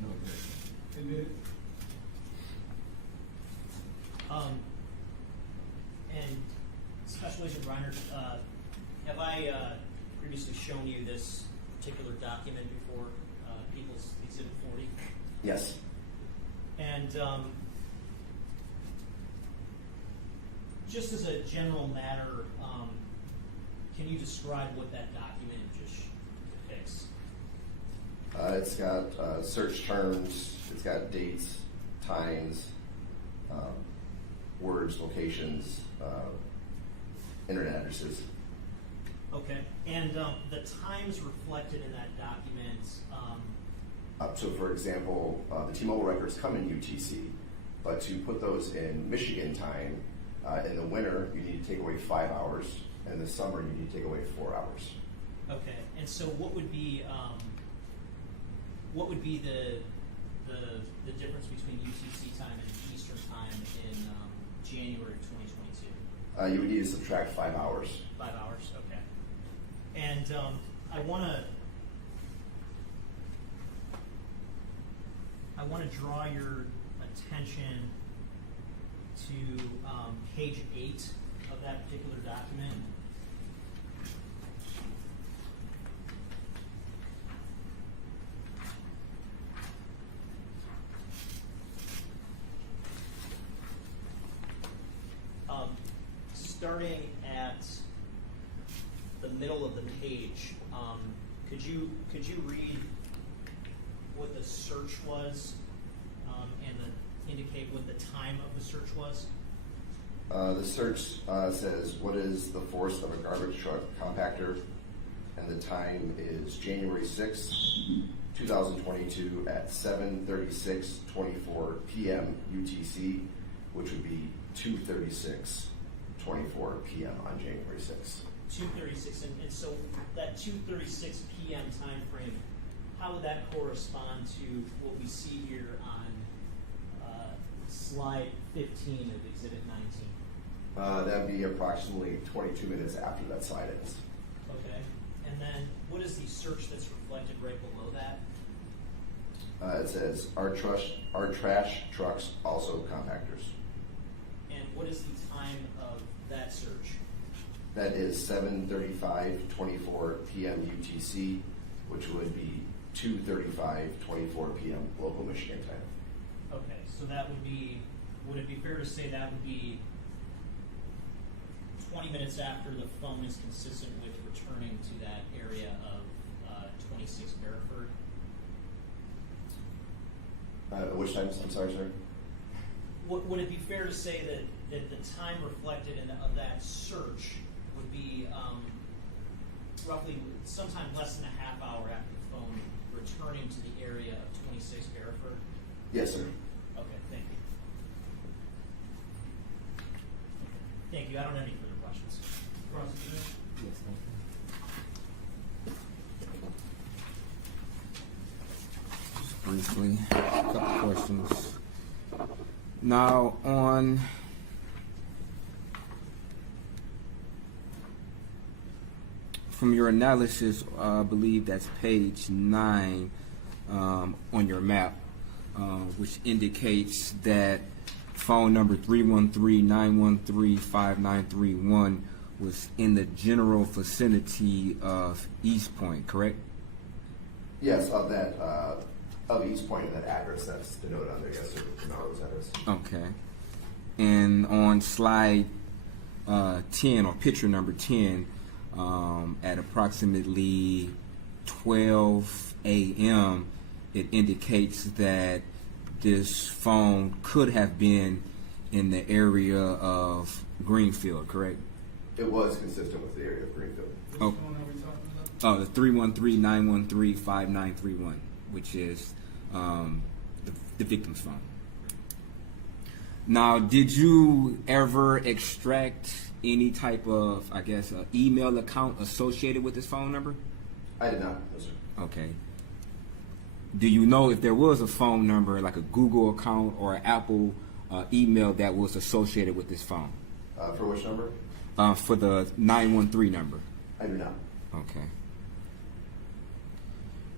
No objection. Admitted. And Special Agent Reiner, I previously shown you this particular document before, People's Exhibit 40? Yes. And just as a general matter, can you describe what that document just depicts? It's got search terms, it's got dates, times, words, locations, internet addresses. Okay, and the times reflected in that document. So, for example, the T-Mobile records come in UTC, but to put those in Michigan time, in the winter you need to take away 5 hours, and in the summer you need to take away 4 hours. Okay, and so what would be the difference between UTC time and Eastern time in January of 2022? You would need to subtract 5 hours. 5 hours, okay. And I want to draw your attention to page 8 of that particular document. Starting at the middle of the page, could you read what the search was and indicate what the time of the search was? The search says, what is the force of a garbage truck compactor? And the time is January 6, 2022 at 7:36:24 p.m. UTC, which would be 2:36:24 p.m. on January 6th. 2:36, and so that 2:36 p.m. time frame, how would that correspond to what we see here on slide 15 of Exhibit 19? That would be approximately 22 minutes after that slide ends. Okay, and then what is the search that's reflected right below that? It says, our trash trucks also compactors. And what is the time of that search? That is 7:35:24 p.m. UTC, which would be 2:35:24 p.m. local Michigan time. Okay, so that would be, would it be fair to say that would be 20 minutes after the phone is consistent with returning to that area of 26 Hereford? Which times? I'm sorry, sir. Would it be fair to say that the time reflected of that search would be roughly sometime less than a half hour after the phone returning to the area of 26 Hereford? Yes, sir. Okay, thank you. Thank you. I don't have any further questions. Yes, thank you. Just briefly, a couple questions. Now, from your analysis, I believe that's page 9 on your map, which indicates that phone number 313-913-5931 was in the general vicinity of East Point, correct? Yes, of that of East Point, that address that's denoted on there. Yes, sir. Melrose address. Okay. And on slide 10, or picture number 10, at approximately 12 a.m., it indicates that this phone could have been in the area of Greenfield, correct? It was consistent with the area of Greenfield. Which phone are we talking about? The 313-913-5931, which is the victim's phone. Now, did you ever extract any type of, I guess, email account associated with this phone number? I did not, no, sir. Okay. Do you know if there was a phone number, like a Google account or an Apple email that was associated with this phone? For which number? For the 913 number. I do not. Okay.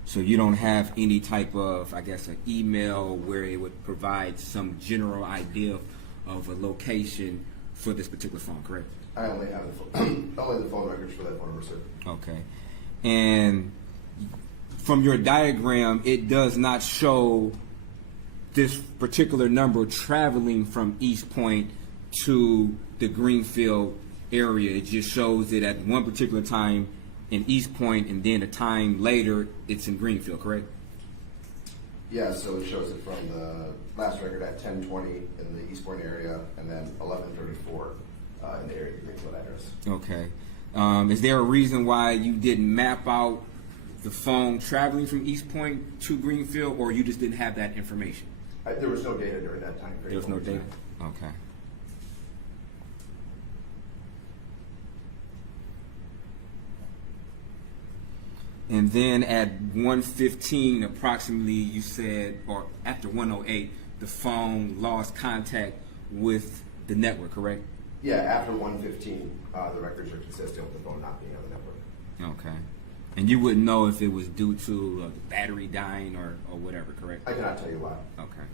So you don't have any type of, I guess, an email where it would provide some general idea of a location for this particular phone, correct? I only have only the phone records for that phone number, sir. Okay. And from your diagram, it does not show this particular number traveling from East Point to the Greenfield area. It just shows it at one particular time in East Point, and then a time later it's in Greenfield, correct? Yeah, so it shows it from the last record at 10:20 in the East Point area, and then 11:34 in the area of the Greenfield address. Okay. Is there a reason why you didn't map out the phone traveling from East Point to Greenfield, or you just didn't have that information? There was no data during that time period. There was no data? Okay. And then at 1:15 approximately, you said, or after 1:08, the phone lost contact with the network, correct? Yeah, after 1:15, the records are consistent with the phone not being on the network. Okay. And you wouldn't know if it was due to the battery dying or whatever, correct? I cannot tell you why. Okay.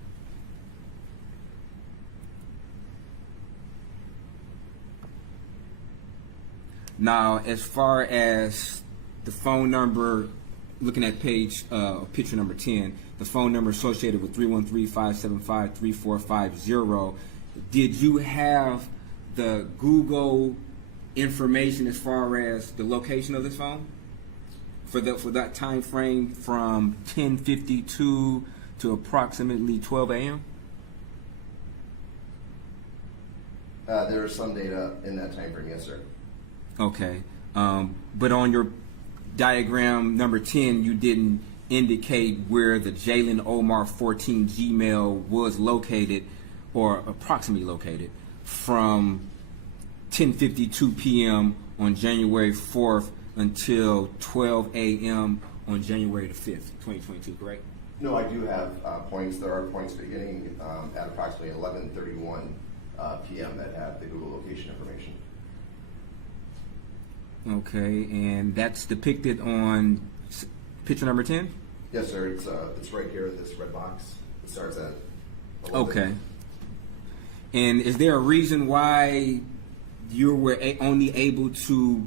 Now, as far as the phone number, looking at picture number 10, the phone number associated with 313-575-3450, did you have the Google information as far as the location of this phone for that time frame from 10:52 to approximately 12 a.m.? There is some data in that time frame, yes, sir. Okay, but on your diagram number 10, you didn't indicate where the Jaylin Omar 14 Gmail was located, or approximately located, from 10:52 p.m. on January 4th until 12 a.m. on January the 5th, 2022, correct? No, I do have points. There are points beginning at approximately 11:31 p.m. that have the Google location information. Okay, and that's depicted on picture number 10? Yes, sir. It's right here in this red box. It starts at 11. Okay. And is there a reason why you were only able to,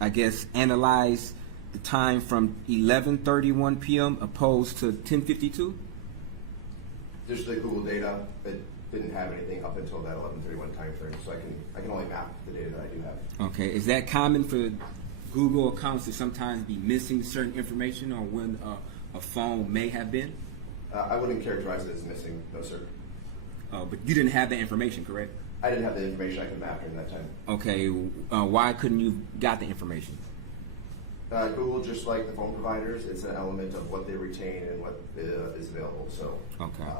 I guess, analyze the time from 11:31 p.m. opposed to 10:52? Just the Google data, it didn't have anything up until that 11:31 time frame, so I can only map the data that I do have. Okay, is that common for Google accounts to sometimes be missing certain information on when a phone may have been? I wouldn't characterize it as missing, no, sir. But you didn't have that information, correct? I didn't have the information I could map during that time. Okay, why couldn't you got the information? Google, just like the phone providers, it's an element of what they retain and what is available. So, okay.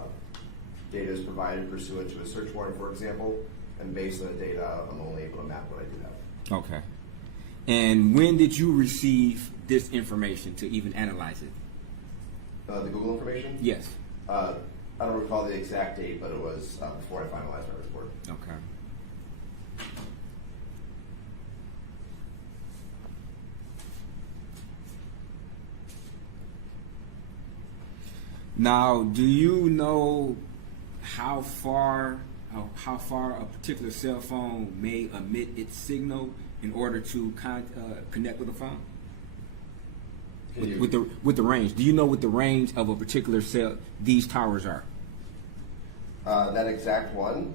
Data is provided pursuant to a search warrant, for example, and based on the data, I'm only able to map what I do have. Okay. And when did you receive this information to even analyze it? The Google information? Yes. I don't recall the exact date, but it was before I finalized my report. Okay. Now, do you know how far a particular cell phone may emit its signal in order to connect with a phone? With the range. Do you know what the range of a particular cell these towers are? That exact one,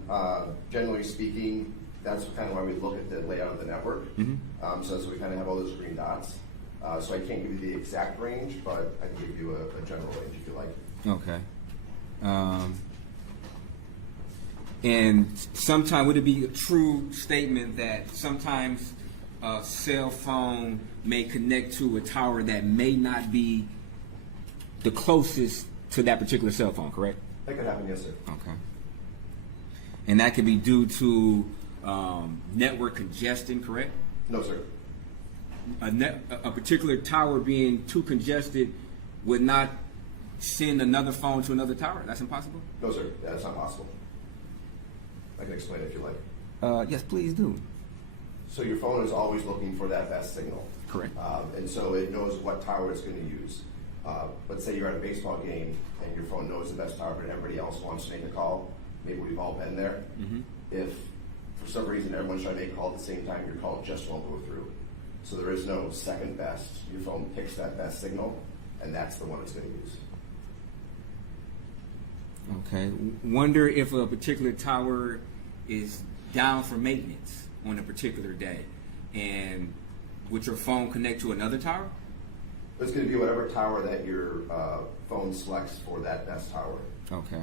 generally speaking, that's kind of why we look at the layout of the network. Mm-hmm. So we kind of have all those green dots. So I can't give you the exact range, but I can give you a general range if you like. Okay. And sometimes, would it be a true statement that sometimes a cell phone may connect to a tower that may not be the closest to that particular cell phone, correct? That could happen, yes, sir. Okay. And that could be due to network congestion, correct? No, sir. A particular tower being too congested would not send another phone to another tower? That's impossible? No, sir. That's not possible. I can explain it if you like. Yes, please do. So your phone is always looking for that best signal. Correct. And so it knows what tower it's going to use. Let's say you're at a baseball game and your phone knows the best tower, but everybody else wants to make a call. Maybe we've all been there. Mm-hmm. If, for some reason everyone's trying to make a call at the same time, your call just won't go through. So there is no second best. Your phone picks that best signal, and that's the one it's going to use. Okay. Wonder if a particular tower is down for maintenance on a particular day, and would your phone connect to another tower? It's going to be whatever tower that your phone selects for that best tower. Okay.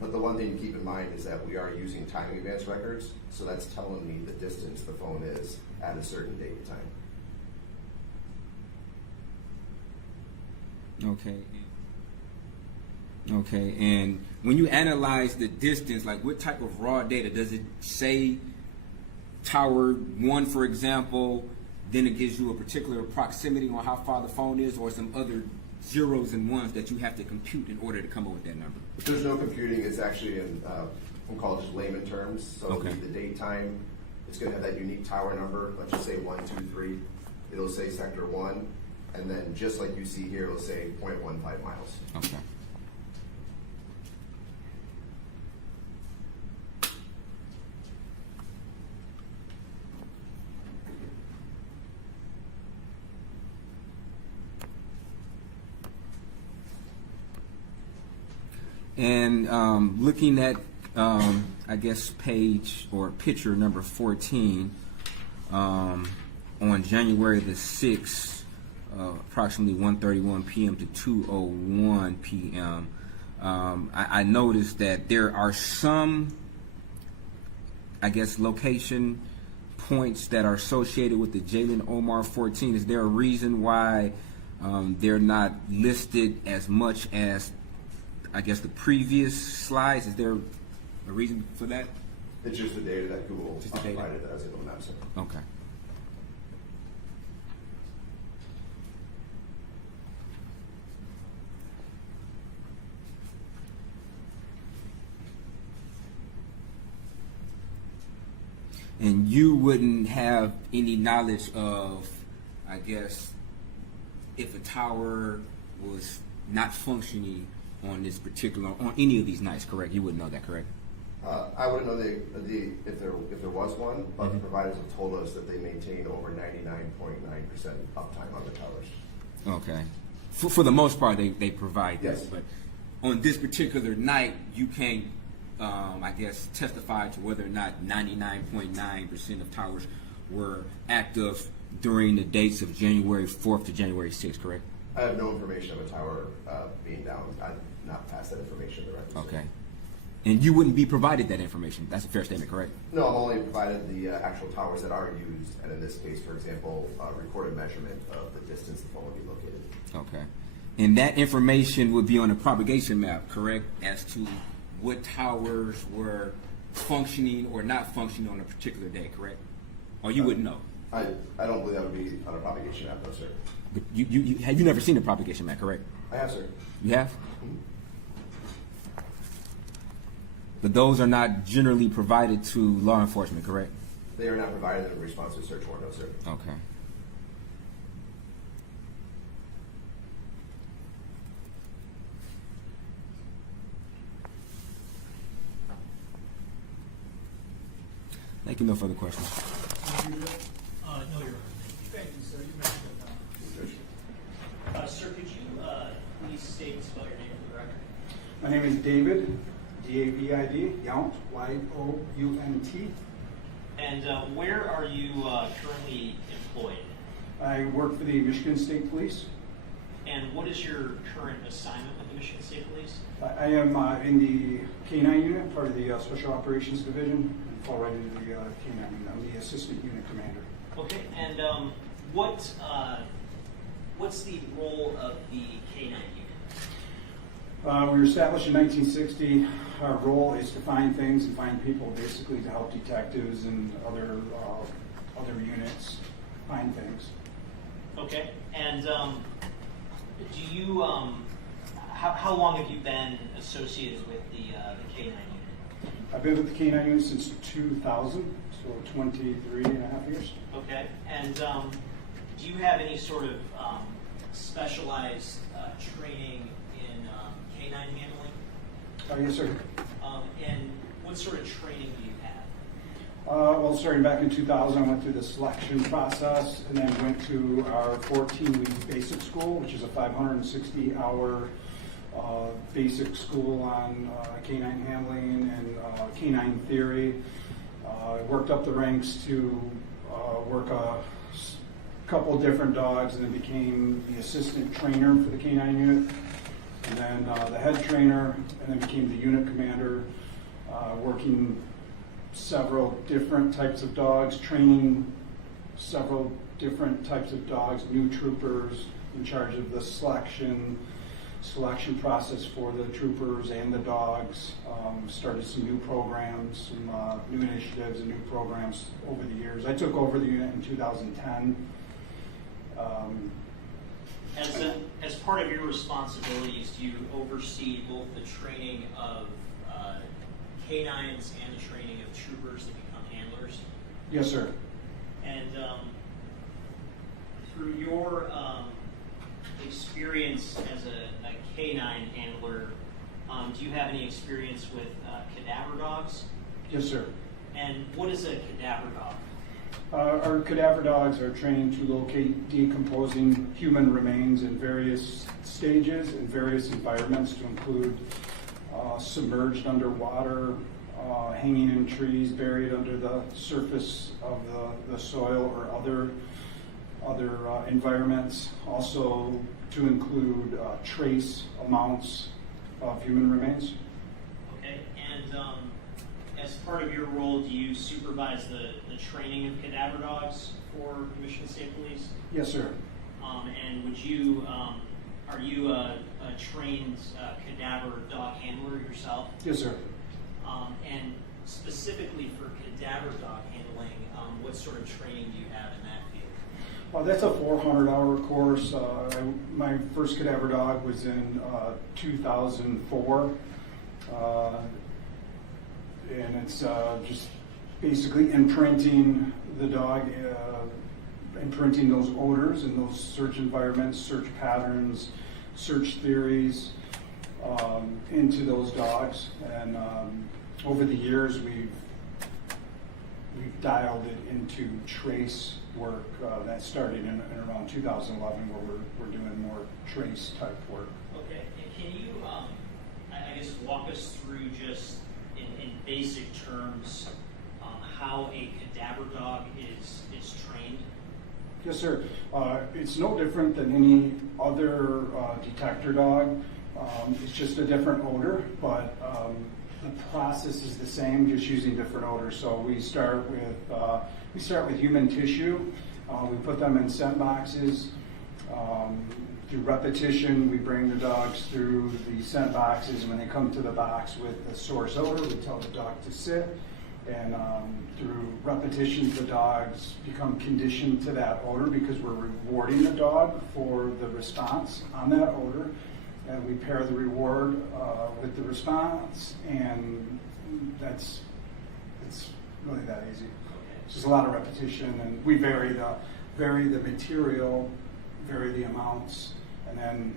But the one thing to keep in mind is that we are using timing advance records, so that's telling me the distance the phone is at a certain date and time. Okay. Okay, and when you analyze the distance, like what type of raw data? Does it say tower 1, for example, then it gives you a particular proximity on how far the phone is, or some other zeros and ones that you have to compute in order to come up with that number? There's no computing. It's actually in, we'll call it just layman terms. So okay. The date time, it's going to have that unique tower number. Let's just say 1, 2, 3. It'll say sector 1, and then just like you see here, it'll say 0.15 miles. Okay. And looking at, I guess, page or picture number 14, on January the 6th, approximately 1:31 p.m. to 2:01 p.m., I noticed that there are some, I guess, location points that are associated with the Jaylin Omar 14. Is there a reason why they're not listed as much as, I guess, the previous slides? Is there a reason for that? It's just the data that Google provided that I was able to map. Okay. And you wouldn't have any knowledge of, I guess, if a tower was not functioning on this particular, on any of these nights, correct? You wouldn't know that, correct? I wouldn't know if there was one, but the providers have told us that they maintain over 99.9% uptime on the towers. Okay. For the most part, they provide yes. this, but on this particular night, you can't, I guess, testify to whether or not 99.9% of towers were active during the dates of January 4th to January 6th, correct? I have no information of a tower being down. I've not passed that information directly. Okay. And you wouldn't be provided that information. That's a fair statement, correct? No, I'm only provided the actual towers that are used, and in this case, for example, recorded measurement of the distance the phone would be located. Okay. And that information would be on a propagation map, correct, as to what towers were functioning or not functioning on a particular day, correct? Or you wouldn't know? I don't believe that would be on a propagation map, no, sir. But you have you never seen a propagation map, correct? I have, sir. You have? But those are not generally provided to law enforcement, correct? They are not provided in response to a search warrant, no, sir. Okay. Thank you. No further questions. No, you're right. Thank you, sir. You mentioned sir, could you please state and spell your name for the record? My name is David, D-A-V-I-D, Yount, Y-O-U-N-T. And where are you currently employed? I work for the Michigan State Police. And what is your current assignment with the Michigan State Police? I am in the K-9 unit, part of the Special Operations Division, and fall right into the K-9 unit. I'm the Assistant Unit Commander. Okay, and what's the role of the K-9 unit? We were established in 1960. Our role is to find things and find people, basically to help detectives and other units find things. Okay, and do you how long have you been associated with the K-9 unit? I've been with the K-9 unit since 2000, so 23 and a half years. Okay, and do you have any sort of specialized training in K-9 handling? Yes, sir. And what sort of training do you Well, starting back in 2000, I went through the selection process and then went to our 14-week basic school, which is a 560-hour basic school on canine handling and canine theory. I worked up the ranks to work a couple of different dogs, and then became the assistant trainer for the canine unit, and then the head trainer, and then became the unit commander, working several different types of dogs, training several different types of dogs, new troopers, in charge of the selection process for the troopers and the dogs. Started some new programs, some new initiatives and new programs over the years. I took over the unit in 2010. As part of your responsibilities, do you oversee both the training of canines and the training of troopers to become handlers? Yes, sir. And through your experience as a canine handler, do you have any experience with cadaver dogs? Yes, sir. And what is a cadaver dog? Our cadaver dogs are trained to locate decomposing human remains in various stages and various environments, to include submerged underwater, hanging in trees, buried under the surface of the soil or other environments. Also to include trace amounts of human remains. Okay, and as part of your role, do you supervise the training of cadaver dogs for Michigan State Police? Yes, sir. And would you, are you a trained cadaver dog handler yourself? Yes, sir. And specifically for cadaver dog handling, what sort of training do you have in that field? That's a 400-hour course. My first cadaver dog was in 2004. And it's just basically imprinting the dog, imprinting those odors and those search environments, search patterns, search theories into those dogs. And over the years, we've dialed it into trace work. That started in around 2011, where we're doing more trace type work. Okay, and can you, I guess, walk us through just in basic terms how a cadaver dog is trained? Yes, sir. It's no different than any other detector dog. It's just a different odor, but the process is the same, just using different odors. So we start with human tissue. We put them in scent boxes. Through repetition, we bring the dogs through the scent boxes. When they come to the box with the source odor, we tell the dog to sit. And through repetitions, the dogs become conditioned to that odor, because we're rewarding the dog for the response on that odor. And we pair the reward with the response, and it's really that easy. It's just a lot of repetition, and we vary the material, vary the amounts, and then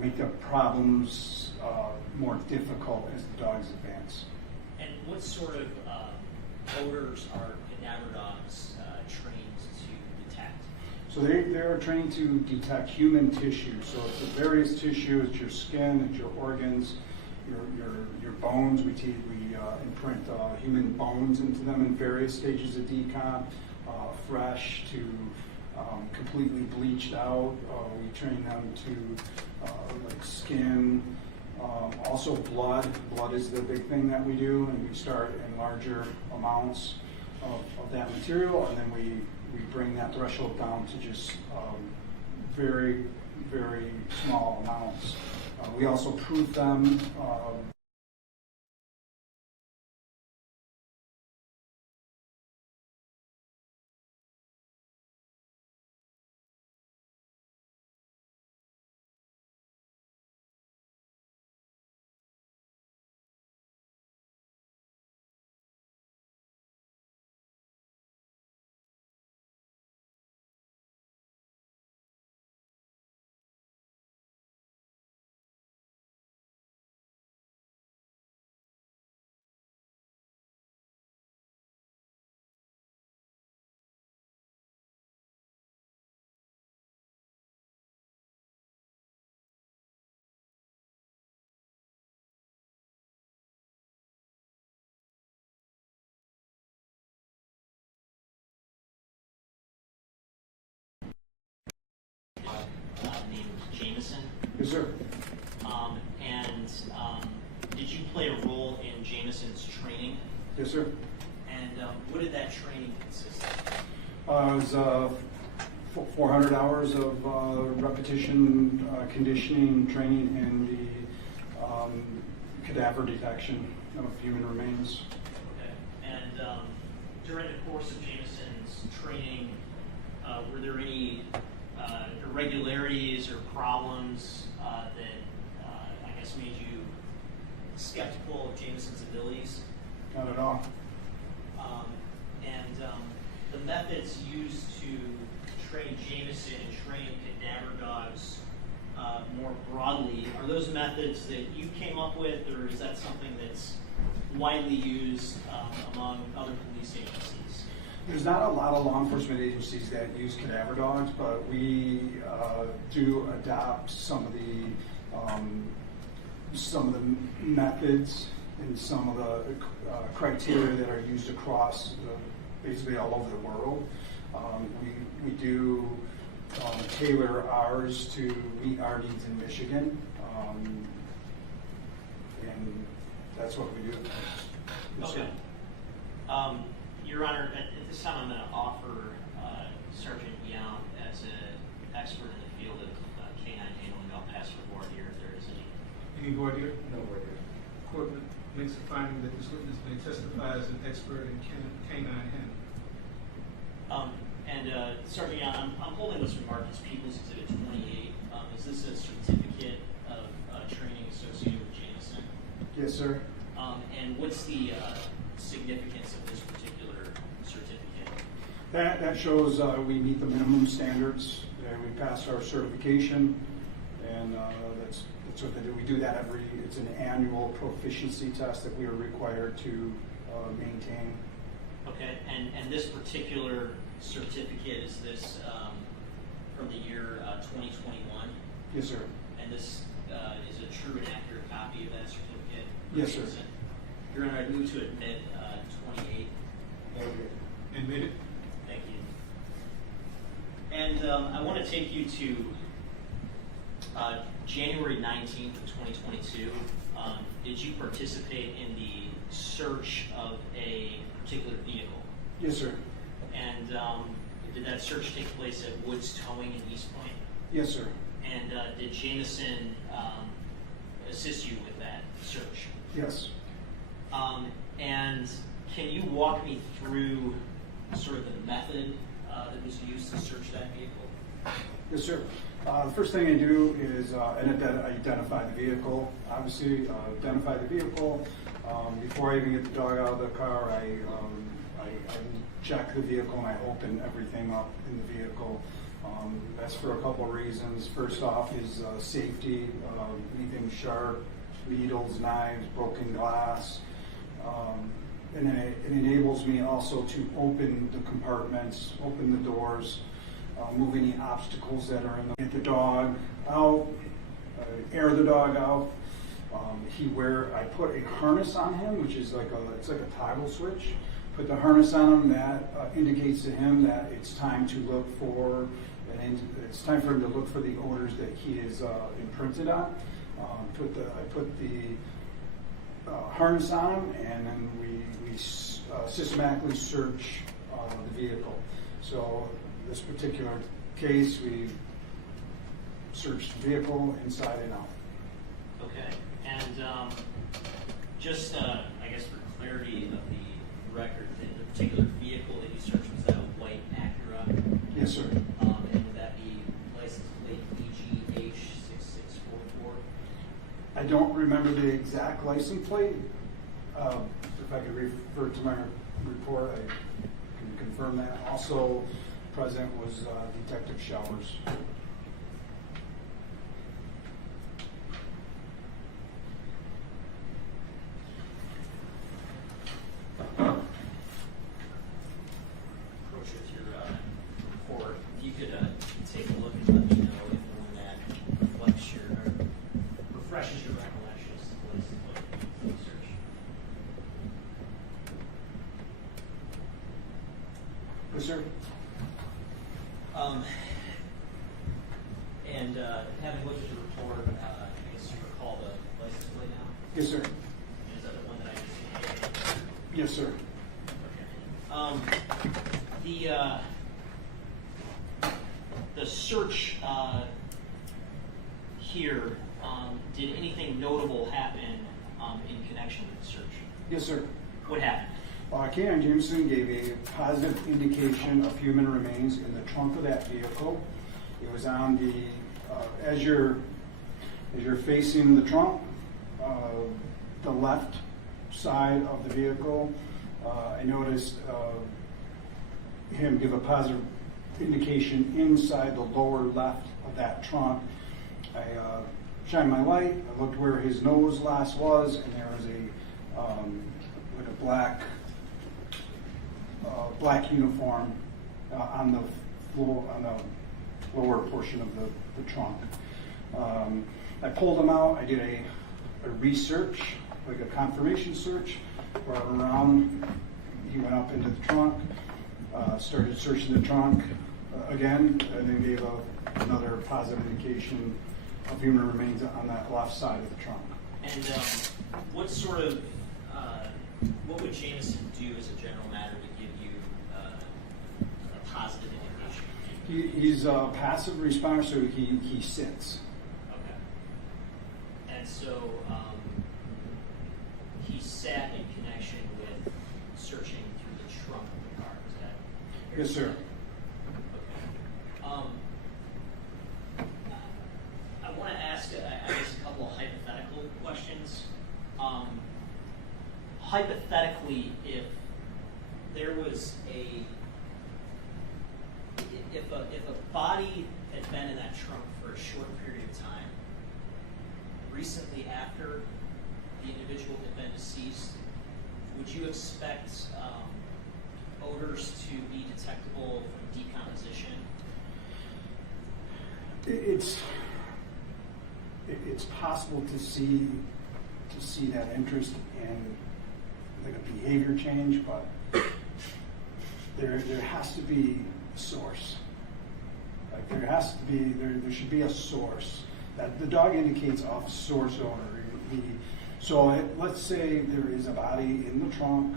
make the problems more difficult as the dogs advance. And what sort of odors are cadaver dogs trained to detect? So they are trained to detect human tissue. So it's the various tissue. It's your skin, it's your organs, your bones. We imprint human bones into them in various stages of decomp, fresh to completely bleached out. We train them to like skin. Also blood. Blood is the big thing that we do, and we start in larger amounts of that material, and then we bring that threshold down to just very, very small amounts. We also proof them Yes, sir. Did you play a role in Jameson's training? Yes, sir. And what did that training consist of? It was 400 hours of repetition, conditioning, training, and the cadaver detection of human remains. Okay. And during the course of Jameson's training, were there any irregularities or problems that I guess made you skeptical of Jameson's abilities? Not at all. The methods used to train Jameson and train cadaver dogs more broadly, are those methods that you came up with, or is that something that's widely used among other police agencies? There's not a lot of law enforcement agencies that use cadaver dogs, but we do adopt some of the methods and some of the criteria that are used across basically all over the world. We do tailor ours to meet our needs in Michigan, and that's what we do. Okay. Your Honor, at this time I'm going to offer Sergeant Young as an expert in the field of canine handling. I'll pass the board here if there is any. Any board here? No word here. Court makes a finding that this witness may testify as an expert in canine handling. Sergeant Young, I'm holding this remark as People's Exhibit 28. Is this a certificate of training associated with Jameson? Yes, sir. And what's the significance of this particular certificate? That shows we meet the minimum standards. We passed our certification, and that's what they do. We do that it's an annual proficiency test that we are required to maintain. Okay, and this particular certificate, is this from the year 2021? Yes, sir. And this is a true and accurate copy of that certificate? Yes, sir. Your Honor, I move to admit 28. Admit it. Thank you. And I want to take you to January 19th of 2022. Did you participate in the search of a particular vehicle? Yes, sir. And did that search take place at Woods Towing in East Point? Yes, sir. And did Jameson assist you with that search? Yes. And can you walk me through sort of the method that was used to search that vehicle? Yes, sir. The first thing I do is identify the vehicle. Obviously, identify the vehicle. Before I even get the dog out of the car, I check the vehicle and I open everything up in the vehicle. That's for a couple of reasons. First off is safety, anything sharp, needles, knives, broken glass. And then it enables me also to open the compartments, open the doors, move any obstacles that are in the, get the dog out, air the dog out. I put a harness on him, which is like a toggle switch. Put the harness on him, that indicates to him that it's time to look for, it's time for him to look for the odors that he is imprinted on. I put the harness on him, and then we systematically search the vehicle. So this particular case, we searched the vehicle inside and out. Okay, and just I guess for clarity of the record, the particular vehicle that you searched, was that a white Acura? Yes, sir. And would that be license plate EGH6644? I don't remember the exact license plate. If I could refer to my report, I can confirm that. Also present was Detective Showers. If you could take a look and let me know if the one that reflects your, or refreshes your recollections of the license plate search. Yes, sir. And having looked at the report, I guess you recall the license plate now? Yes, sir. Is that the one that I just indicated? Yes, sir. The search here, did anything notable happen in connection with the search? Yes, sir. What happened? K.I. Jameson gave a positive indication of human remains in the trunk of that vehicle. It was on the, as you're facing the trunk, the left side of the vehicle. I noticed him give a positive indication inside the lower left of that trunk. I shined my light. I looked where his nose last was, and there was like a black uniform on the floor, on the lower portion of the trunk. I pulled him out. I did a research, like a confirmation search, brought him around. He went up into the trunk, started searching the trunk again, and then gave another positive indication of human remains on that left side of the trunk. And what sort of, what would Jameson do as a general matter to give you a positive indication? He's a passive responder, so he sits. Okay. And so he sat in connection with searching through the trunk of the car, is that? Yes, sir. Okay. I want to ask, I guess, a couple of hypothetical questions. Hypothetically, if there was if a body had been in that trunk for a short period of time, recently after the individual had been deceased, would you expect odors to be detectable from decomposition? It's possible to see that interest in like a behavior change, but there has to be a source. Like there should be a source. That the dog indicates a source odor. Let's say there is a body in the trunk,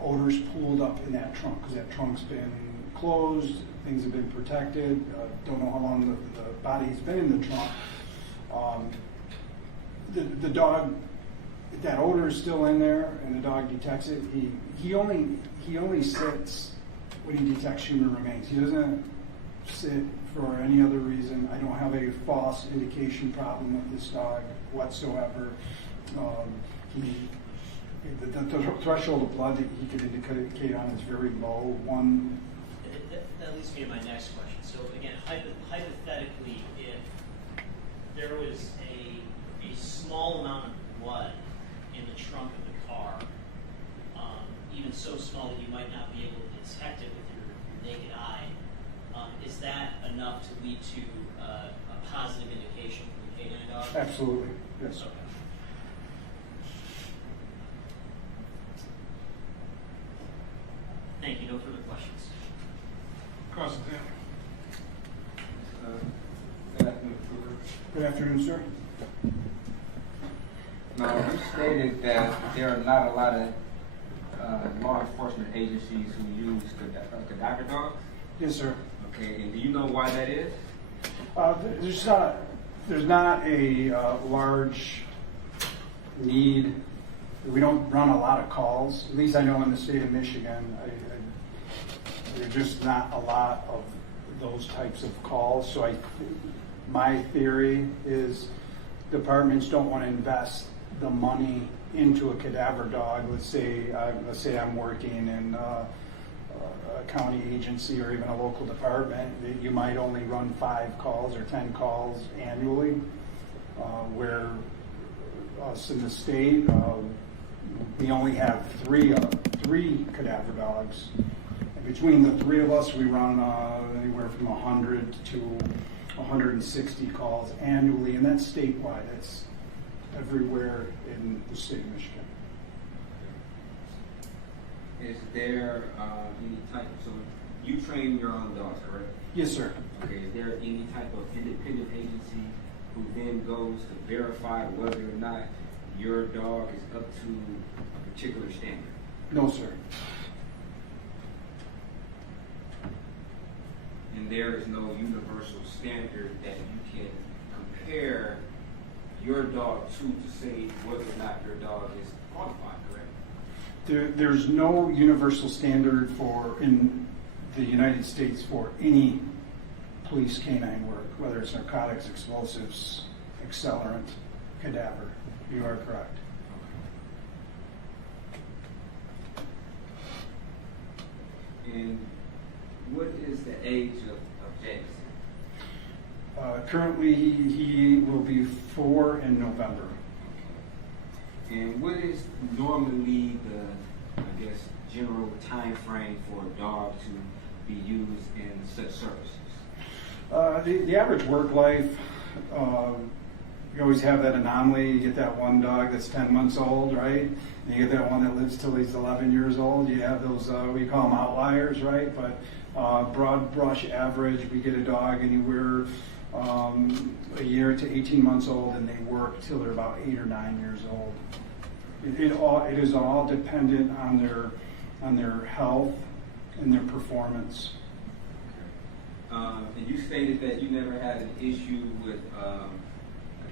odors pooled up in that trunk because that trunk's been closed, things have been protected. Don't know how long the body's been in the trunk. The dog, if that odor is still in there and the dog detects it, he only sits when he detects human remains. He doesn't sit for any other reason. I don't have a false indication problem with this dog whatsoever. The threshold of blood that he could indicate on is very low. That leads me to my next question. So again, hypothetically, if there was a small amount of blood in the trunk of the car, even so small that you might not be able to detect it with your naked eye, is that enough to lead to a positive indication from the canine dog? Absolutely, yes. Okay. Thank you. No further questions. Cross-examine. Good afternoon, sir. Now, you stated that there are not a lot of law enforcement agencies who use cadaver dogs? Yes, sir. Okay, and do you know why that is? There's not a large need. We don't run a lot of calls. At least I know in the state of Michigan, there's just not a lot of those types of calls. So my theory is departments don't want to invest the money into a cadaver dog. Let's say I'm working in a county agency or even a local department. You might only run 5 calls or 10 calls annually, where us in the state, we only have three cadaver dogs. And between the 3 of us, we run anywhere from 100 to 160 calls annually, and that's statewide. That's everywhere in the state of Michigan. Is there any type? So you train your own dogs, correct? Yes, sir. Okay, is there any type of independent agency who then goes to verify whether or not your dog is up to a particular standard? No, sir. And there is no universal standard that you can compare your dog to say whether or not your dog is qualified, correct? There's no universal standard in the United States for any police canine work, whether it's narcotics, explosives, accelerant, cadaver. You are correct. And what is the age of Jameson? Currently, he will be 4 in November. And what is normally the, I guess, general time frame for a dog to be used in such services? The average work life, you always have that anomaly. You get that one dog that's 10 months old, right? And you get that one that lives till he's 11 years old. You have those, we call them outliers, right? But broad brush average, we get a dog anywhere a year to 18 months old, and they work till they're about 8 or 9 years old. It is all dependent on their health and their performance. And you stated that you never had an issue with, I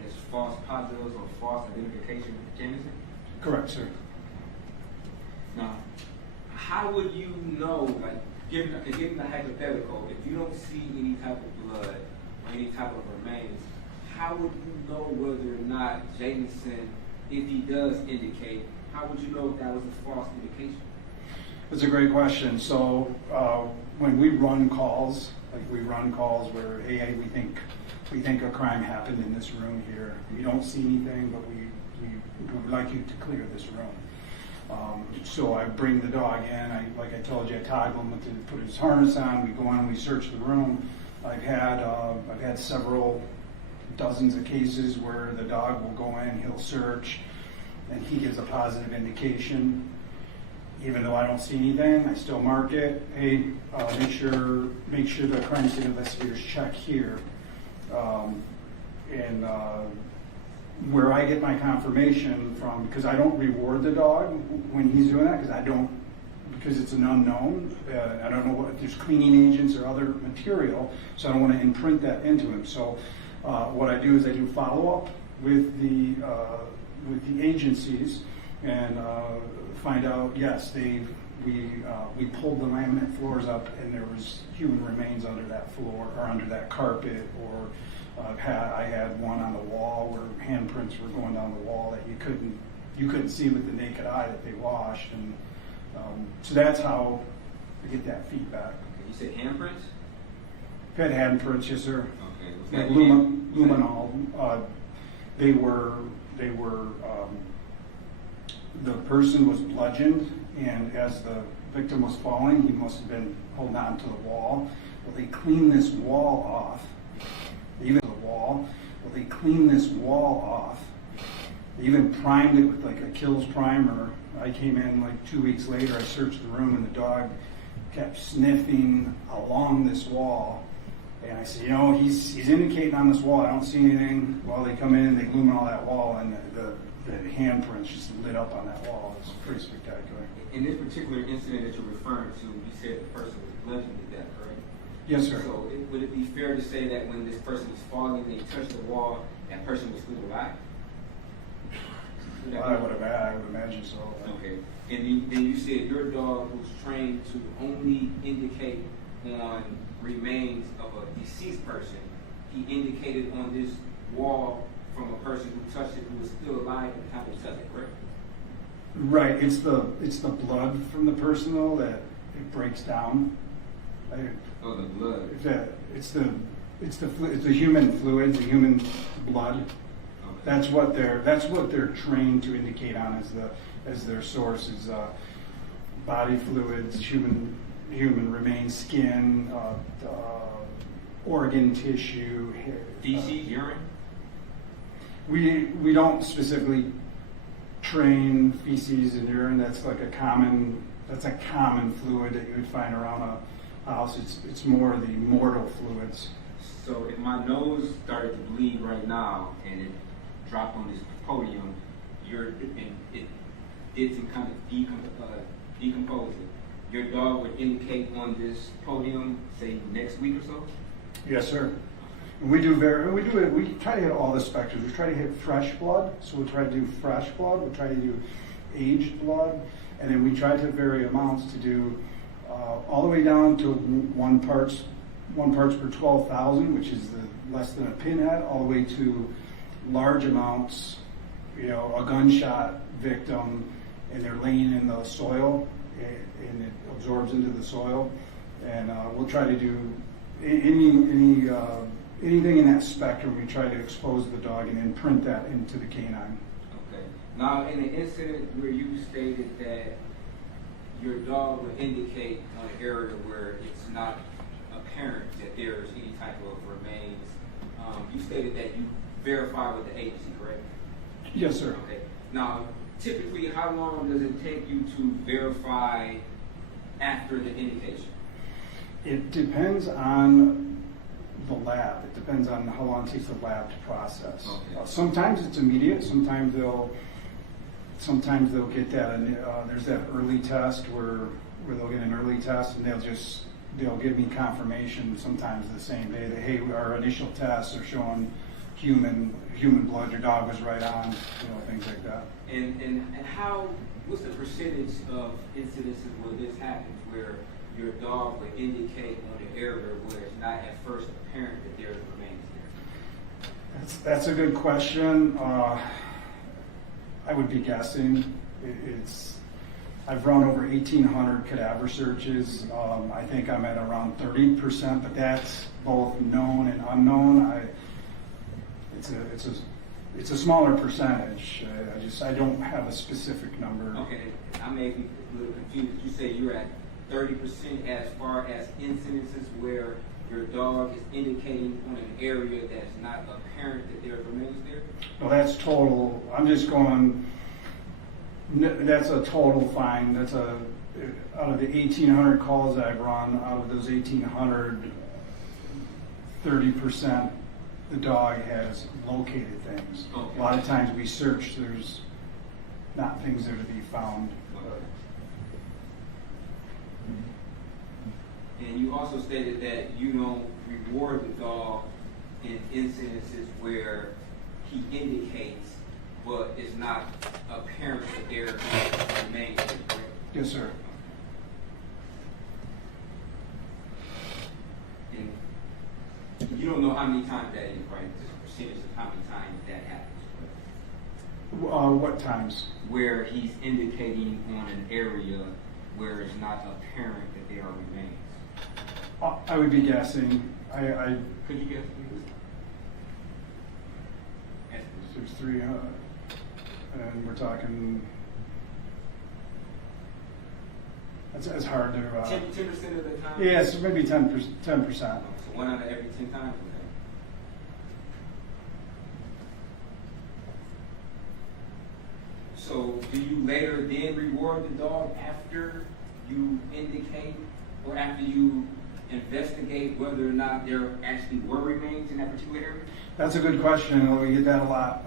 guess, false positives or false identification with Jameson? Correct, sir. Now, how would you know, like, given the hypothetical, if you don't see any type of blood or any type of remains, how would you know whether or not Jameson, if he does indicate, how would you know if that was a false indication? That's a great question. So when we run calls, where, hey, we think a crime happened in this room here. We don't see anything, but we would like you to clear this room. So I bring the dog in. Like I told you, I toggle him to put his harness on. We go on and we search the room. I've had several dozens of cases where the dog will go in, he'll search, and he gives a positive indication. Even though I don't see anything, I still mark it. Hey, make sure the crime scene investigators check here. And where I get my confirmation from, because I don't reward the dog when he's doing that, because it's an unknown. I don't know if there's cleaning agents or other material, so I don't want to imprint that into him. So what I do is I do follow-up with the agencies and find out, yes, we pulled the laminate floors up and there was human remains under that floor or under that carpet, or I had one on the wall where handprints were going down the wall that you couldn't see with the naked eye that they washed, and so that's how I get that feedback. You said handprints? I've had handprints, yes, sir. Okay. Was Like that luminol. They were. The person was bludgeoned, and as the victim was falling, he must have been holding on to the wall. Well, they cleaned this wall off. Even the wall. Well, they cleaned this wall off. They even primed it with like a Kills primer. I came in like 2 weeks later. I searched the room, and the dog kept sniffing along this wall. And I said, he's indicating on this wall. I don't see anything. Well, they come in and they lumen all that wall, and the handprints just lit up on that wall. It's pretty spectacular. In this particular incident that you're referring to, you said the person was bludgeoned to death, correct? Yes, sir. So would it be fair to say that when this person was falling and they touched the wall, that person was still alive? I would imagine so. Okay. And then you said your dog was trained to only indicate on remains of a deceased person. He indicated on this wall from a person who touched it who was still alive at the time he touched it, correct? Right. It's the blood from the person though that it breaks down. Oh, the blood. It's the human fluids, the human blood. Okay. That's what they're trained to indicate on as their source is body fluids, human remains, skin, organ tissue, hair. Feces, urine. We don't specifically train feces and urine. That's like a common fluid that you would find around house. It's more the mortal fluids. So if my nose started to bleed right now and it dropped on this podium, and it did some kind of decomposing, your dog would indicate on this podium, say next week or so? Yes, sir. And we try to hit all the spectrums. We try to hit fresh blood, so we try to do fresh blood. We try to do aged blood, and then we try to vary amounts to do all the way down to 1 parts per 12,000, which is less than a pinhead, all the way to large amounts. You know, a gunshot victim, and they're laying in the soil, and it absorbs into the soil, and we'll try to do anything in that spectrum. We try to expose the dog and then print that into the canine. Okay. Now, in the incident where you stated that your dog would indicate an area where it's not apparent that there's any type of remains, you stated that you verified with the agency, correct? Yes, sir. Okay. Now, typically, how long does it take you to verify after the indication? It depends on the lab. It depends on how long it takes the lab to process. Okay. Sometimes it's immediate. Sometimes they'll get that. There's that early test where they'll get an early test and they'll give me confirmation sometimes the same day that, hey, our initial tests are showing human blood. Your dog was right on. Things like that. And what's the percentage of incidences where this happens, where your dog would indicate on an area where it's not at first apparent that there's remains there? That's a good question. I would be guessing. I've run over 1,800 cadaver searches. I think I'm at around 30%, but that's both known and unknown. It's a smaller percentage. I don't have a specific number. Okay, I may be a little confused. You say you're at 30% as far as incidences where your dog is indicating on an area that's not apparent that there remains there? No, that's total. I'm just going, that's a total find. That's out of the 1,800 calls I've run, out of those 1,800, 30%, the dog has located things. Okay. A lot of times we search, there's not things there to be found. And you also stated that you don't reward the dog in incidences where he indicates, but it's not apparent that there remains. Yes, sir. And you don't know how many times that is, right? Just a percentage of how many times that happens, right? What times? Where he's indicating on an area where it's not apparent that there are remains. I would be guessing. Could you guess, please? There's 3, and we're talking. It's hard to. 10% of the time. Yes, maybe 10%. So 1 out of every 10 times. Okay. So do you later then reward the dog after you indicate, or after you investigate whether or not there actually were remains in that particular area? That's a good question. We get that a lot.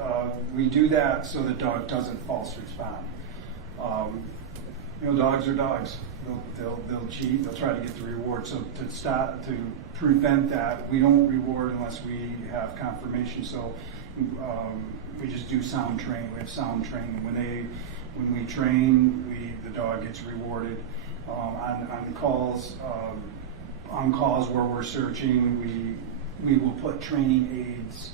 We do that so the dog doesn't false respond. Dogs are dogs. They'll cheat. They'll try to get the reward. So to prevent that, we don't reward unless we have confirmation. So we just do sound training. We have sound training. When we train, the dog gets rewarded on calls. On calls where we're searching, we will put training aids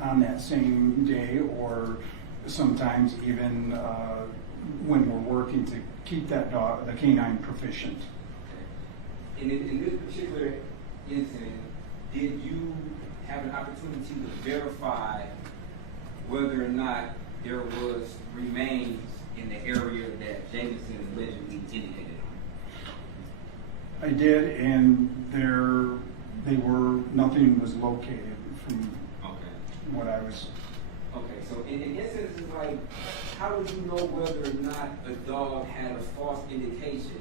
on that same day, or sometimes even when we're working to keep that dog, the canine, proficient. In this particular incident, did you have an opportunity to verify whether or not there was remains in the area that Jameson allegedly indicated? I did, and nothing was located from what I was. Okay, so in instances like, how would you know whether or not a dog had a false indication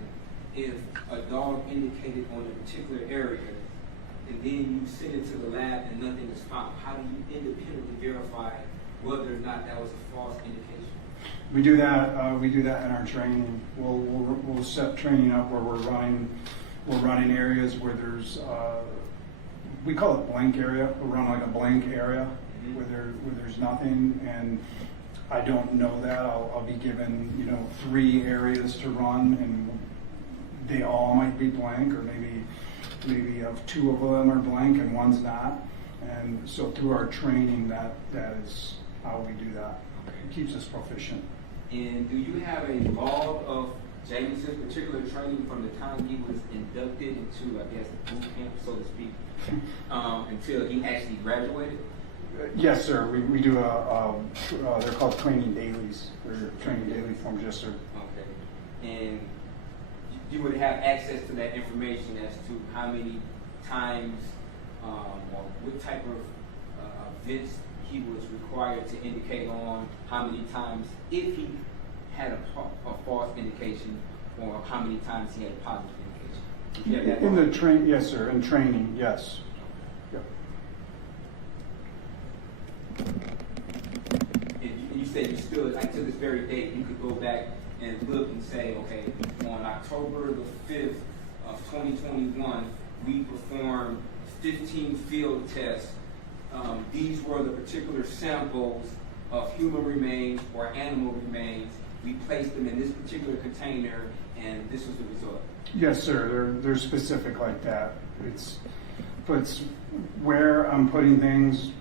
if a dog indicated on a particular area and then you send it to the lab and nothing is found, how do you independently verify whether or not that was a false indication? We do that. We do that in our training. We'll set training up where we're running areas where there's we call it blank area. We'll run like a blank area where there's nothing, and I don't know that. I'll be given 3 areas to run, and they all might be blank, or maybe 2 of them are blank and one's not. And so through our training, that is how we do that. It keeps us proficient. And do you have a log of Jaylin's particular training from the time he was inducted into, I guess, the boot camp, so to speak, until he actually graduated? Yes, sir. We do they're called training dailies, or training daily forms, yes, sir. Okay. And you would have access to that information as to how many times or what type of events he was required to indicate on, how many times if he had a false indication, or how many times he had a positive indication. You have that In the yes, sir. In training, yes. Yep. And you said you still, like to this very date, you could go back and look and say, okay, on October the 5th of 2021, we performed 15 field tests. These were the particular samples of human remains or animal remains. We placed them in this particular container, and this was the result. Yes, sir. They're specific like that. It's where I'm putting things,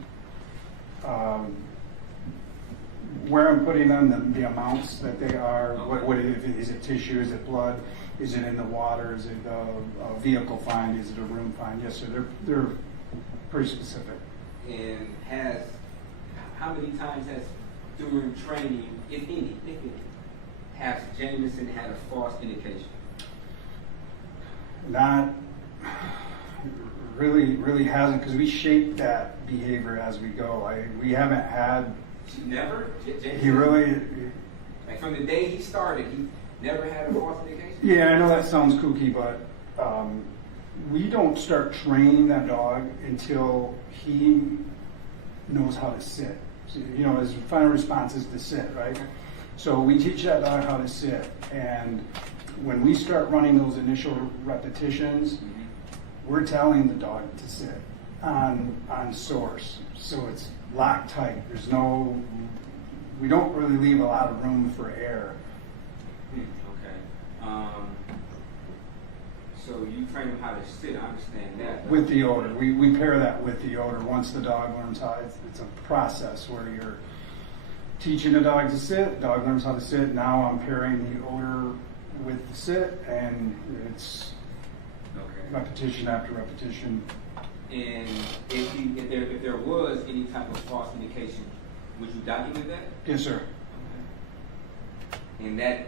where I'm putting them, the amounts that they are. What is it? Tissue? Is it blood? Is it in the water? Is it a vehicle find? Is it a room find? Yes, sir. They're pretty specific. And how many times has during training, if any, has Jamison had a false indication? Not really hasn't, because we shape that behavior as we go. We haven't had. Never? He really. Like from the day he started, he never had a false indication? Yeah, I know that sounds kooky, but we don't start training that dog until he knows how to sit. So, his final response is to sit, right? So we teach that dog how to sit, and when we start running those initial repetitions, we're telling the dog to sit on source. So it's locked tight. We don't really leave a lot of room for air. Okay. So you train them how to sit, I understand that. With the odor. We pair that with the odor. Once the dog learns how, it's a process where you're teaching the dog to sit, dog learns how to sit, now I'm pairing the odor with the sit, and it's repetition after repetition. And if there was any type of false indication, would you document that? Yes, sir. Okay. And that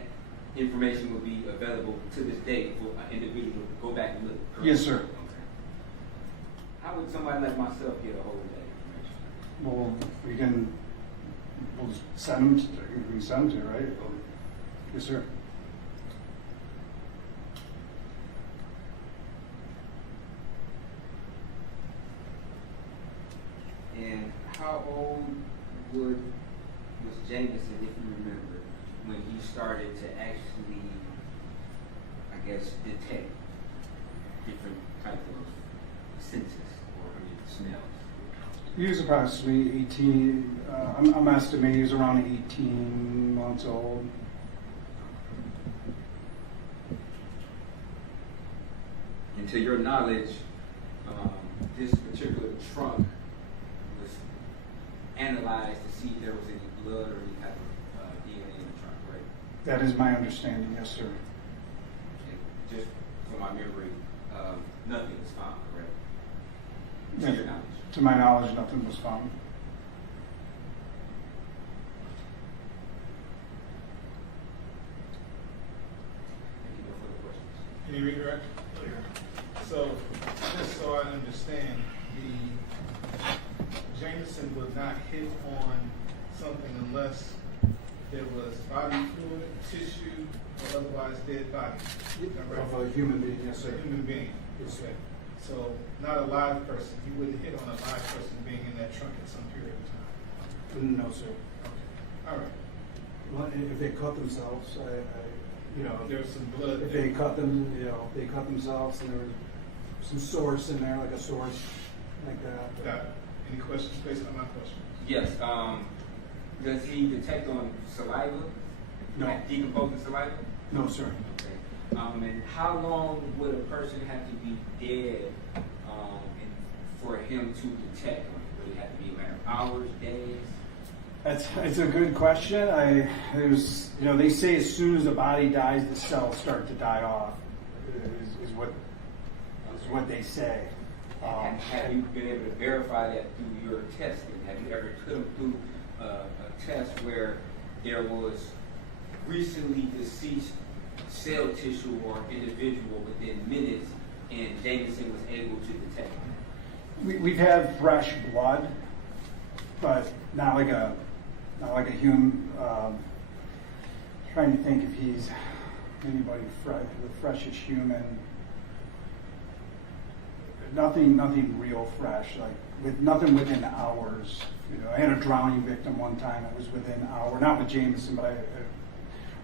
information will be available to this day for an individual to go back and look. Correct? Yes, sir. Okay. How would somebody like myself get a hold of that information? Well, we'll just send them to you, right? Yes, sir. And how old was Jamison, if you remember, when he started to actually, I guess, detect different type of senses or smells? He was approximately 18. I'm estimating he was around 18 months old. And to your knowledge, this particular trunk was analyzed to see if there was any blood or any type of DNA in the trunk, right? That is my understanding, yes, sir. And just from my memory, nothing was found, correct? To Yeah. your knowledge. To my knowledge, nothing was found. Any redirect? So, just so I understand, Jamison would not hit on something unless there was body fluid, tissue, or otherwise dead body. Of a human being, yes, sir. A human being. Yes, Okay. So not a live person. You wouldn't hit on a live person being in that trunk at some period of time. No, sir. All right. Well, if they cut themselves, you know, There's some blood. if they cut them, you know, they cut themselves and there was some source in there, like a source like that. Got it. Any questions based on my question? Yes. Does he detect on saliva? No. Like decomposing saliva? No, sir. Okay. And how long would a person have to be dead for him to detect on it? Would it have to be like hours, days? It's a good question. There's, you know, they say as soon as the body dies, the cells start to die off. Is what they say. Have you been able to verify that through your testing? Have you ever put them through a test where there was recently deceased cell tissue or individual within minutes, and Jameson was able to detect it? We've had fresh blood, but not like a human. Trying to think if he's anybody the freshest human. Nothing real fresh, like with nothing within hours. You know, I had a drowning victim one time that was within hours, not with Jameson, but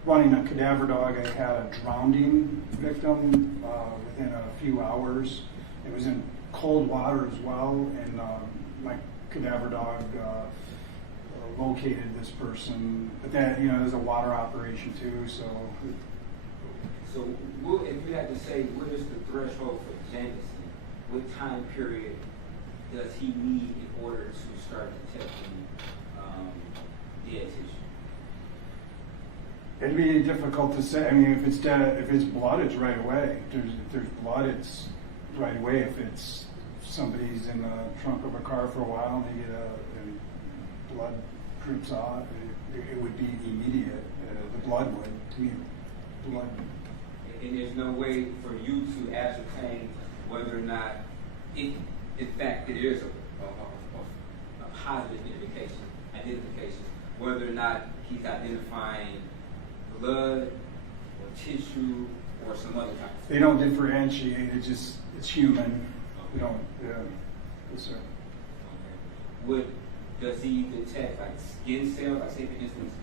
running a cadaver dog. I had a drowning victim within a few hours. It was in cold water as well, and my cadaver dog located this person. But that, you know, there's a water operation too, so. So, if you had to say, what is the threshold for Jameson? What time period does he need in order to start detecting dead tissue? It'd be difficult to say. I mean, if it's dead, if it's blood, it's right away. If there's blood, it's right away. If it's somebody's in the trunk of a car for a while and they get and blood drips off, it would be immediate. The blood would, to me, blood. And there's no way for you to ascertain whether or not, if in fact it is a positive identification, whether or not he's identifying blood or tissue or some other type of thing. They don't differentiate. It's human. They don't. Yeah. Yes, sir. Okay. Does he detect like skin cells? Like say for instance,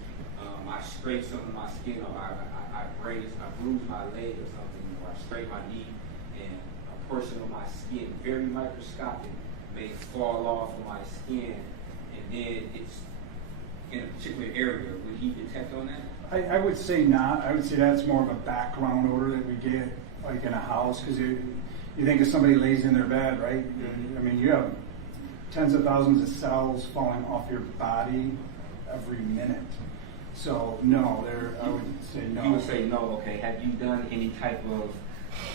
I scrape some of my skin, or I bruise my leg or something, or I scrape my knee, and a portion of my skin, very microscopic, may fall off of my skin, and then it's in a particular area. Would he detect on that? I would say not. I would say that's more of a background odor that we get, like in a house, because you think if somebody lays in their bed, right? I mean, you have tens of thousands of cells falling off your body every minute. So no, I would say no. You would say no. Okay. Have you done any type of,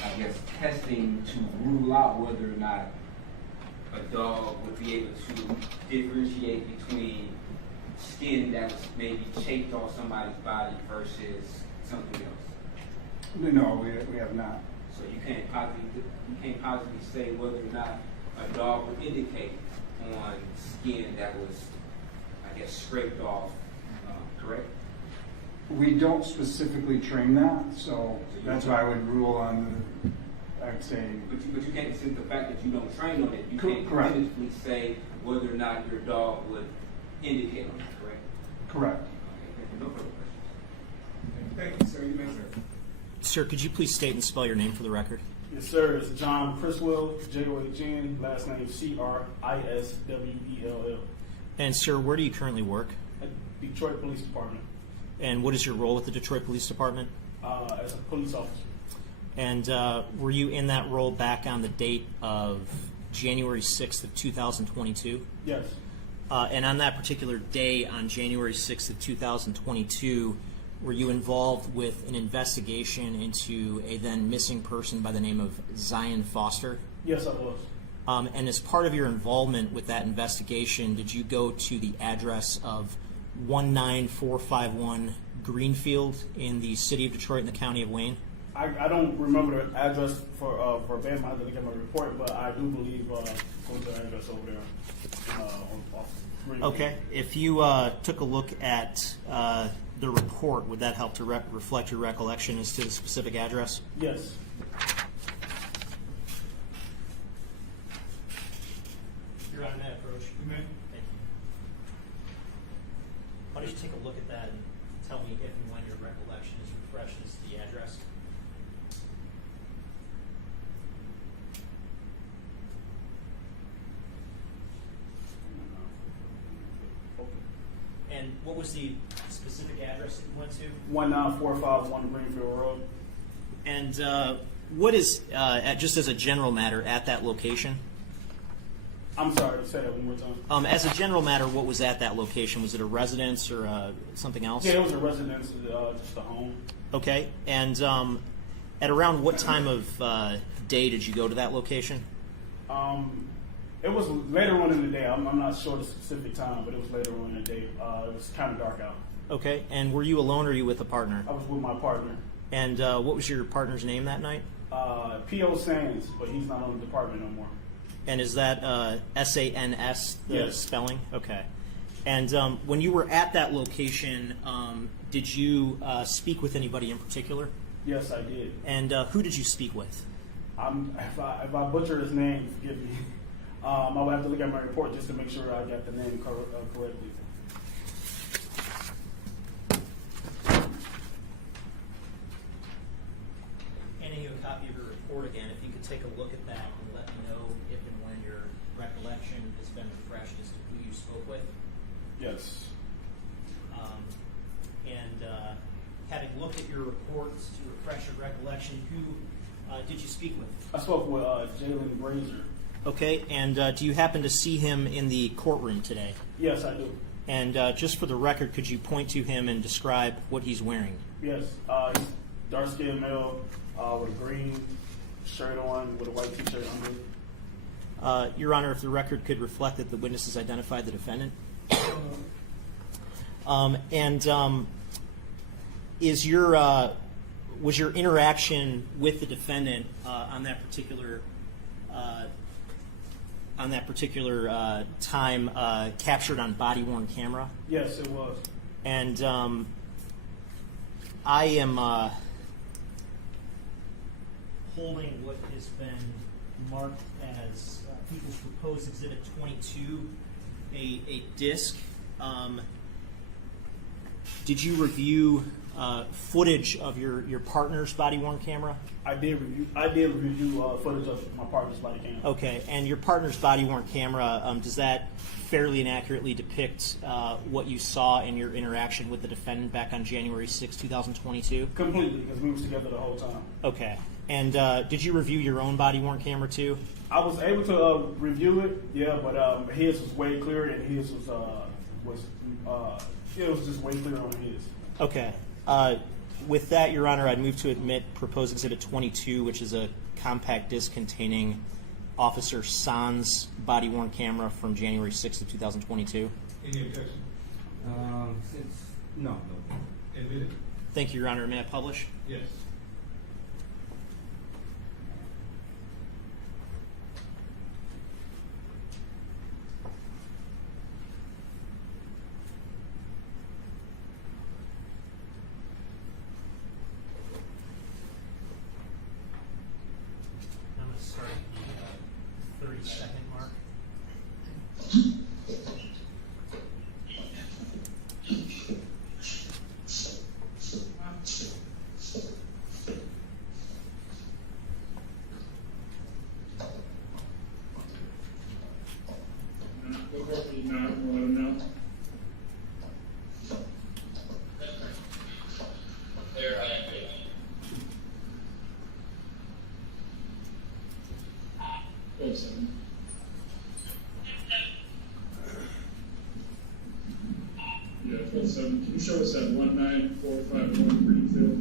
I guess, testing to rule out whether or not a dog would be able to differentiate between skin that was maybe chafed off somebody's body versus something else? No, we have not. So you can't positively say whether or not a dog would indicate on skin that was, I guess, scraped off, correct? We don't specifically train that, so that's why I would rule on I'd say. But you can't, since the fact that you don't train on it, you can't definitively say whether or not your dog would indicate on it, correct? Correct. Okay, no further questions. Thank you, sir. You may, sir. Sir, could you please state and spell your name for the record? Yes, sir. It's John Criswell, J-O-H-N, last name C-R-I-S-W-E-L-L. And sir, where do you currently work? At Detroit Police Department. And what is your role at the Detroit Police Department? As a police officer. And were you in that role back on the date of January 6th of 2022? Yes. And on that particular day, on January 6th of 2022, were you involved with an investigation into a then missing person by the name of Zion Foster? Yes, I was. And as part of your involvement with that investigation, did you go to the address of 19451 Greenfield in the city of Detroit in the county of Wayne? I don't remember the address for verbatim. I didn't get my report, but I do believe going to the address over there. off Greenfield. Okay. If you took a look at the report, would that help to reflect your recollection as to the specific address? Yes. You're on that approach. Thank you. Why don't you take a look at that and tell me if and when your recollection is refreshed as to the address? And what was the specific address that you went to? 19451 Greenfield Road. And what is, just as a general matter, at that location? I'm sorry, say that one more time. As a general matter, what was at that location? Was it a residence or something else? Yeah, it was a residence, just a home. Okay. And at around what time of day did you go to that location? It was later on in the day. I'm not sure the specific time, but it was later on in the day. It was kind of dark out. Okay. And were you alone or were you with a partner? I was with my partner. And what was your partner's name that night? P.O. Sands, but he's not on the department no more. And is that S-A-N-S, the yes. spelling? Okay. And when you were at that location, did you speak with anybody in particular? Yes, I did. And who did you speak with? If I butcher his name, forgive me. I would have to look at my report just to make sure I got the name correctly. Handing you a copy of your report again, if you could take a look at that and let me know if and when your recollection has been refreshed as to who you spoke with. Yes. Having looked at your reports to refresh your recollection, who did you speak with? I spoke with Jaylin Brazier. Okay, and do you happen to see him in the courtroom today? Yes, I do. And just for the record, could you point to him and describe what he's wearing? Yes, he's dark-skinned male with a green shirt on with a white T-shirt under. Your Honor, if the record could reflect that the witness has identified the defendant. Was your interaction with the defendant on that particular time captured on body-worn camera? Yes, it was. And I am holding what has been marked as People's Proposed Exhibit 22, a disc. Did you review footage of your partner's body-worn camera? I did review footage of my partner's body camera. Okay, and your partner's body-worn camera, does that fairly and accurately depict what you saw in your interaction with the defendant back on January 6, 2022? Completely, because we was together the whole time. Okay, and did you review your own body-worn camera too? I was able to review it, yeah, but his was way clearer, and his it was just way clearer on his. Okay. With that, Your Honor, I'd move to admit Proposed Exhibit 22, which is a compact disc containing Officer San's body-worn camera from January 6th of 2022. Any objection? No. Admitted? Thank you, Your Honor. May I publish? Yes. I'm going to start the 30-second mark. Can you show us at 19451 Greenfield?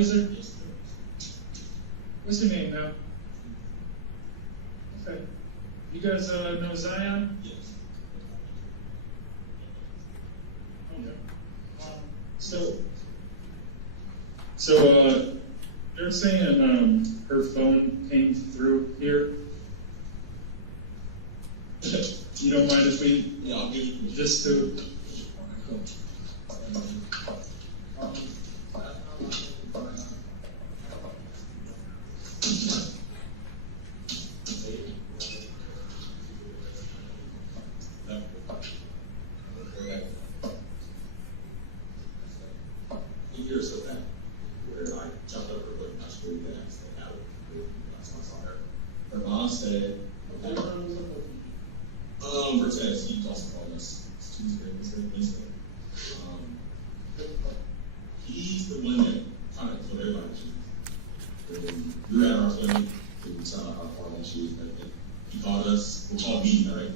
Brazier? What's your name now? Okay. You guys know Zion? Yes. Okay. So you're saying her phone came through here? You don't mind if we just to years of that, where I jumped over her my school and I said, I saw her. Her mom said, Cortez, he also called us Tuesday, Wednesday. He's the one that kind of told everybody we were at our clinic, we saw our father shoes, and he called us, well, called me, right?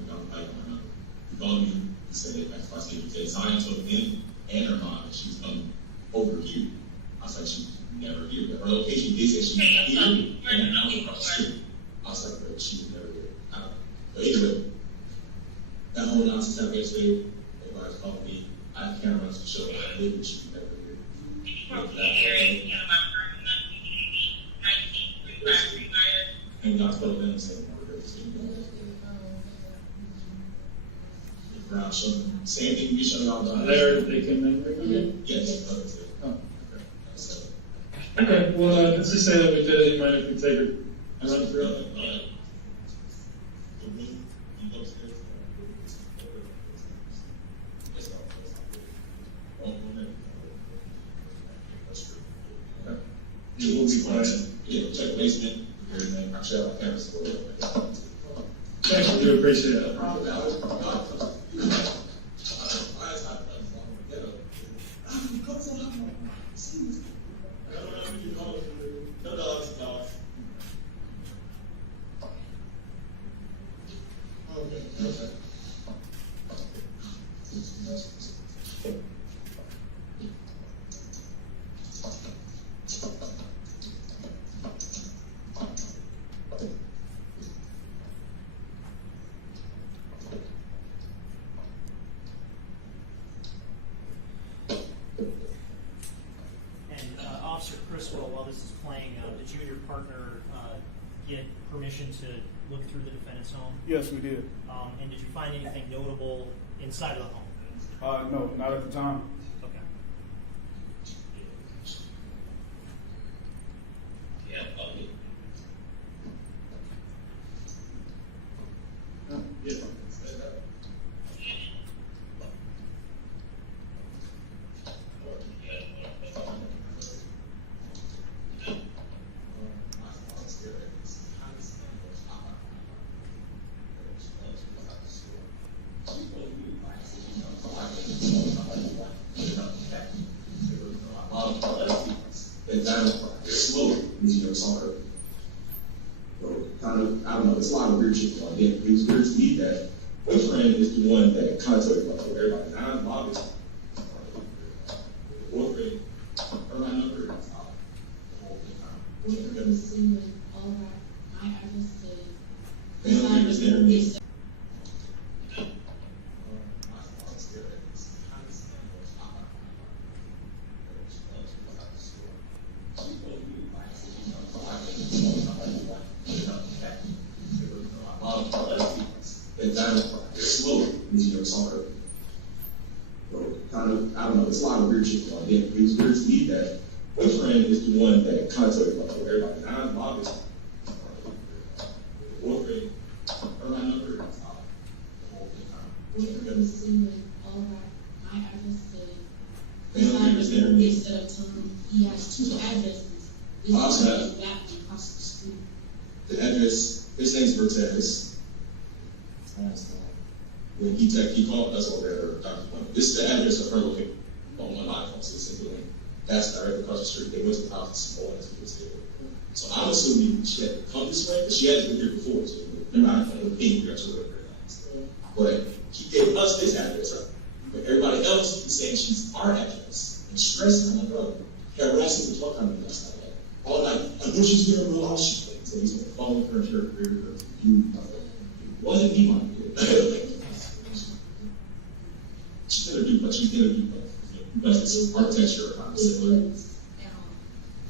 He called me, he said, I said, Zion told him and her mom that she was coming over here. I was like, she's never here. But her location did say she was not here. And I was like, but she was never here. I don't know. But anyway, that whole nonsense happened yesterday. Everybody called me. I had cameras to show I live and she was never here. And God told them the same word. Same thing we showed y'all done. There, they can make it? Yes. Okay, well, let's just say that we did it. You mind if we take it and run through it? You will be quiet. Yeah, check the basement. Everything. I'm sure our cameras will. Thank you. We appreciate it. While this is playing, did you and your partner get permission to look through the defendant's home? Yes, we did. And did you find anything notable inside of the home? No, not at the time. Okay. Yeah. I don't know, it's a lot of weird shit going on. It was weird to me that boyfriend is the one that kind of told everybody, I'm August. Boyfriend, or my number, the whole thing. I just said, they don't understand me. I don't know, it's a lot of weird shit going on. It was weird to me that boyfriend is the one that kind of told everybody, I'm August. Boyfriend, or my number, the whole thing. I just said, they don't understand me. instead of telling him he has two addresses. This Also, is that one across the street. the address, his name's Cortez. When he called us over there, Dr. Quinn. This is the address of her location on one iPhone, so it's in Milton. That's directly across the street. They went to the house and that's what was there. So I'm assuming she had to come this way, but she hadn't been here before. So they're not going to be here, so but he gave us this address, right? But everybody else is saying she's our address and stressing on the road. harassing the fuck out of me last night. All night. I know she's getting real out shit. So he's gonna follow her and her career because you, wasn't he my kid? She's gonna do what she's gonna do, but it's architecture.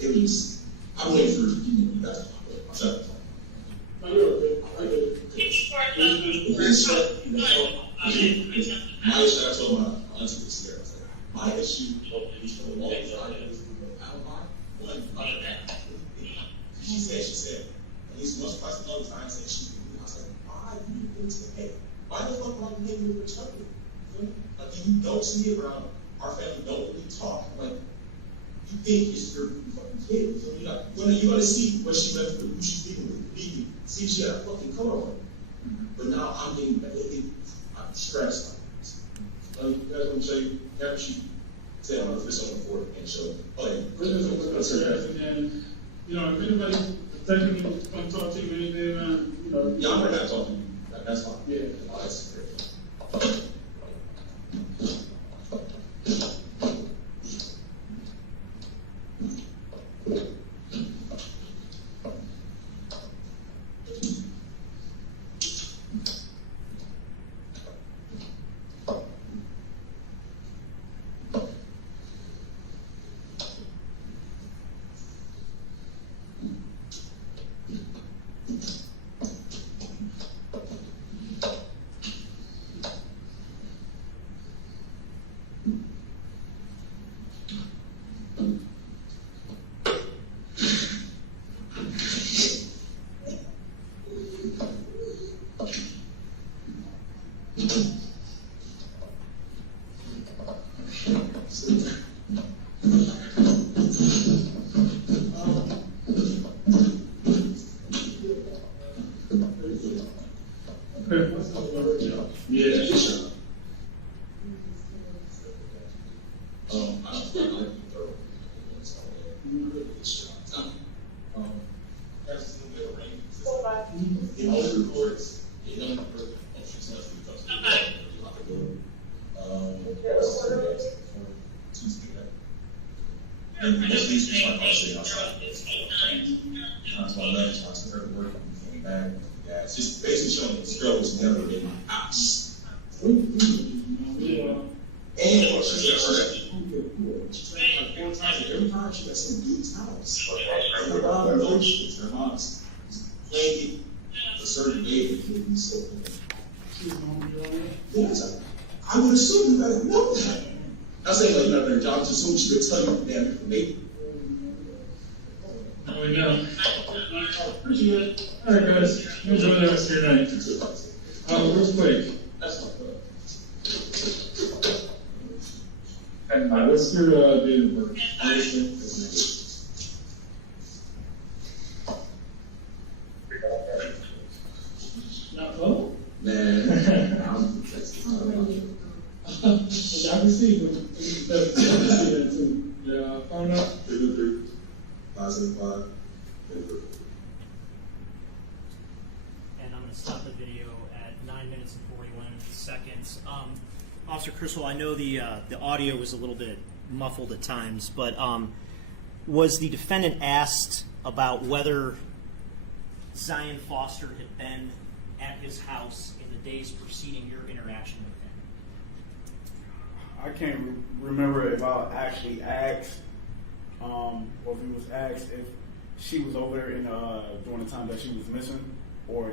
It was, I'm waiting for you guys to talk about myself. My issue, I told my auntie this year, my issue is for the long time. She said, at least once, twice, another time, said she did. I was like, why do you think today? Why the fuck would I make you return? Like, you don't see it around our family, don't really talk. Like, you think it's your fucking kid. So you're gonna see what she went through, who she's dealing with. See, she had a fucking coat on. But now I'm getting, I'm stressed. You guys want to show you? Have she said, I'm this on the board and show. Oh, yeah. And then, you know, if anybody technically come talk to you or anything, man, you know. Yeah, I'm ready to talk to you. That's fine. Yeah. Oh, that's great. It's just basically showing the girl was never in my house. And she's like, four times, every time she got some dude's house. Her mom's playing it a certain way that made me so cool. Yes, I would assume you better know that. I'm saying, like, you're not very job, just assume she could tell you damn information. Oh, we know. Appreciate it. All right, guys. Enjoy the rest of your night. Real quick. What's your date of birth? Not phone? Man, I can see that too. Yeah, phone up. 575. And I'm going to stop the video at 9 minutes and 41 seconds. Officer Criswell, I know the audio was a little bit muffled at times, but was the defendant asked about whether Zion Foster had been at his house in the days preceding your interaction with him? I can't remember if I actually asked, or if he was asked if she was over there during the time that she was missing, or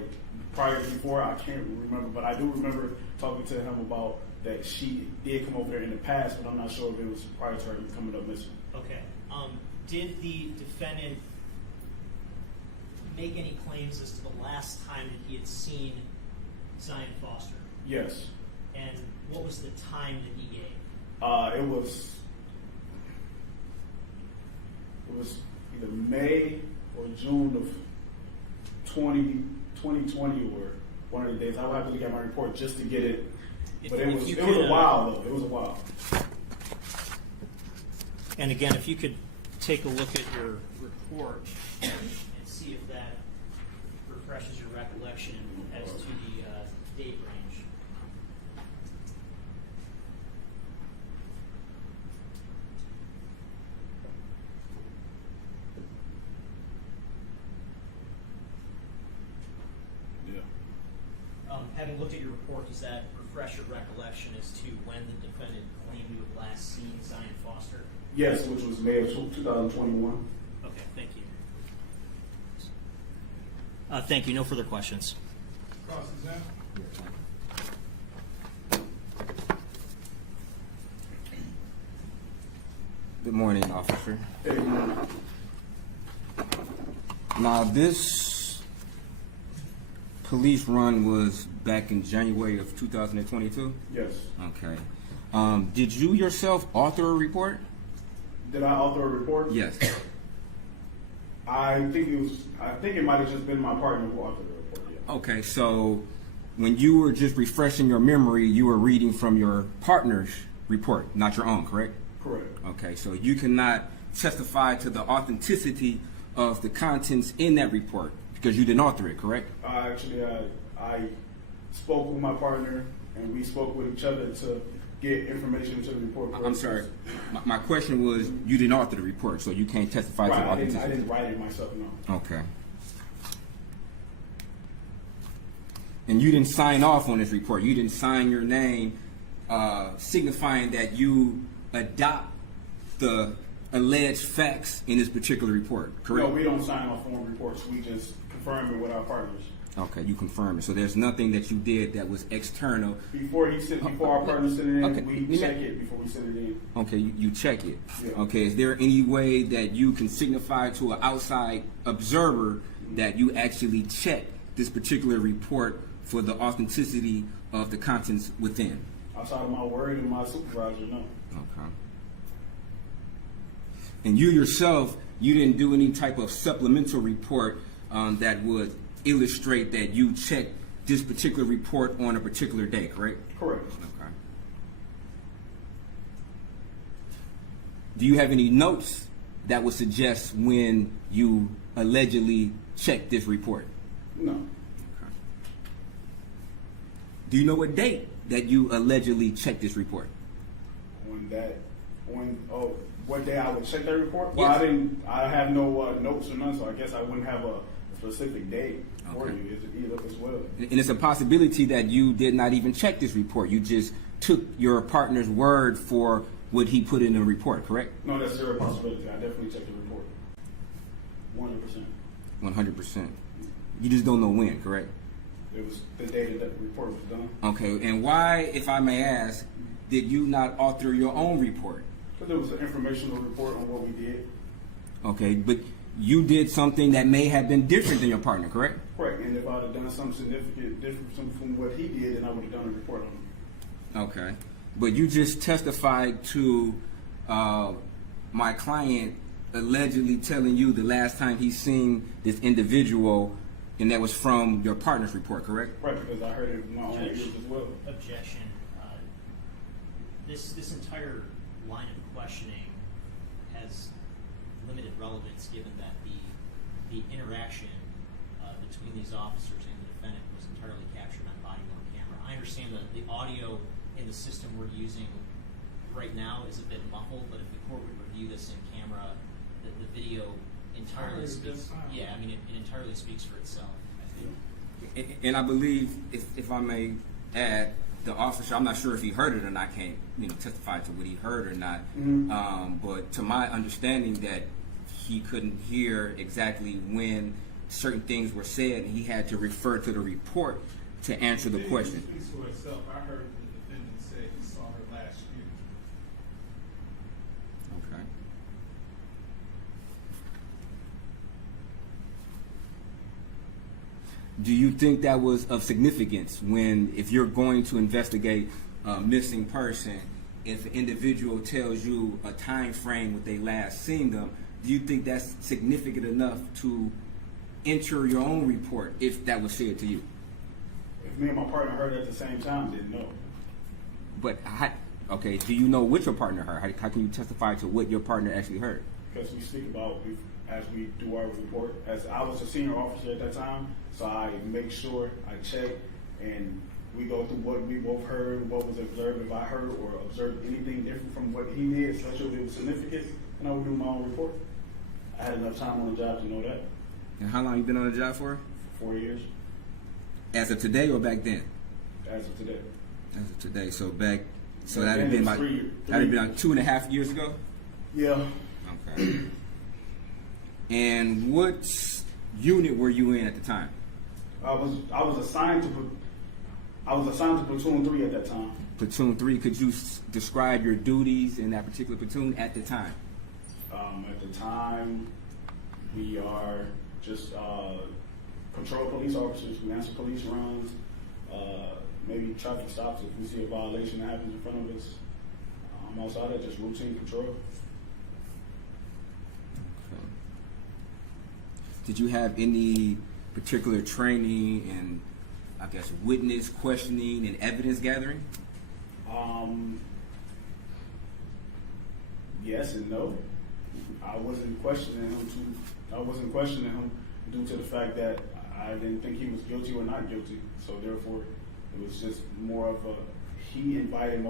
prior before. I can't remember, but I do remember talking to him about that she did come over there in the past, but I'm not sure if it was prior to her coming up missing. Okay. Did the defendant make any claims as to the last time that he had seen Zion Foster? Yes. And what was the time that he gave? It was either May or June of 2020 or one of the days. I would have to look at my report just to get it. But it was a while, though. It was a while. And again, if you could take a look at your report and see if that refreshes your recollection as to the date range. having looked at your report, does that refresh your recollection as to when the defendant claimed you had last seen Zion Foster? Yes, which was May of 2021. Okay, thank you. Thank you. No further questions. Cross-examine. Good morning, officer. Hey, good morning. Now, this police run was back in January of 2022? Yes. Okay. Did you yourself author a report? Did I author a report? Yes. I think it might have just been my partner who authored the report. Yeah. Okay, so when you were just refreshing your memory, you were reading from your partner's report, not your own, correct? Correct. Okay, so you cannot testify to the authenticity of the contents in that report because you didn't author it, correct? Actually, I spoke with my partner, and we spoke with each other to get information into the report. I'm sorry. My question was, you didn't author the report, so you can't testify to the authenticity. I didn't write it myself, no. Okay. And you didn't sign off on this report. You didn't sign your name signifying that you adopt the alleged facts in this particular report, correct? No, we don't sign off on reports. We just confirm it with our partners. Okay, you confirm it. So there's nothing that you did that was external. Before our partner sent it in, okay. We check it before we send it in. Okay, you check it. Yeah. Okay, is there any way that you can signify to an outside observer that you actually checked this particular report for the authenticity of the contents within? Outside of my word and my supervisor, no. Okay. And you yourself, you didn't do any type of supplemental report that would illustrate that you checked this particular report on a particular day, correct? Correct. Okay. Do you have any notes that would suggest when you allegedly checked this report? No. Okay. Do you know what date that you allegedly checked this report? What day I would check that report? Yes. Well, I have no notes or none, so I guess I wouldn't have a specific date for Okay. you either as well. And it's a possibility that you did not even check this report. You just took your partner's word for what he put in the report, correct? No, that's zero possibility. I definitely checked the report. 100%. 100%. You just don't know when, correct? It was the day that the report was done. Okay, and why, if I may ask, did you not author your own report? Because it was an informational report on what we did. Okay, but you did something that may have been different than your partner, correct? Correct, and if I had done something significant different from what he did, then I would have done a report on him. Okay, but you just testified to my client allegedly telling you the last time he seen this individual, and that was from your partner's report, correct? Right, because I heard it with my own ears as well. Objection. This entire line of questioning has limited relevance given that the interaction between these officers and the defendant was entirely captured on body-worn camera. I understand that the audio in the system we're using right now is a bit muffled, but if the court would review this in camera, the video entirely speaks. Yeah, I mean, it entirely speaks for itself, I think. And I believe, if I may add, the officer, I'm not sure if he heard it or not, can't testify to what he heard or not. Mm-hmm. But to my understanding, that he couldn't hear exactly when certain things were said, and he had to refer to the report to answer the question. Speaks for itself. I heard the defendant say he saw her last year. Okay. Do you think that was of significance when, if you're going to investigate a missing person, if an individual tells you a time frame when they last seen them, do you think that's significant enough to enter your own report if that was said to you? If me and my partner heard it at the same time, then no. But, okay, do you know what your partner heard? How can you testify to what your partner actually heard? Because we speak about, as we do our report, as I was a senior officer at that time, so I make sure I check and we go through what we both heard, what was observed, if I heard or observed anything different from what he did, especially if it was significant, and I would do my own report. I had enough time on the job to know that. And how long you been on the job for? 4 years. As of today or back then? as of today. As of today, so that'd Yeah, have been like 3 that'd have been like 2.5 years ago. Yeah. Okay. And what unit were you in at the time? I was assigned to platoon 3 at that time. Platoon 3. Could you describe your duties in that particular platoon at the time? At the time, we are just patrol police officers. We answer police runs, maybe traffic stops if we see a violation that happens in front of us. Outside of just routine patrol. Okay. Did you have any particular training in, I guess, witness questioning and evidence gathering? Yes and no. I wasn't questioning him due to the fact that I didn't think he was guilty or not guilty. So therefore, it was just more of a he invited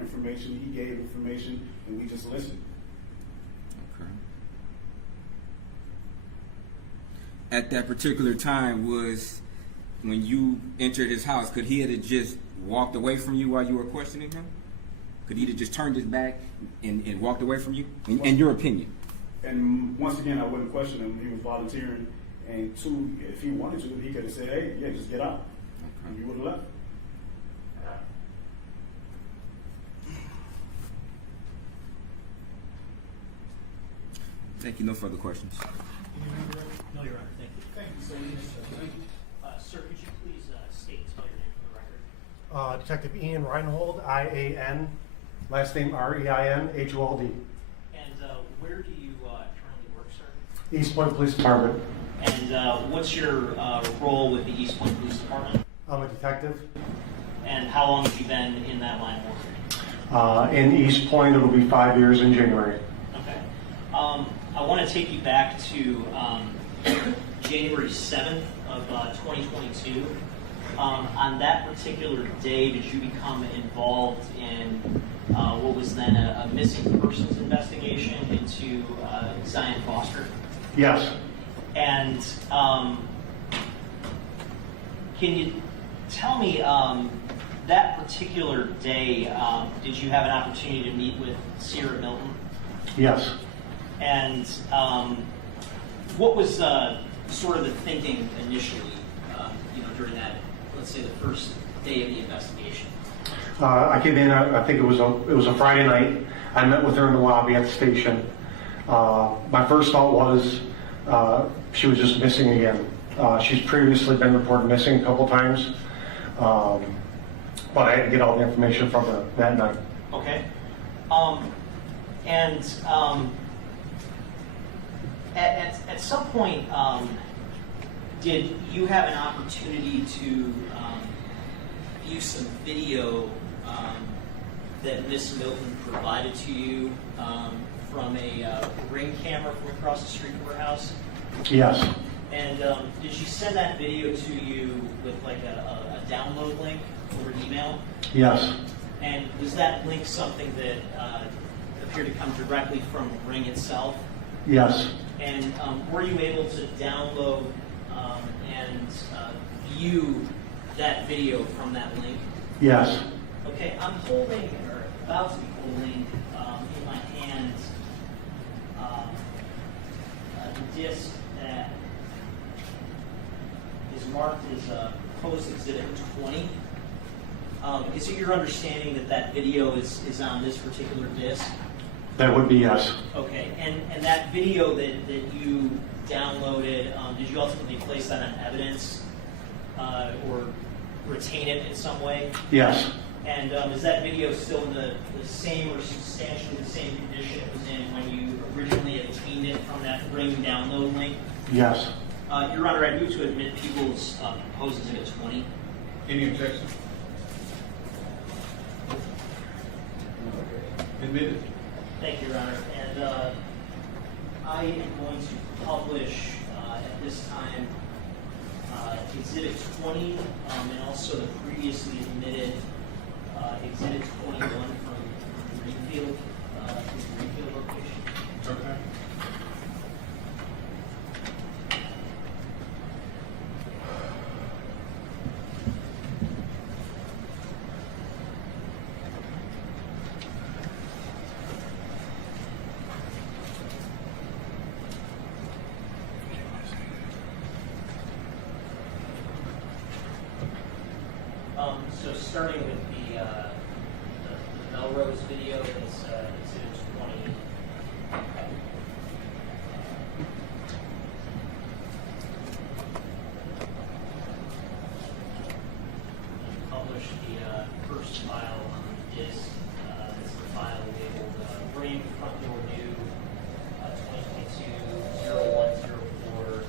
information, he gave information, and we just listened. Okay. At that particular time, when you entered his house, could he have just walked away from you while you were questioning him? Could he have just turned his back and walked away from you? In your opinion? And once again, I wouldn't question him. He was volunteering. And two, if he wanted to, he could have said, hey, yeah, just get out. Okay. And you would have left. Thank you. No further questions. No, Your Honor. Thank you. Thank you so much. Sir, could you please state and spell your name for the record? Detective Ian Reinhold, I-A-N, last name R-E-I-N-H-O-L-D. And where do you currently work, sir? East Point Police Department. And what's your role with the East Point Police Department? I'm a detective. And how long have you been in that line of work? In East Point, it'll be 5 years in January. Okay. I want to take you back to January 7th of 2022. On that particular day, did you become involved in what was then a missing persons investigation into Zion Foster? Yes. And can you tell me that particular day, did you have an opportunity to meet with Sierra Milton? Yes. And what was sort of the thinking initially, during that, let's say, the first day of the investigation? I came in, I think it was a Friday night. I met with her in the lobby at the station. My first thought was she was just missing again. She's previously been reported missing a couple times, but I had to get all the information from her that night. Okay. At some point, did you have an opportunity to view some video that Miss Milton provided to you from a ring camera from across the street from her house? Yes. And did she send that video to you with like a download link over email? Yes. And was that link something that appeared to come directly from Ring itself? Yes. And were you able to download and view that video from that link? Yes. Okay, I'm holding, or about to be holding, in my hand the disc that is marked as Proposed Exhibit 20. Is it your understanding that that video is on this particular disc? That would be yes. Okay, and that video that you downloaded, did you ultimately place that on evidence or retain it in some way? Yes. And is that video still in the same or substantially the same condition it was in when you originally obtained it from that Ring download link? Yes. Your Honor, I move to admit People's Proposed Exhibit 20. Any objection? Admitted. Thank you, Your Honor. And I am going to publish at this time Exhibit 20 and also the previously admitted Exhibit 21 from Greenfield, the Greenfield location. Okay. So starting with the Melrose video, it's Exhibit 20. Published the first file on the disk. It's the file labeled Bring Front Door New 2022-0104.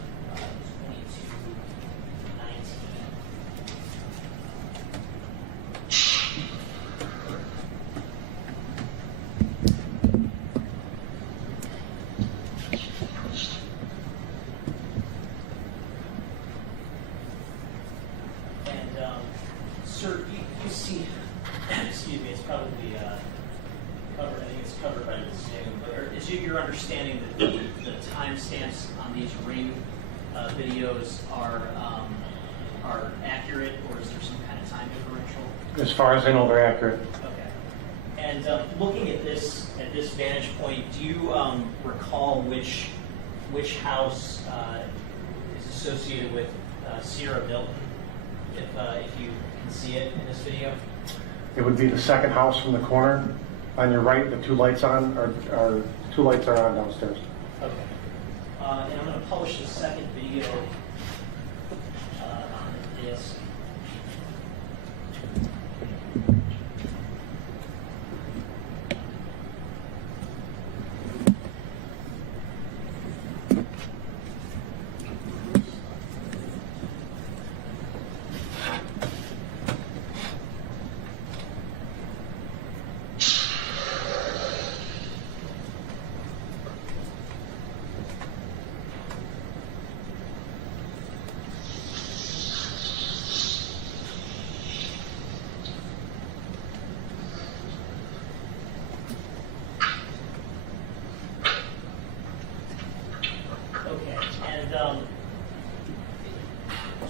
Sir, you see, excuse me, it's probably covered, I think it's covered by the Zoom, but is it your understanding that the timestamps on these Ring videos are accurate, or is there some kind of time differential? As far as I know, they're accurate. Okay. And looking at this vantage point, do you recall which house is associated with Sierra Milton, if you can see it in this video? It would be the second house from the corner. On your right, the two lights on are two lights are on downstairs. Okay. And I'm going to publish the second video on the disk.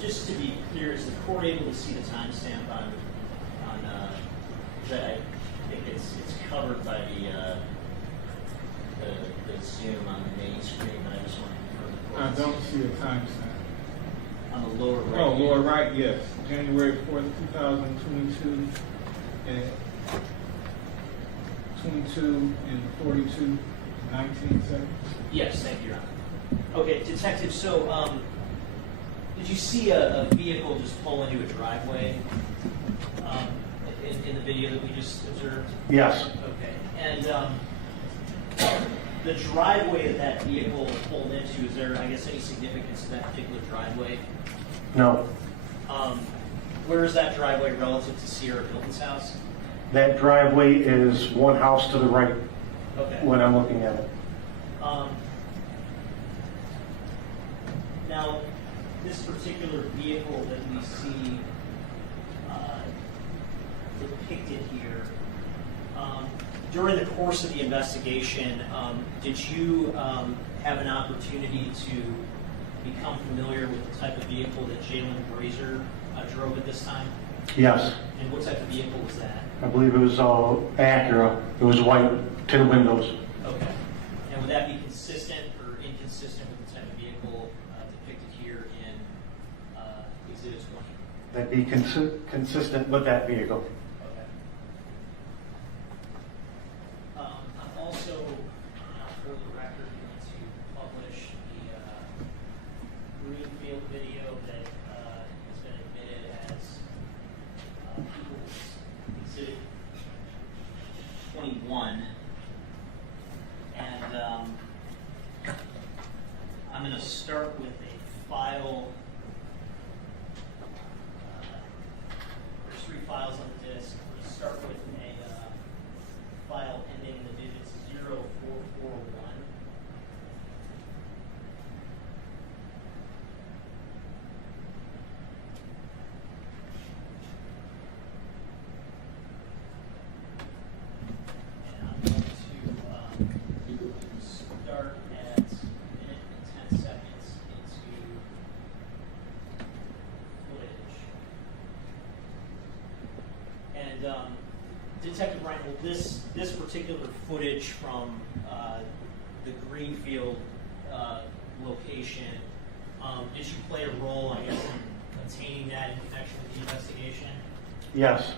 Just to be clear, is the court able to see the timestamp on that? I think it's covered by the Zoom on the main screen, but I just want to confirm. I don't see a timestamp. On the lower right. Oh, lower right, yes. January 4th, 2022 at 22 and 42, 19 seconds. Yes, thank you, Your Honor. Okay, Detective, so did you see a vehicle just pull into a driveway in the video that we just observed? Yes. Okay, and the driveway that vehicle pulled into, is there, I guess, any significance to that particular driveway? No. Where is that driveway relative to Sierra Milton's house? That driveway is one house to the right. Okay. When I'm looking at it. Now, this particular vehicle that we see depicted here, during the course of the investigation, did you have an opportunity to become familiar with the type of vehicle that Jaylin Brazier drove at this time? Yes. And what type of vehicle was that? I believe it was Acura. It was white, tinted windows. Okay. And would that be consistent or inconsistent with the type of vehicle depicted here in Exhibit 20? That'd be consistent with that vehicle. Okay. I'm also, for the record, going to publish the Greenfield video that has been admitted as People's Exhibit 21. And I'm going to start with a file. There's 3 files on the disk. I'm going to start with a file ending in the digits 0441. And I'm going to start at 1 minute and 10 seconds into footage. And Detective Ryan, will this particular footage from the Greenfield location, did you play a role, I guess, in obtaining that in connection with the investigation? Yes.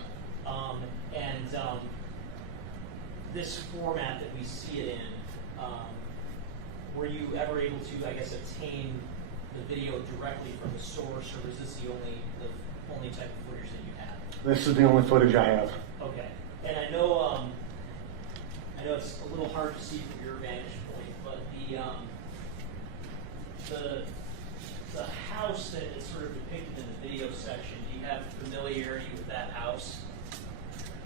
This format that we see it in, were you ever able to, I guess, obtain the video directly from the source, or is this the only type of footage that you have? This is the only footage I have. Okay. And I know it's a little hard to see from your vantage point, but the house that is sort of depicted in the video section, do you have familiarity with that house?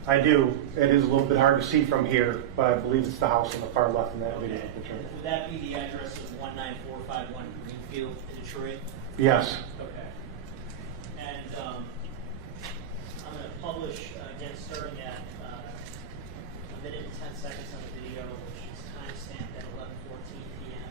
I do. It is a little bit hard to see from here, but I believe it's the house on the far left in that video picture. Would that be the address of 19451 Greenfield in Detroit? Yes. Okay. And I'm going to publish, again, starting at 1 minute and 10 seconds on the video, which is timestamped at 11:14 p.m.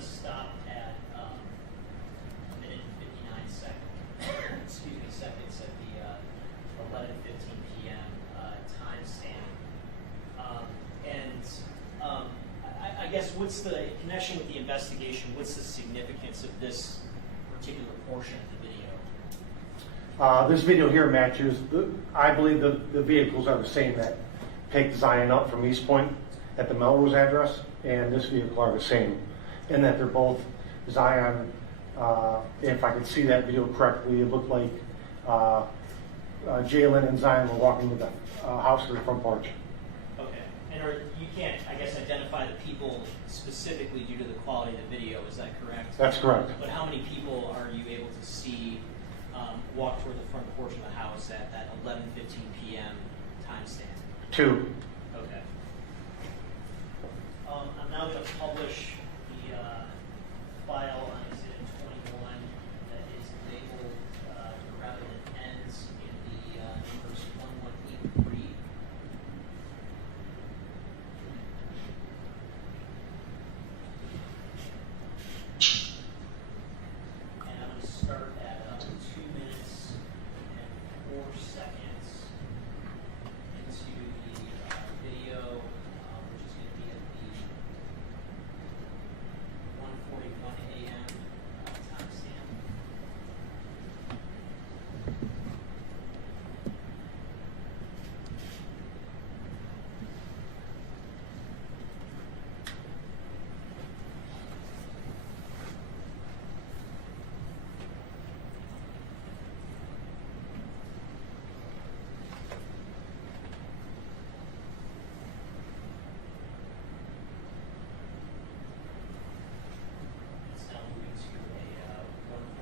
Stop at 1 minute and 59 seconds. Seconds at the 11:15 p.m. timestamp. I guess what's the in connection with the investigation? What's the significance of this particular portion of the video? This video here matches. I believe the vehicles are the same that picked Zion up from East Point at the Melrose address, and this vehicle are the same. In that they're both Zion, if I could see that video correctly, it looked like Jaylin and Zion were walking to the house to the front porch. Okay. And you can't, I guess, identify the people specifically due to the quality of the video, is that correct? That's correct. But how many people are you able to see walk toward the front porch of the house at that 11:15 p.m. timestamp? 2. Okay. I'm now going to publish file on Exhibit 21 that is labeled rather than ends in the numbers 1183. And I'm going to start at 2 minutes and 4 seconds into the video, which is going to be at the 1:41 a.m. Timestamp. It's now moving to a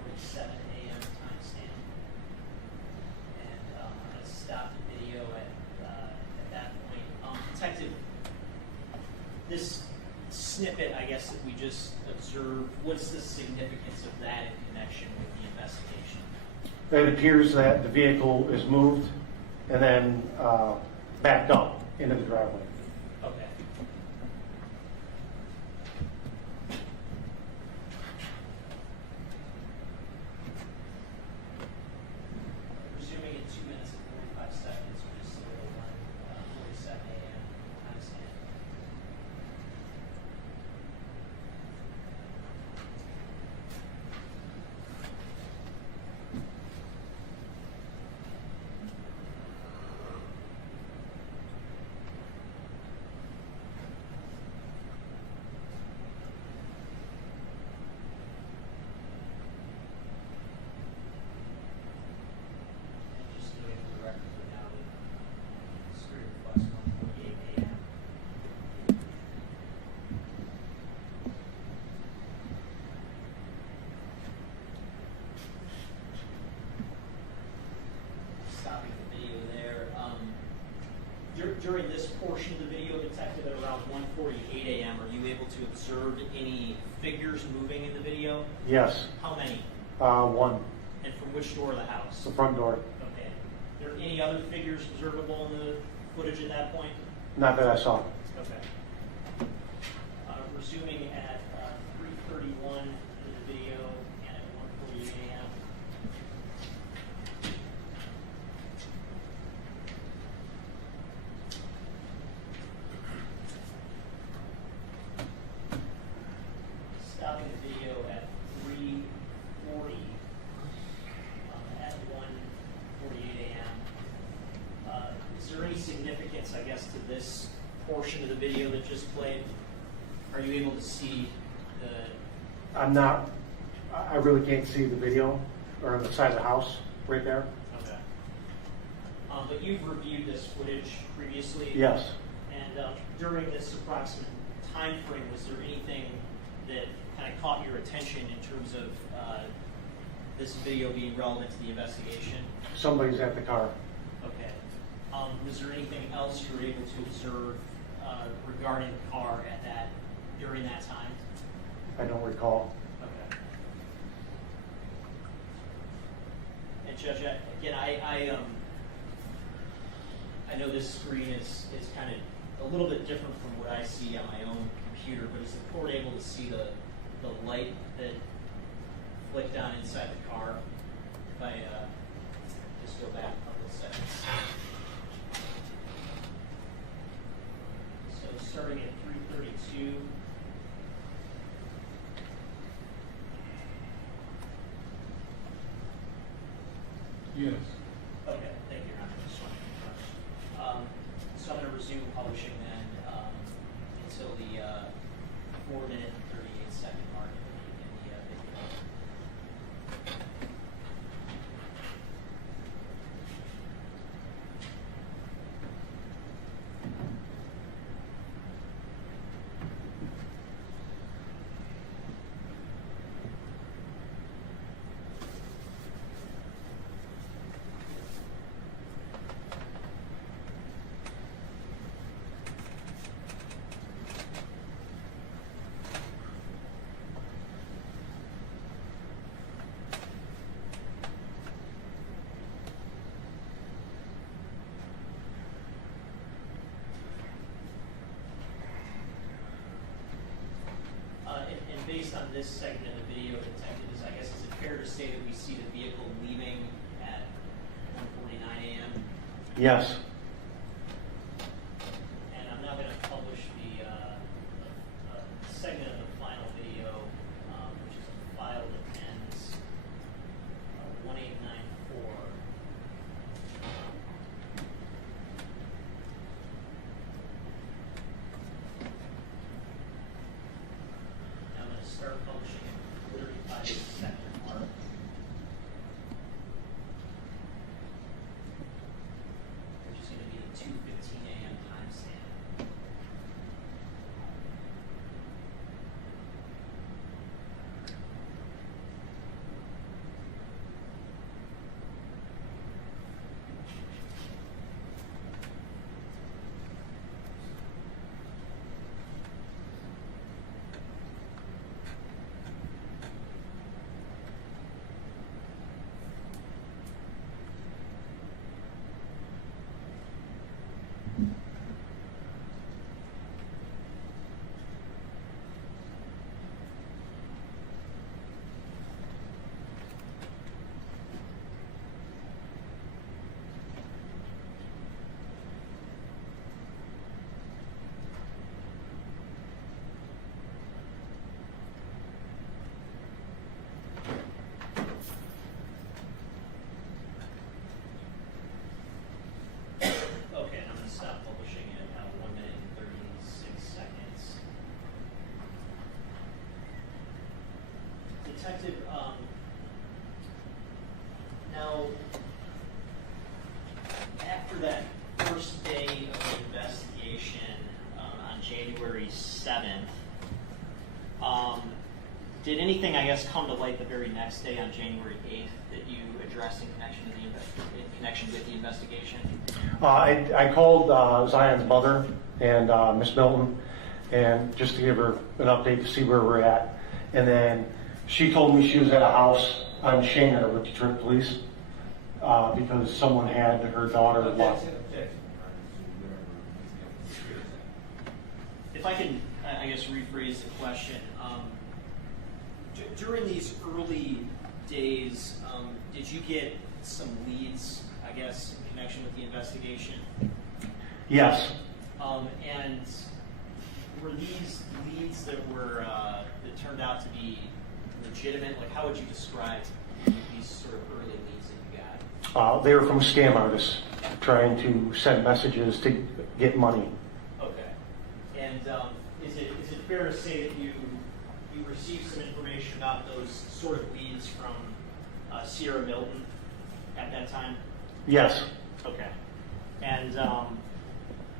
1:47 a.m. timestamp. And I'm going to stop the video at that point. Detective, this snippet, I guess, that we just observed, what's the significance of that in connection with the investigation? It appears that the vehicle is moved and then backed up into the driveway. Okay. Presuming in 2 minutes and 45 seconds, we just saw the 1:47 a.m. timestamp. figures moving in the video? Yes. How many? One. And from which door of the house? The front door. Okay. Are there any other figures observable in the footage at that point? Not that I saw. Okay. Resuming at 3:31 in the video and at 1:48 a.m. Stopping the video at 3:40 at 1:48 a.m. Is there any significance, I guess, to this portion of the video that just played? Are you able to see the... I'm not, I really can't see the video or on the side of the house right there. Okay. But you've reviewed this footage previously? Yes. And during this approximate time frame, was there anything that kind of caught your attention in terms of this video being relevant to the investigation? Somebody's at the car. Okay. Was there anything else you were able to observe regarding the car during that time? I don't recall. Okay. And Judge, again, I know this screen is kind of a little bit different from what I see on my own computer, but is the court able to see the light that flicked on inside the car? If I just go back a couple of seconds. So starting at 3:32. Yes. Okay, thank you, Your Honor. Just wanted to confirm. So I'm going to resume publishing then until the 4-minute and 38-second mark in the video. Based on this segment of the video, detectives, I guess, is it fair to say that we see the vehicle leaving at 1:49 a.m.? Yes. And I'm now going to publish the segment of the final video, which is a file that ends 1894. Start publishing at 35-second mark. Which is going to be a 2:15 a.m. timestamp. Detective, now, after that first day of the investigation on January 7th, did anything, I guess, come to light the very next day on January 8th that you addressed in connection with the investigation? I called Zion's mother and Miss Milton, and just to give her an update to see where we're at. And then she told me she was at a house on Shaner with Detroit Police because someone had her daughter locked. If I can, I guess, rephrase the question. During these early days, did you get some leads, I guess, in connection with the investigation? Yes. And were these leads that turned out to be legitimate? Like, how would you describe these sort of early leads that you got? They were from scam artists trying to send messages to get money. Okay. And is it fair to say that you received some information about those sort of leads from Sierra Milton at that time? Yes. Okay. And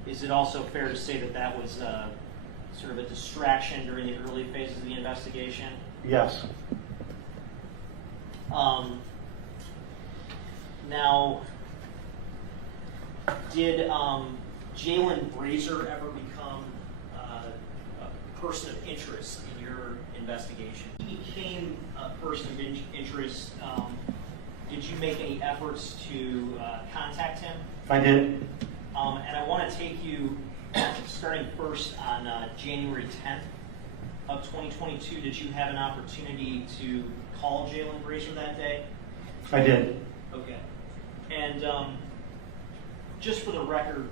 is it also fair to say that that was sort of a distraction during the early phases of the investigation? Yes. Now, did Jaylin Brazier ever become a person of interest in your investigation? He became a person of interest. Did you make any efforts to contact him? I did. And I want to take you, starting first on January 10th of 2022, did you have an opportunity to call Jaylin Brazier that day? I did. Okay. And just for the record,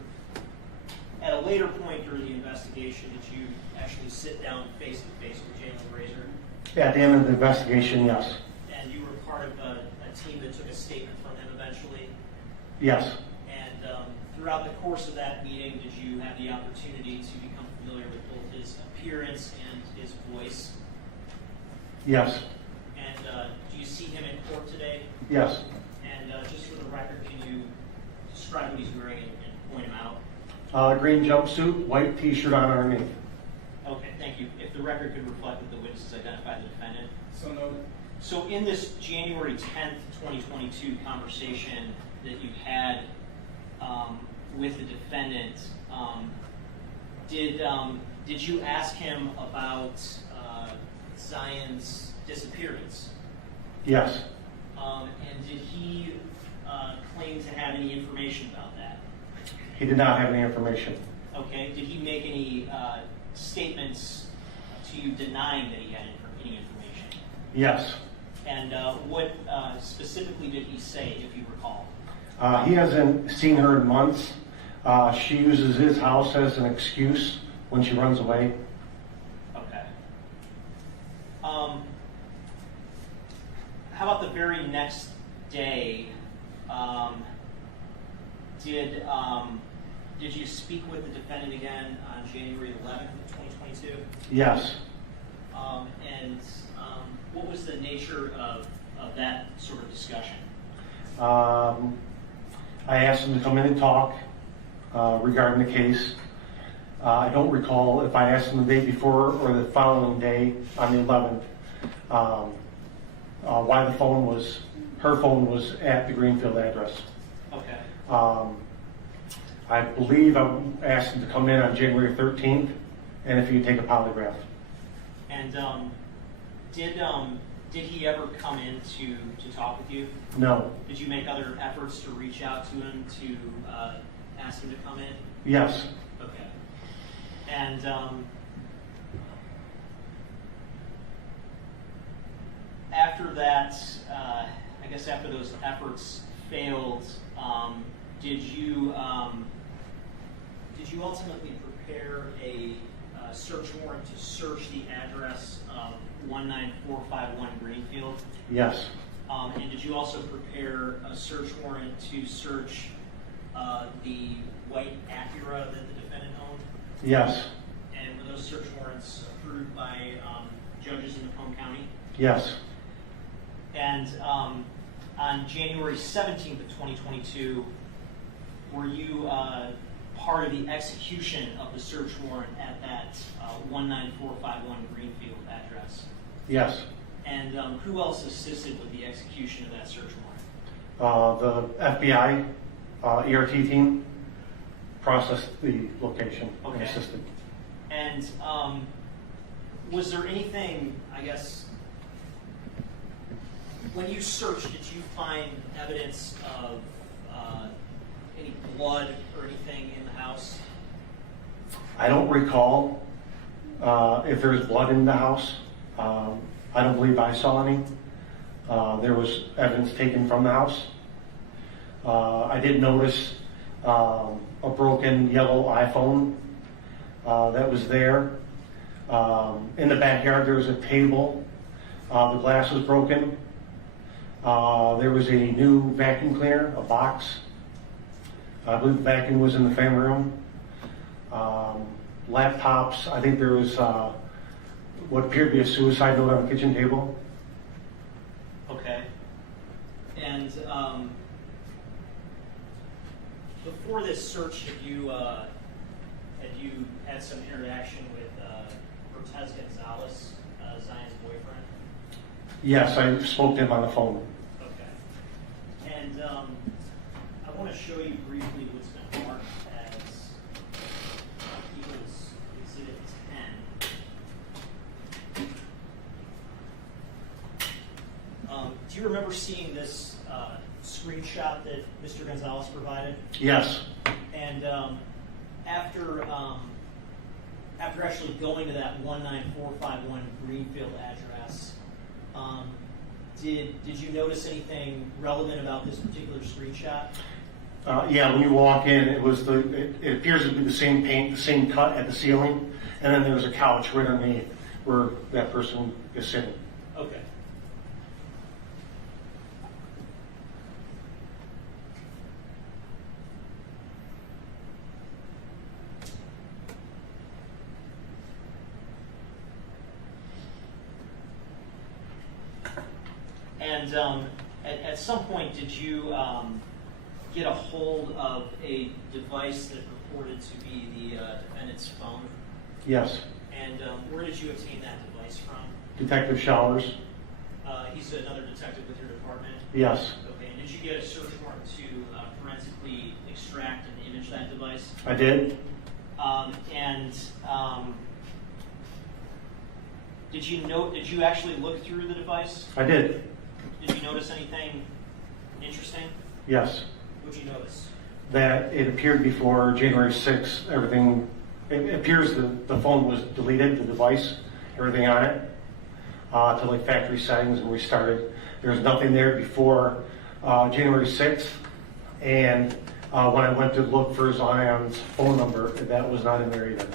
at a later point during the investigation, did you actually sit down face-to-face with Jaylin Brazier? At the end of the investigation, yes. And you were part of a team that took a statement from him eventually? Yes. And throughout the course of that meeting, did you have the opportunity to become familiar with both his appearance and his voice? Yes. And do you see him in court today? Yes. And just for the record, can you describe what he's wearing and point him out? Green jumpsuit, white t-shirt on underneath. Okay, thank you. If the record could reflect that the witnesses identified the defendant. So noted. So in this January 10th, 2022 conversation that you had with the defendant, did you ask him about Zion's disappearance? Yes. And did he claim to have any information about that? He did not have any information. Okay. Did he make any statements to you denying that he had any information? Yes. And what specifically did he say, if you recall? He hasn't seen her in months. She uses his house as an excuse when she runs away. Okay. How about the very next day? Did you speak with the defendant again on January 11th, 2022? Yes. And what was the nature of that sort of discussion? I asked him to come in and talk regarding the case. I don't recall if I asked him the day before or the following day on the 11th why her phone was at the Greenfield address. Okay. I believe I asked him to come in on January 13th and if he could take a polygraph. And did he ever come in to talk with you? No. Did you make other efforts to reach out to him to ask him to come in? Yes. Okay. And after that, I guess after those efforts failed, did you ultimately prepare a search warrant to search the address of 19451 Greenfield? Yes. And did you also prepare a search warrant to search the white Acura that the defendant owned? Yes. And were those search warrants approved by judges in Macomb County? Yes. And on January 17th of 2022, were you part of the execution of the search warrant at that 19451 Greenfield address? Yes. And who else assisted with the execution of that search warrant? The FBI ERT team processed the location and Okay. assisted. And Was there anything, I guess, when you searched, did you find evidence of any blood or anything in the house? I don't recall if there's blood in the house. I don't believe I saw any. There was evidence taken from the house. I did notice a broken yellow iPhone that was there. In the backyard there was a table. The glass was broken. There was a new vacuum cleaner, a box. I believe the vacuum was in the family room. Laptops. I think there was what appeared to be a suicide note on the kitchen table. Okay. And before this search, had you had some interaction with Cortez Gonzalez, Zion's boyfriend? Yes, I spoke to him on the phone. Okay. And I want to show you briefly what's been marked as Eagles Exhibit 10. Do you remember seeing this screenshot that Mr. Gonzalez provided? Yes. And after actually going to that 19451 Greenfield address, did you notice anything relevant about this particular screenshot? Yeah, when you walk in, it appears to be the same paint, the same cut at the ceiling, and then there's a couch right underneath where that person is sitting. Okay. And at some point, did you get a hold of a device that purported to be the defendant's phone? Yes. And where did you obtain that device from? Detective Showers. He's another detective with your department? Yes. Okay, and did you get a search warrant to forensically extract and image that device? I did. Did you actually look through the device? I did. Did you notice anything interesting? Yes. What did you notice? That it appeared before January 6th, everything, it appears the phone was deleted, the device, everything on it, to like factory settings and restarted. There was nothing there before January 6th, and when I went to look for Zion's phone number, that was not in there either.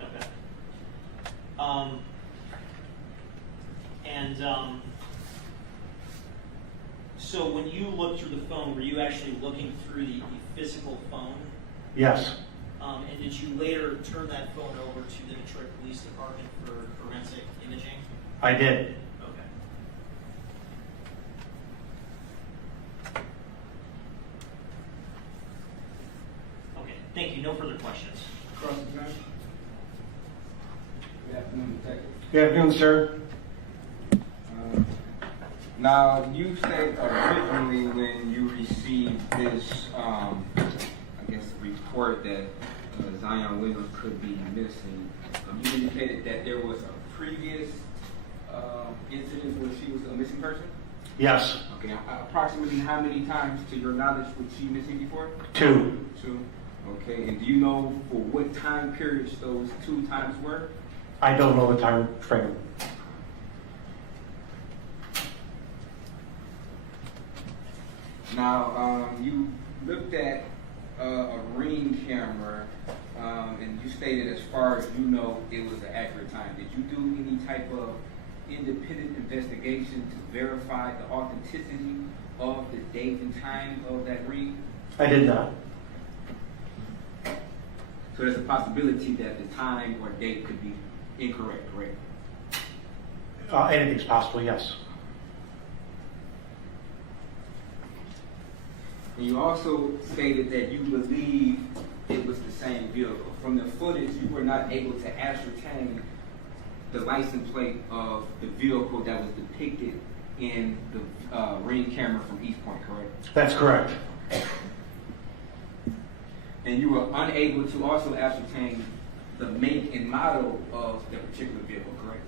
Okay. So when you looked through the phone, were you actually looking through the physical phone? Yes. And did you later turn that phone over to the Detroit Police Department for forensic imaging? I did. Okay. Okay, thank you. No further questions. Good afternoon, Detective. Good afternoon, sir. Now, you said originally when you received this, I guess, report that Zion Williams could be missing, you indicated that there was a previous incident where she was a missing person? Yes. Okay. Approximately how many times, to your knowledge, was she missing before? 2. 2. Okay. And do you know for what time periods those 2 times were? I don't know the time frame. Now, you looked at a Ring camera, and you stated as far as you know, it was an accurate time. Did you do any type of independent investigation to verify the authenticity of the date and time of that Ring? I did not. So there's a possibility that the time or date could be incorrect, correct? Anything's possible, yes. And you also stated that you believe it was the same vehicle. From the footage, you were not able to ascertain the license plate of the vehicle that was depicted in the Ring camera from East Point, correct? That's correct. And you were unable to also ascertain the make and model of the particular vehicle, correct?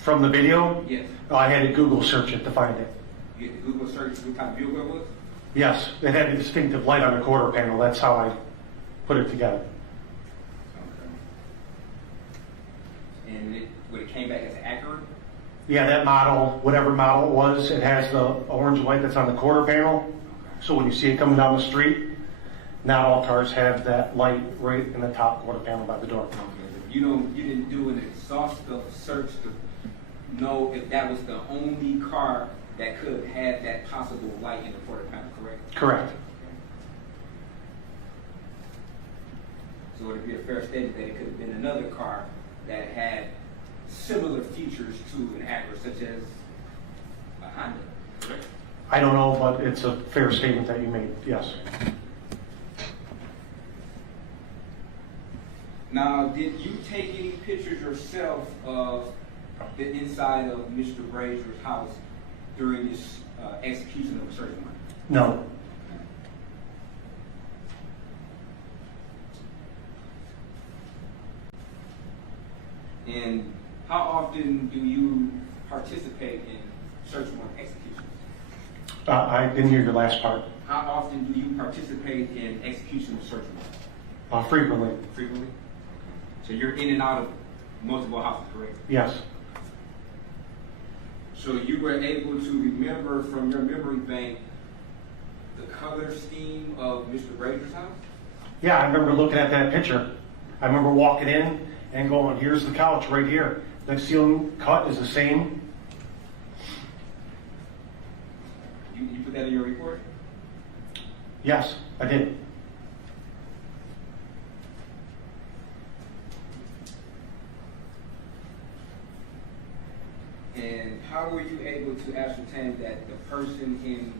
From the video? Yes. I had to Google search it to find it. You had to Google search what kind of vehicle it was? Yes, it had a distinctive light on the quarter panel. That's how I put it together. Okay. And when it came back as accurate? Yeah, that model, whatever model it was, it has the orange light that's on the quarter panel. So when you see it coming down the street, not all cars have that light right in the top quarter panel by the door. You didn't do an exhaustive search to know if that was the only car that could have had that possible light in the quarter panel, correct? Correct. So would it be a fair statement that it could have been another car that had similar features to an Acura, such as a Honda, correct? I don't know, but it's a fair statement that you made, yes. Now, did you take any pictures yourself of the inside of Mr. Brazier's house during this execution of a search warrant? No. And how often do you participate in search warrant executions? I didn't hear your last part. How often do you participate in execution of search warrants? Frequently. Frequently? So you're in and out of multiple houses, correct? Yes. So you were able to remember from your memory bank the color scheme of Mr. Brazier's house? Yeah, I remember looking at that picture. I remember walking in and going, here's the couch right here. The ceiling cut is the same. You put that in your report? Yes, I did. And how were you able to ascertain that the person in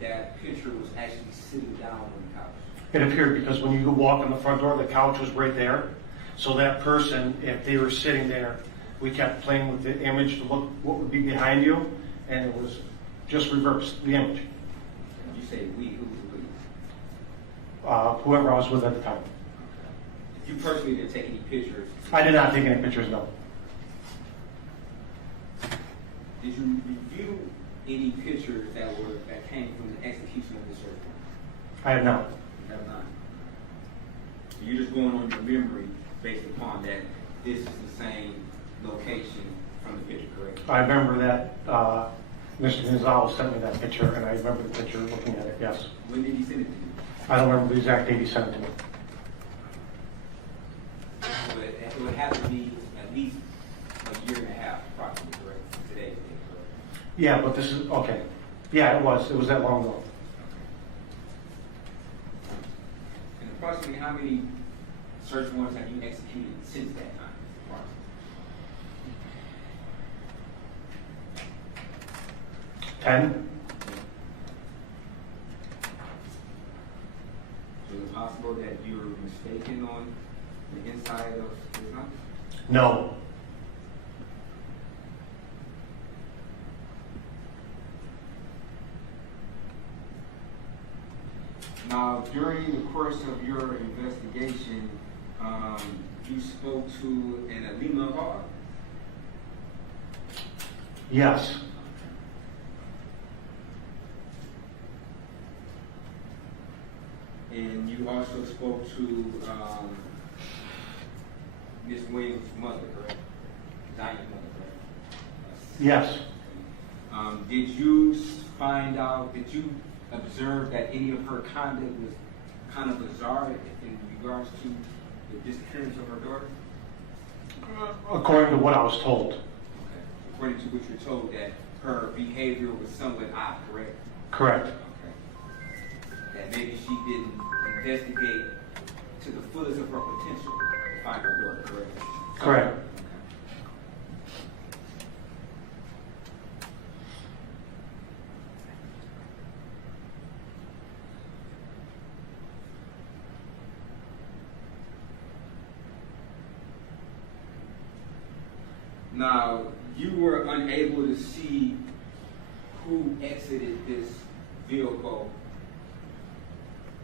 that picture was actually sitting down on the couch? It appeared because when you walk in the front door, the couch was right there. So that person, if they were sitting there, we kept playing with the image to look what would be behind you, and it was just reversed, the image. You say we, who was we? Whoever I was with at the time. You personally didn't take any pictures? I did not take any pictures, no. Did you review any pictures that came from the execution of the search warrant? I have not. You have not. So you're just going on your memory based upon that this is the same location from the picture, correct? I remember that Mr. Gonzalez sent me that picture, and I remember the picture looking at it, yes. When did he send it to you? I don't remember the exact date he sent it to me. But it would have to be at least a year and a half, approximately, correct? Today, correct? Yeah, but this is, okay. Yeah, it was. It was that long ago. And approximately how many search warrants have you executed since that time? Approximately? 10? So is it possible that you were mistaken on the inside of his house? No. Now, during the course of your investigation, you spoke to an Alima Hall? Yes. And you also spoke to Ms. Williams' mother, correct? Diane's mother, correct? Yes. Did you find out, did you observe that any of her conduct was kind of bizarre in regards to the disappearance of her daughter? According to what I was told. Okay. According to what you're told, that her behavior was somewhat odd, correct? Correct. Okay. That maybe she didn't investigate to the fullest of her potential to find her daughter, correct? Correct. Now, you were unable to see who exited this vehicle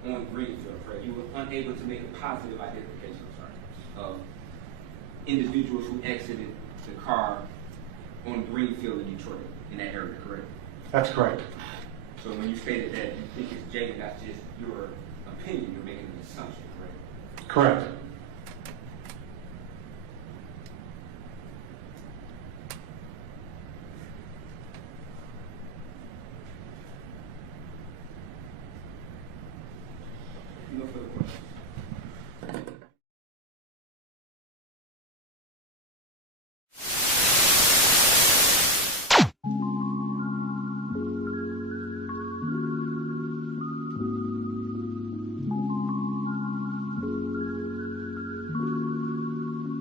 on Greenfield, right? You were unable to make a positive identification of individuals who exited the car on Greenfield in Detroit, in that area, correct? That's correct. So when you stated that you think it's Jaylin, that's just your opinion. You're making an assumption, correct? Correct. No further questions.